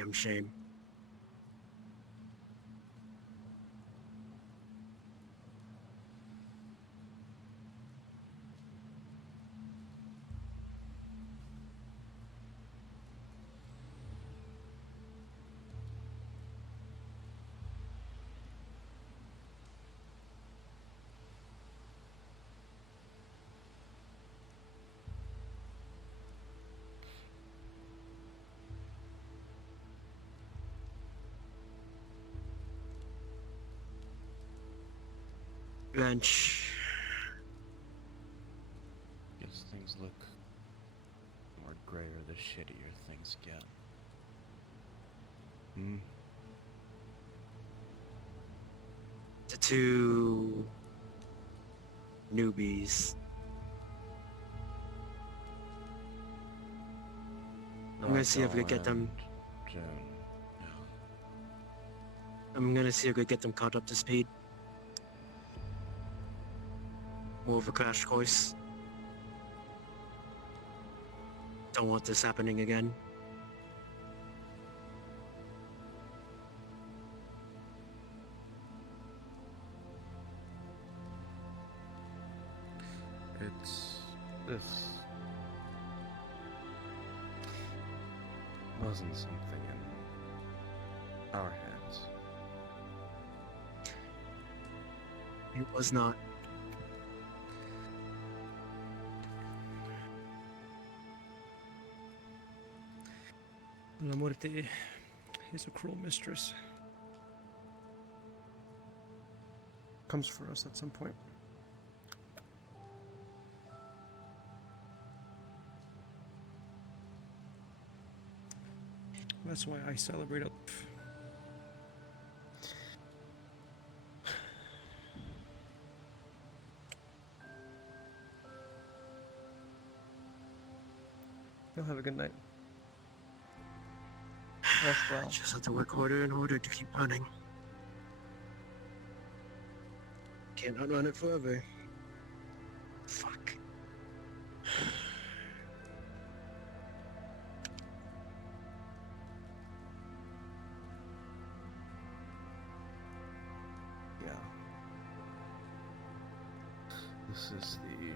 damn shame. Bench. Guess things look more grayer the shittier things get. Hmm. The two newbies. I'm gonna see if we can get them. June. I'm gonna see if we can get them caught up to speed. More of a crash course. Don't want this happening again. This wasn't something in our hands. It was not. La Muerte is a cruel mistress. Comes for us at some point. That's why I celebrate a life. You'll have a good night. Rest well. Just have to work harder in order to keep running. Can't outrun it forever. Fuck. Yeah. This is the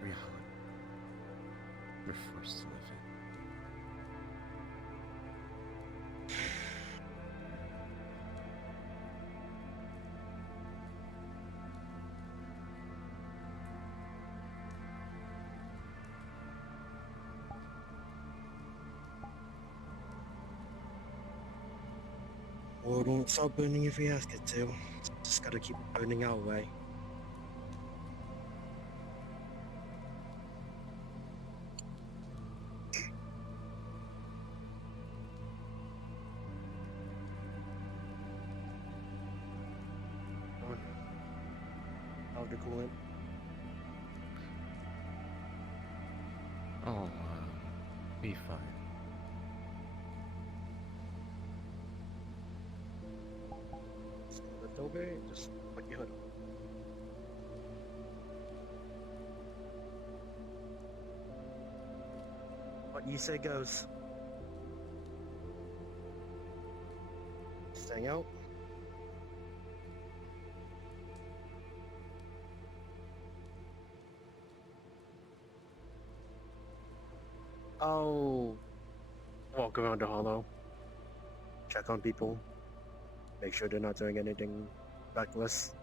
reality we're forced to live in. Or it won't stop burning if we ask it to. Just gotta keep it burning our way. How'd the coolant? I'll be fine. Left over, just put your hood on. What you say goes. Staying out. I'll walk around the hollow, check on people, make sure they're not doing anything reckless.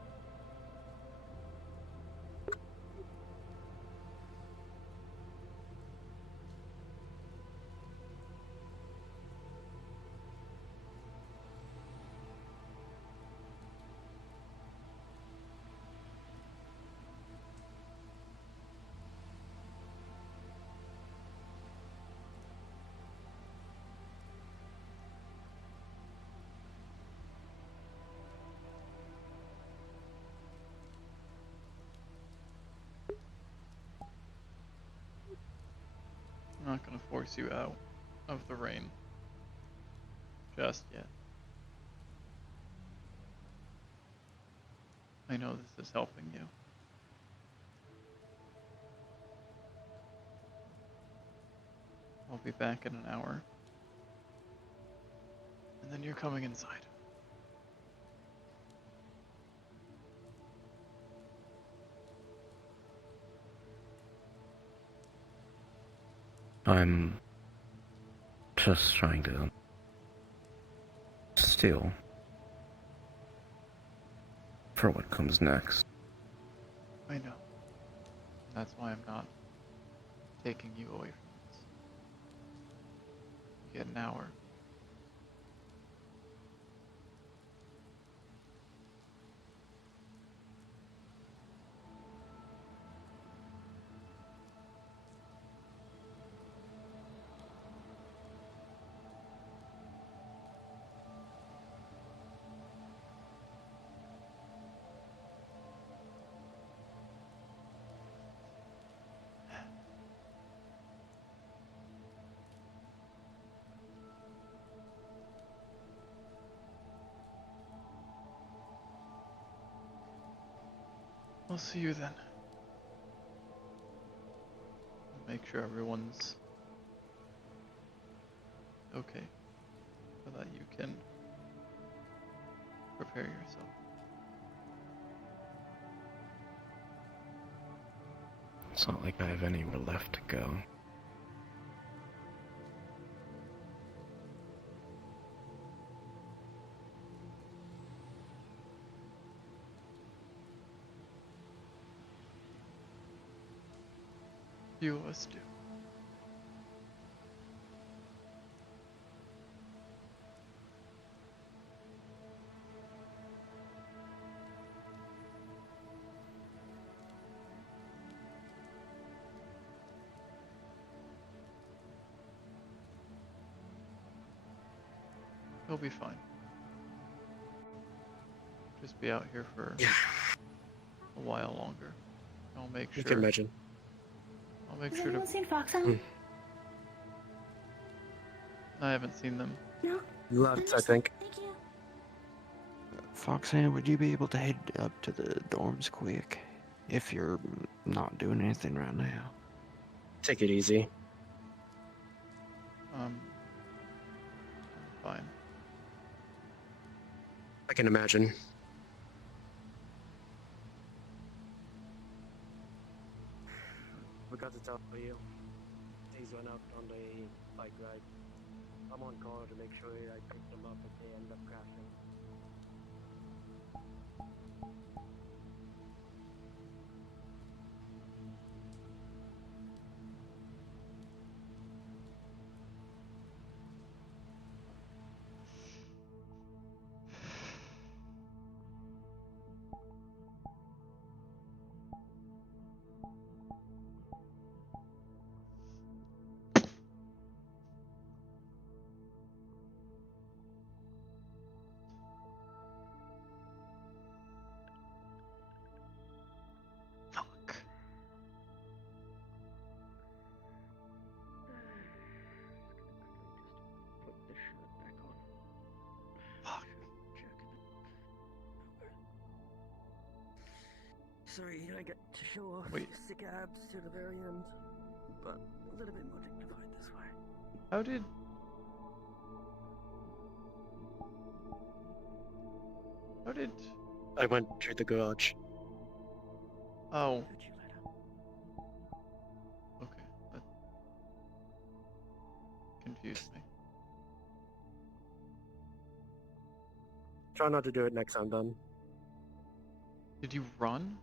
I'm not gonna force you out of the rain just yet. I know this is helping you. I'll be back in an hour. And then you're coming inside. I'm just trying to steal for what comes next. I know. That's why I'm not taking you away from this. You get an hour. I'll see you then. Make sure everyone's okay so that you can prepare yourself. It's not like I have anywhere left to go. Few of us do. He'll be fine. Just be out here for a while longer. I'll make sure. You can imagine. I'll make Has sure anyone to. seen Foxhound? I haven't seen them. No. Left, I think. Thank you. Foxhand, would you be able to head up to the dorms quick? If you're not doing anything right now. Take it easy. I'm fine. I can imagine. Forgot to tell you. Things went out on the bike ride. I'm on call to make sure I pick them up if they end up crashing. Put this shirt back on. Sorry, you don't get to show off Wait. your sick abs to the very end, but a little bit more dignified this way. How did? I went through the garage. Oh. Okay. That confused me. Try not to do it next time, then. Did you run?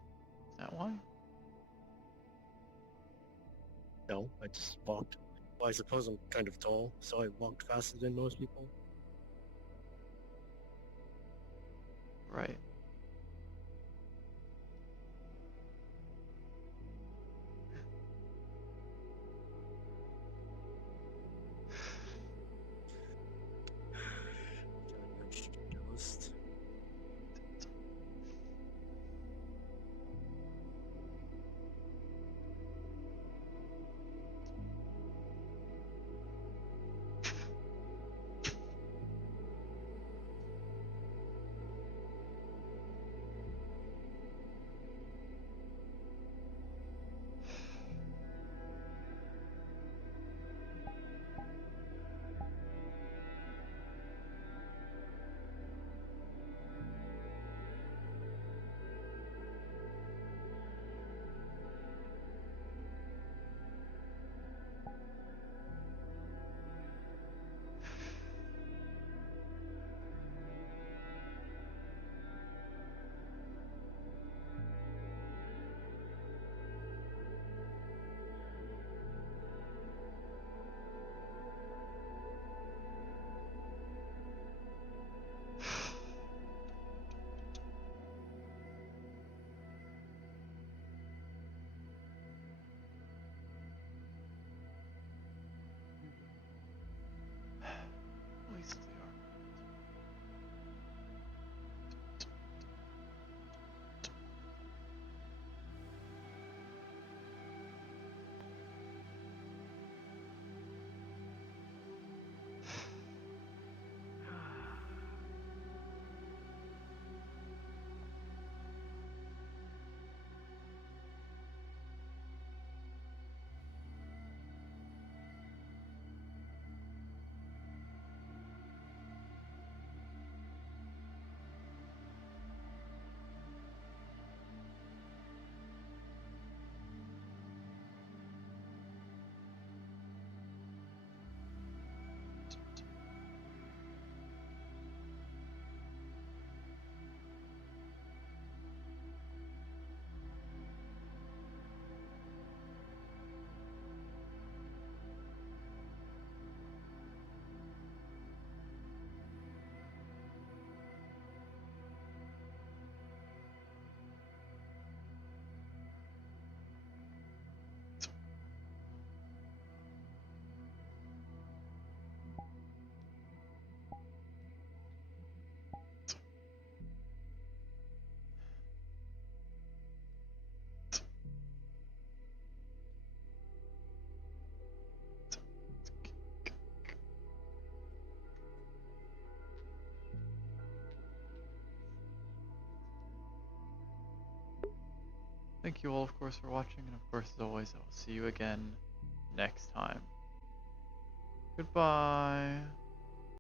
Is that why? No, I just walked. Well, I suppose I'm kind of tall, so I walked faster than most people. Right. Toast. thank you all, of course, for watching, and of course, as always, I will see you again next time. Goodbye.